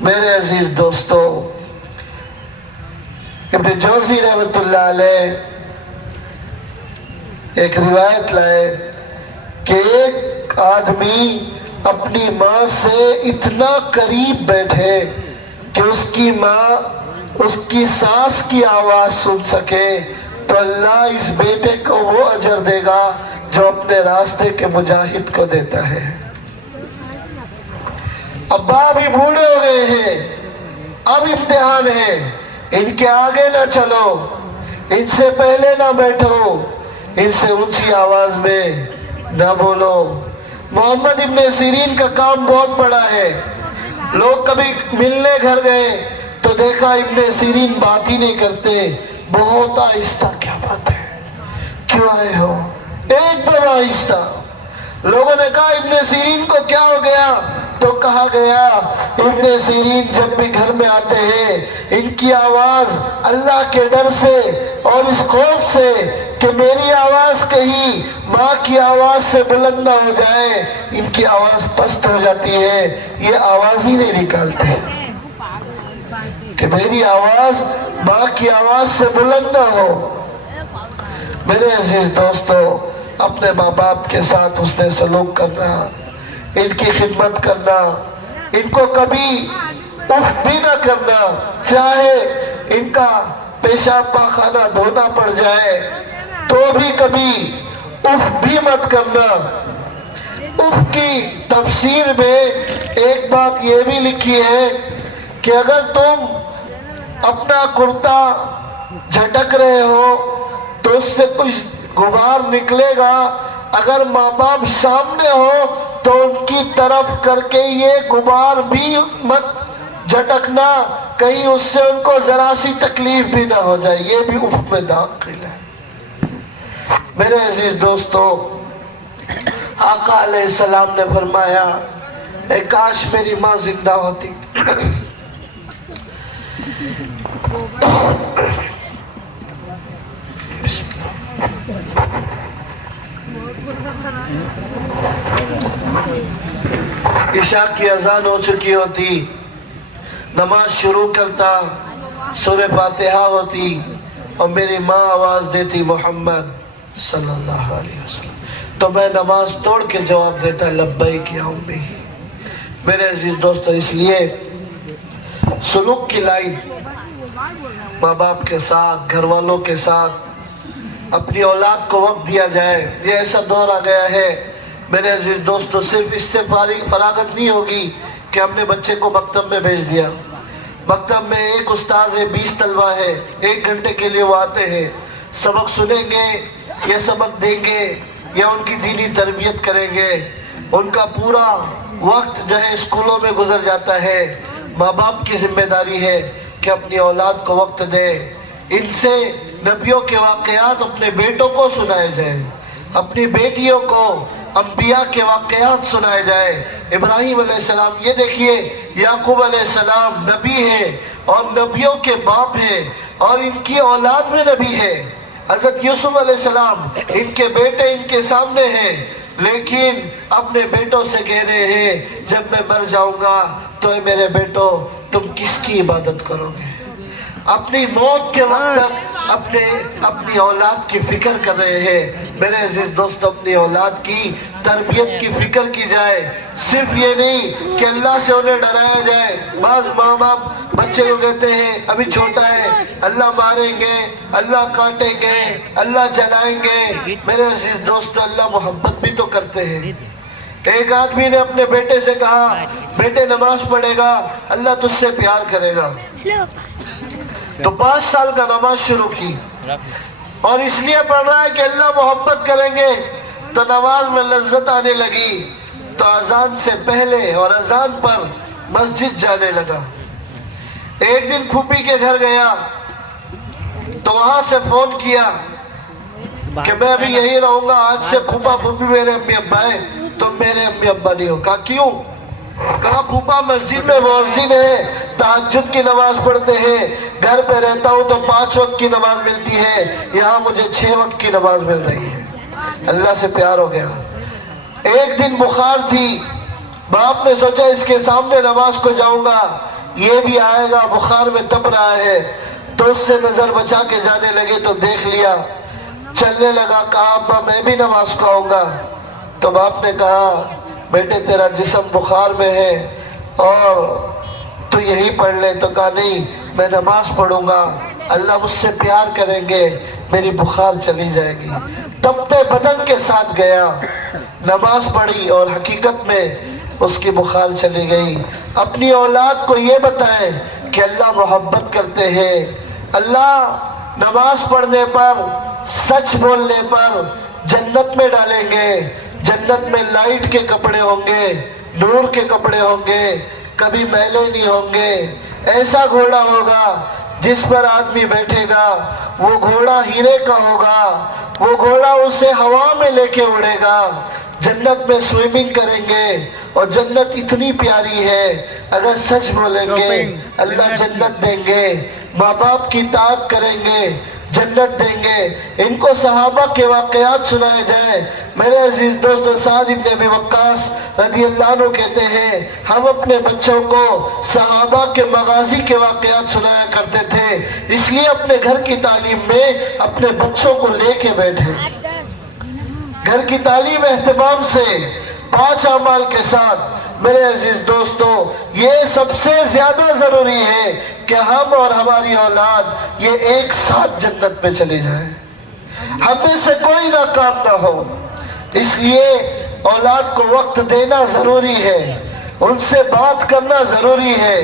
میرے عزیز دوستو, ابن جوزی رحمت اللہ علیہ ایک روایت لائے کہ ایک آدمی اپنی ماں سے اتنا قریب بیٹھے کہ اس کی ماں اس کی سانس کی آواز سن سکے تو اللہ اس بیٹے کو وہ اجر دے گا جو اپنے راستے کے مجاہد کو دیتا ہے. ابا بھی بوڑھے ہو گئے ہیں, اب امتحان ہے, ان کے آگے نہ چلو, ان سے پہلے نہ بیٹھو, ان سے اونچی آواز میں نہ بولو. محمد ابن سیرین کا کام بہت بڑا ہے. لوگ کبھی ملنے گھر گئے تو دیکھا ابن سیرین بات ہی نہیں کرتے, بہت آہستہ. کیا بات ہے, کیوں آئے ہو؟ ایک دم آہستہ. لوگوں نے کہا ابن سیرین کو کیا ہو گیا؟ تو کہا گیا ابن سیرین جب بھی گھر میں آتے ہیں ان کی آواز اللہ کے ڈر سے اور اس خوف سے کہ میری آواز کہیں ماں کی آواز سے بلند نہ ہو جائے, ان کی آواز پست ہو جاتی ہے, یہ آواز ہی نہیں نکالتے کہ میری آواز ماں کی آواز سے بلند نہ ہو. میرے عزیز دوستو, اپنے ماں باپ کے ساتھ حسن سلوک کرنا, ان کی خدمت کرنا, ان کو کبھی اف بھی نہ کرنا, چاہے ان کا پیشاب پاخانہ دھونا پڑ جائے تو بھی کبھی اف بھی مت کرنا. اف کی تفسیر میں ایک بات یہ بھی لکھی ہے کہ اگر تم اپنا کرتا جھٹک رہے ہو تو اس سے کچھ غبار نکلے گا, اگر ماں باپ سامنے ہو تو ان کی طرف کر کے یہ غبار بھی مت جھٹکنا, کہیں اس سے ان کو ذرا سی تکلیف بھی نہ ہو جائے, یہ بھی اف میں داخل ہے. میرے عزیز دوستو, آقا علیہ السلام نے فرمایا اے کاش میری ماں زندہ ہوتی. عشاء کی اذان ہو چکی ہوتی, نماز شروع کرتا, سورہ فاتحہ ہوتی اور میری ماں آواز دیتی محمد صلی اللہ علیہ وسلم, تو میں نماز توڑ کے جواب دیتا لبیک یا امی. میرے عزیز دوستو, اس لیے سلوک کی لائن ماں باپ کے ساتھ, گھر والوں کے ساتھ, اپنی اولاد کو وقت دیا جائے. یہ ایسا دور آ گیا ہے میرے عزیز دوستو, صرف اس سے فراغت نہیں ہوگی کہ ہم نے بچے کو مکتب میں بھیج دیا. مکتب میں ایک استاذ ہے, 20 طلبہ ہے, 1 گھنٹے کے لیے وہ آتے ہیں, سبق سنیں گے یا سبق دیں گے یا ان کی دینی تربیت کریں گے. ان کا پورا وقت جو ہے اسکولوں میں گزر جاتا ہے. ماں باپ کی ذمہ داری ہے کہ اپنی اولاد کو وقت دے, ان سے نبیوں کے واقعات اپنے بیٹوں کو سنائے جائیں, اپنی بیٹیوں کو انبیاء کے واقعات سنائے جائے. ابراہیم علیہ السلام, یہ دیکھیے یعقوب علیہ السلام نبی ہے اور نبیوں کے باپ ہے اور ان کی اولاد میں نبی ہے. حضرت یوسف علیہ السلام, ان کے بیٹے ان کے سامنے ہیں, لیکن اپنے بیٹوں سے کہہ رہے ہیں جب میں مر جاؤں گا تو اے میرے بیٹو تم کس کی عبادت کرو گے. اپنی موت کے وقت اپنی اولاد کی فکر کر رہے ہیں. میرے عزیز دوست, اپنی اولاد کی تربیت کی فکر کی جائے, صرف یہ نہیں کہ اللہ سے انہیں ڈرایا جائے. بعض ماں باپ بچے کو کہتے ہیں ابھی چھوٹا ہے, اللہ ماریں گے, اللہ کاٹیں گے, اللہ جلائیں گے. میرے عزیز دوست, اللہ محبت بھی تو کرتے ہیں, ایک آدمی نے اپنے بیٹے سے کہا بیٹے نماز پڑھے گا اللہ تجھ سے پیار کرے گا، تو 5 سال کا نماز شروع کی اور اس لیے پڑھ رہا ہے کہ اللہ محبت کریں گے، تو نماز میں لذت آنے لگی تو اذان سے پہلے اور اذان پر مسجد جانے لگا۔ ایک دن پھوپھی کے گھر گیا تو وہاں سے فون کیا کہ میں ابھی یہی رہوں گا، آج سے پھوپا پھوپھی میرے امی ابا ہیں، تم میرے امی ابا نہیں ہو۔ کہا کیوں؟ کہا پھوپا مسجد میں مؤذن ہے، تہجد کی نماز پڑھتے ہیں، گھر پہ رہتا ہوں تو 5 وقت کی نماز ملتی ہے، یہاں مجھے 6 وقت کی نماز مل رہی ہے۔ اللہ سے پیار ہو گیا۔ ایک دن بخار تھی، باپ نے سوچا اس کے سامنے نماز کو جاؤں گا، یہ بھی آئے گا، بخار میں تپ رہا ہے، تو اس سے نظر بچا کے جانے لگے تو دیکھ لیا، چلنے لگا۔ کہا ابا میں بھی نماز کو آؤں گا، تو باپ نے کہا بیٹے تیرا جسم بخار میں ہے اور تو یہی پڑھ لے۔ تو کہا نہیں میں نماز پڑھوں گا، اللہ مجھ سے پیار کریں گے، میری بخار چلی جائے گی۔ تپتے بدن کے ساتھ گیا، نماز پڑھی اور حقیقت میں اس کی بخار چلی گئی۔ اپنی اولاد کو یہ بتائیں کہ اللہ محبت کرتے ہیں، اللہ نماز پڑھنے پر، سچ بولنے پر جنت میں ڈالیں گے، جنت میں لائٹ کے کپڑے ہوں گے، نور کے کپڑے ہوں گے، کبھی میلے نہیں ہوں گے۔ ایسا گھوڑا ہوگا جس پر آدمی بیٹھے گا، وہ گھوڑا ہیرے کا ہوگا، وہ گھوڑا اسے ہوا میں لے کے اڑے گا۔ جنت میں سوئمنگ کریں گے اور جنت اتنی پیاری ہے، اگر سچ بولیں گے اللہ جنت دیں گے، ماں باپ کی اطاعت کریں گے جنت دیں گے۔ ان کو صحابہ کے واقعات سنائے جائیں۔ میرے عزیز دوستو، سعد بن ابی وقاص رضی اللہ عنہ کہتے ہیں ہم اپنے بچوں کو صحابہ کے مغازی کے واقعات سنایا کرتے تھے، اس لیے اپنے گھر کی تعلیم میں اپنے بچوں کو لے کے بیٹھے۔ گھر کی تعلیم اہتمام سے 5 اعمال کے ساتھ، میرے عزیز دوستو یہ سب سے زیادہ ضروری ہے کہ ہم اور ہماری اولاد یہ ایک ساتھ جنت میں چلی جائے، ہم میں سے کوئی ناکام نہ ہو۔ اس لیے اولاد کو وقت دینا ضروری ہے، ان سے بات کرنا ضروری ہے،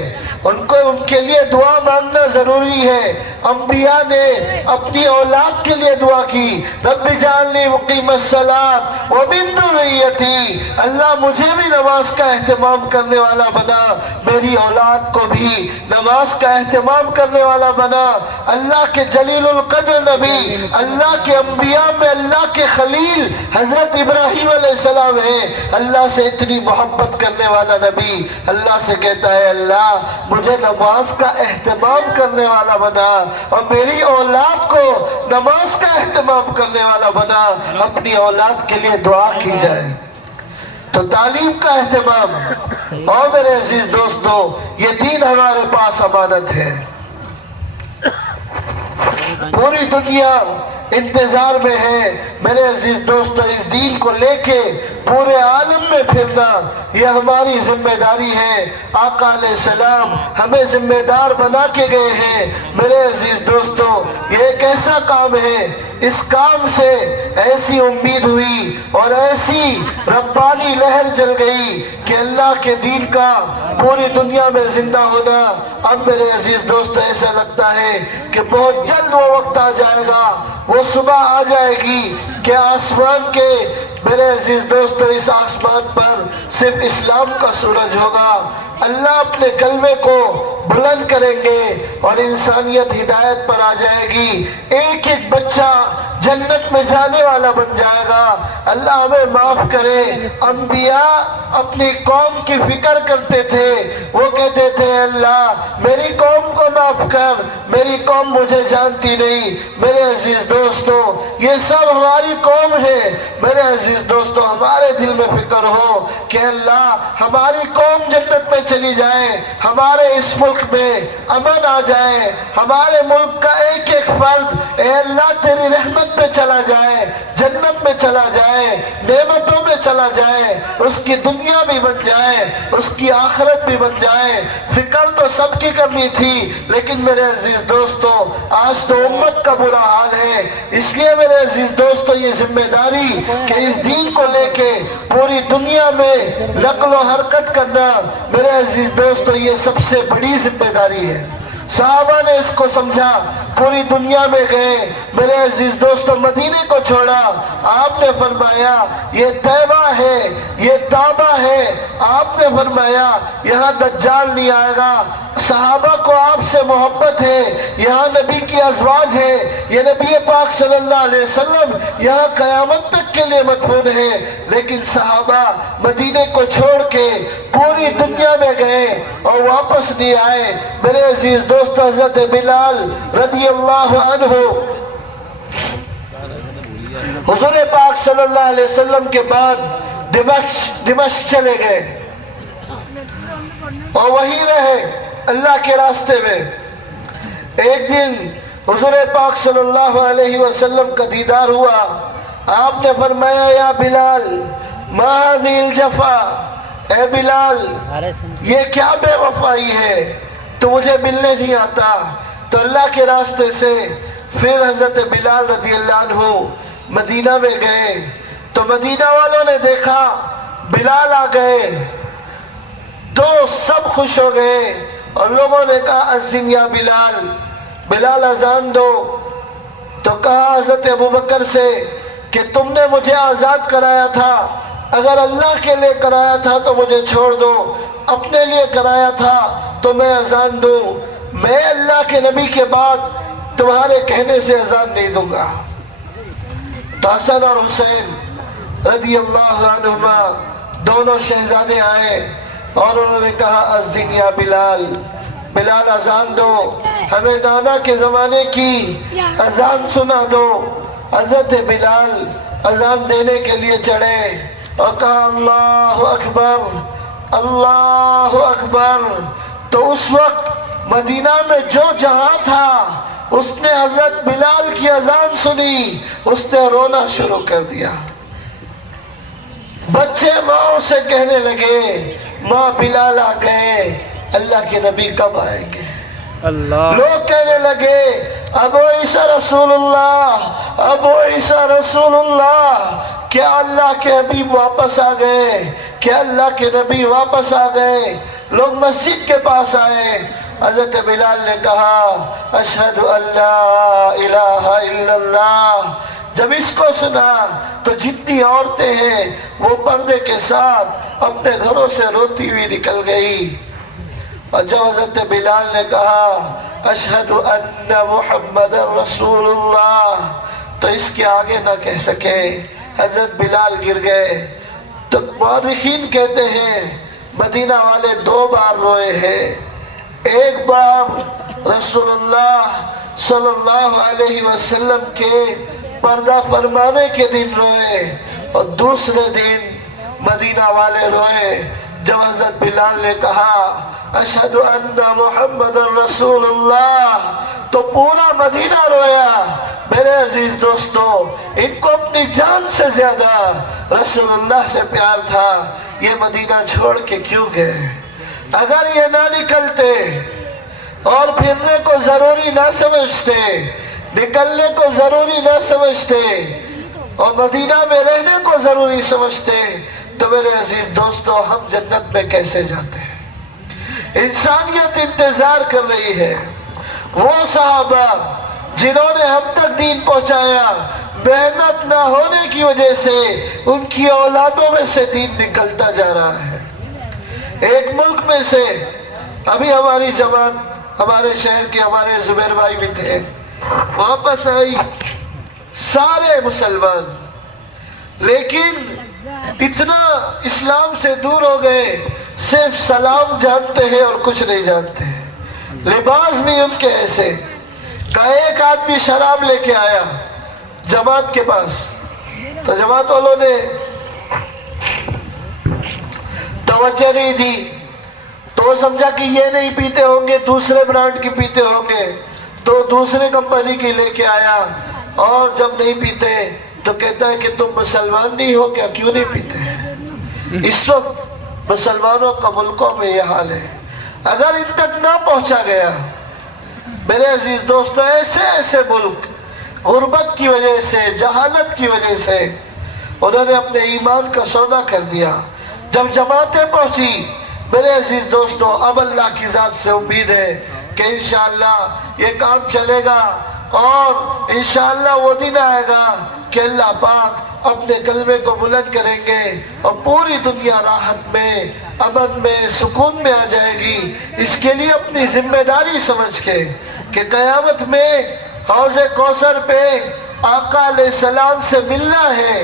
ان کے لیے دعا مانگنا ضروری ہے۔ انبیاء نے اپنی اولاد کے لیے دعا کی، رب اجعلنی مقیم الصلاۃ ومن ذریتی، اللہ مجھے بھی نماز کا اہتمام کرنے والا بنا، میری اولاد کو بھی نماز کا اہتمام کرنے والا بنا۔ اللہ کے جلیل القدر نبی، اللہ کے انبیاء میں اللہ کے خلیل حضرت ابراہیم علیہ السلام ہیں، اللہ سے اتنی محبت کرنے والا نبی اللہ سے کہتا ہے اللہ مجھے نماز کا اہتمام کرنے والا بنا اور میری اولاد کو نماز کا اہتمام کرنے والا بنا۔ اپنی اولاد کے لیے دعا کی جائے۔ تو تعلیم کا اہتمام، اور میرے عزیز دوستو یہ دین ہمارے پاس امانت ہے، پوری دنیا انتظار میں ہے۔ میرے عزیز دوستو اس دین کو لے کے پورے عالم میں پھرنا یہ ہماری ذمہ داری ہے۔ آقا علیہ السلام ہمیں ذمہ دار بنا کے گئے ہیں۔ میرے عزیز دوستو یہ ایک ایسا کام ہے، اس کام سے ایسی امید ہوئی اور ایسی ربانی لہر چل گئی کہ اللہ کے دین کا پوری دنیا میں زندہ ہونا اب میرے عزیز دوستو ایسا لگتا ہے کہ بہت جلد وہ وقت آ جائے گا، وہ صبح آ جائے گی کہ آسمان کے، میرے عزیز دوستو اس آسمان پر صرف اسلام کا سورج ہوگا۔ اللہ اپنے کلمے کو بلند کریں گے اور انسانیت ہدایت پر آ جائے گی، ایک ایک بچہ جنت میں جانے والا بن جائے گا۔ اللہ ہمیں معاف کرے۔ انبیاء اپنی قوم کی فکر کرتے تھے، وہ کہتے تھے اللہ میری قوم کو معاف کر، میری قوم مجھے جانتی نہیں۔ میرے عزیز دوستو یہ سب ہماری قوم ہے۔ میرے عزیز دوستو ہمارے دل میں فکر ہو کہ اللہ ہماری قوم جنت میں چلی جائے، ہمارے اس ملک میں امن آ جائے، ہمارے ملک کا ایک ایک فرد اے اللہ تیری رحمت پہ چلا جائے، جنت جنت میں چلا جائے، نعمتوں میں چلا جائے، اس کی دنیا بھی بن جائے، اس کی آخرت بھی بن جائے۔ فکر تو سب کی کرنی تھی، لیکن میرے عزیز دوستو آج تو امت کا برا حال ہے۔ اس لیے میرے عزیز دوستو یہ ذمہ داری کہ اس دین کو لے کے پوری دنیا میں نقل و حرکت کرنا، میرے عزیز دوستو یہ سب سے بڑی ذمہ داری ہے۔ صحابہ نے اس کو سمجھا، پوری دنیا میں گئے، میرے عزیز دوستو مدینے کو چھوڑا۔ آپ نے فرمایا یہ طیبہ ہے، یہ تابہ ہے۔ آپ نے فرمایا یہاں دجال نہیں آئے گا۔ صحابہ کو آپ سے محبت ہے، یہاں نبی کی ازواج ہے، یہ نبی پاک صلی اللہ علیہ وسلم یہاں قیامت تک کے لیے مدفون ہے۔ لیکن صحابہ مدینے کو چھوڑ کے پوری دنیا میں گئے اور واپس نہیں آئے۔ میرے عزیز دوست حضرت بلال رضی اللہ عنہ حضور پاک صلی اللہ علیہ وسلم کے بعد دمشق چلے گئے اور وہیں رہے اللہ کے راستے میں۔ ایک دن حضور پاک صلی اللہ علیہ وسلم کا دیدار ہوا۔ آپ نے فرمایا یا بلال ما ذی الجفا، اے بلال یہ کیا بے وفائی ہے، تو مجھے ملنے نہیں آتا۔ تو اللہ کے راستے سے پھر حضرت بلال رضی اللہ عنہ مدینہ میں گئے تو مدینہ والوں نے دیکھا بلال آ گئے تو سب خوش ہو گئے اور لوگوں نے کہا اذن یا بلال، بلال اذان دو۔ تو کہا حضرت ابوبکر سے کہ تم نے مجھے آزاد کرایا تھا، اگر اللہ کے لیے کرایا تھا تو مجھے چھوڑ دو، اپنے لیے کرایا تھا تو میں اذان دوں، میں اللہ کے نبی کے بعد تمہارے کہنے سے اذان نہیں دوں گا۔ تو حسن اور حسین رضی اللہ عنہما دونوں شہزادے آئے اور انہوں نے کہا اذن یا بلال، بلال اذان دو، ہمیں نانا کے زمانے کی اذان سنا دو۔ حضرت بلال اذان دینے کے لیے چڑھے اور کہا اللہ اکبر اللہ اکبر۔ تو اس وقت مدینہ میں جو جہاں تھا اس نے حضرت بلال کی اذان سنی، اس نے رونا شروع کر دیا۔ بچے ماں سے کہنے لگے ماں بلال آ گئے، اللہ کے نبی کب آئیں گے؟ لوگ کہنے لگے ابو عیسیٰ رسول اللہ، ابو عیسیٰ رسول اللہ، کیا اللہ کے حبیب واپس آ گئے؟ کیا اللہ کے نبی واپس آ گئے؟ لوگ مسجد کے پاس آئے۔ حضرت بلال نے کہا اشہد ان لا الہ الا اللہ۔ جب اس کو سنا تو جتنی عورتیں ہیں وہ پردے کے ساتھ اپنے گھروں سے روتی ہوئی نکل گئی۔ اور جب حضرت بلال نے کہا اشہد ان محمد رسول اللہ تو اس کے آگے نہ کہہ سکے، حضرت بلال گر گئے۔ تو مورخین کہتے ہیں مدینہ والے دو بار روئے ہیں، ایک بار رسول اللہ صلی اللہ علیہ وسلم کے پردہ فرمانے کے دن روئے اور دوسرے دن مدینہ والے روئے جب حضرت بلال نے کہا اشہد ان محمد رسول اللہ، تو پورا مدینہ رویا۔ میرے عزیز دوستو ان کو اپنی جان سے زیادہ رسول اللہ سے پیار تھا، یہ مدینہ چھوڑ کے کیوں گئے؟ اگر یہ نہ نکلتے اور پھرنے کو ضروری نہ سمجھتے، نکلنے کو ضروری نہ سمجھتے اور مدینہ میں رہنے کو ضروری سمجھتے تو میرے عزیز دوستو ہم جنت میں کیسے جاتے ہیں؟ انسانیت انتظار کر رہی ہے۔ وہ صحابہ جنہوں نے ہم تک دین پہنچایا، محنت نہ ہونے کی وجہ سے ان کی اولادوں میں سے دین نکلتا جا رہا ہے۔ ایک ملک میں سے ابھی ہماری جماعت ہمارے شہر کے ہمارے زبیر بھائی بھی تھے، واپس آئی سارے مسلمان، لیکن اتنا اسلام سے دور ہو گئے، صرف سلام جانتے ہیں اور کچھ نہیں جانتے، لباس بھی ان کے ایسے کہ ایک آدمی شراب لے کے آیا جماعت کے پاس، تو جماعت والوں نے توجہ نہیں دی، تو وہ سمجھا کہ یہ نہیں پیتے ہوں گے، دوسرے برانڈ کی پیتے ہوں گے، تو دوسرے کمپنی کی لے کے آیا، اور جب نہیں پیتے تو کہتا ہے کہ تم مسلمان نہیں ہو کیا، کیوں نہیں پیتے؟ اس وقت مسلمانوں کا ملکوں میں یہ حال ہے۔ اگر ان تک نہ پہنچا گیا میرے عزیز دوستو، ایسے ایسے ملک غربت کی وجہ سے، جہالت کی وجہ سے انہوں نے اپنے ایمان کا سودا کر دیا۔ جب جماعتیں پہنچی میرے عزیز دوستو، اب اللہ کی ذات سے امید ہے کہ انشاءاللہ یہ کام چلے گا، اور انشاءاللہ وہ دن آئے گا کہ اللہ پاک اپنے کلمے کو بلند کریں گے اور پوری دنیا راحت میں، امن میں، سکون میں آ جائے گی۔ اس کے لیے اپنی ذمہ داری سمجھ کے کہ قیامت میں حوض کوثر پہ آقا علیہ السلام سے ملنا ہے،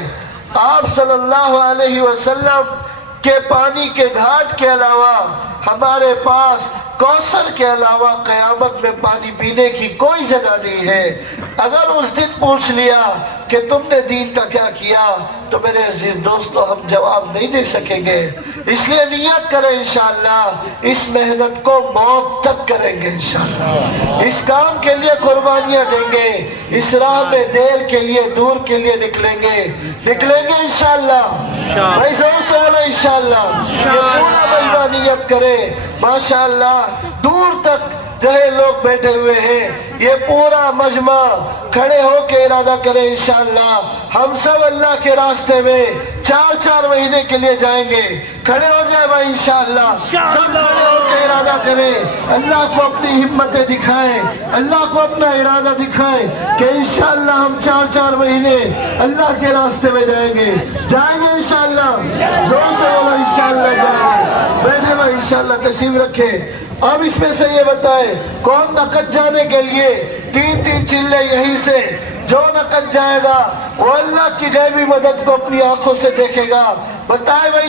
آپ صلی اللہ علیہ وسلم کے پانی کے گھاٹ کے علاوہ ہمارے پاس کوثر کے علاوہ قیامت میں پانی پینے کی کوئی جگہ نہیں ہے۔ اگر اس دن پوچھ لیا کہ تم نے دین کا کیا کیا تو میرے عزیز دوستو ہم جواب نہیں دے سکیں گے۔ اس لیے نیت کریں انشاءاللہ اس محنت کو موت تک کریں گے، انشاءاللہ اس کام کے لیے قربانیاں دیں گے، اس راہ میں دیر کے لیے، دور کے لیے نکلیں گے انشاءاللہ۔ بھائی زور سے بولو انشاءاللہ۔ یہ پورا مجمع نیت کرے، ماشاءاللہ دور تک جہے لوگ بیٹھے ہوئے ہیں، یہ پورا مجمع کھڑے ہو کے ارادہ کریں انشاءاللہ ہم سب اللہ کے راستے میں 4 مہینے کے لیے جائیں گے۔ کھڑے ہو جائے بھائی انشاءاللہ، سب کھڑے ہو کے ارادہ کریں، اللہ کو اپنی ہمتیں دکھائیں، اللہ کو اپنا ارادہ دکھائیں کہ انشاءاللہ ہم 4 مہینے اللہ کے راستے میں جائیں گے انشاءاللہ۔ زور سے بولو انشاءاللہ جائیں گے۔ بیٹھے بھائی انشاءاللہ تشریف رکھیں۔ اب اس میں سے یہ بتائیں کون نقد جانے کے لیے 3 چلے یہیں سے، جو نقد جائے گا وہ اللہ کی غیبی مدد کو اپنی آنکھوں سے دیکھے گا۔ بتائیں بھائی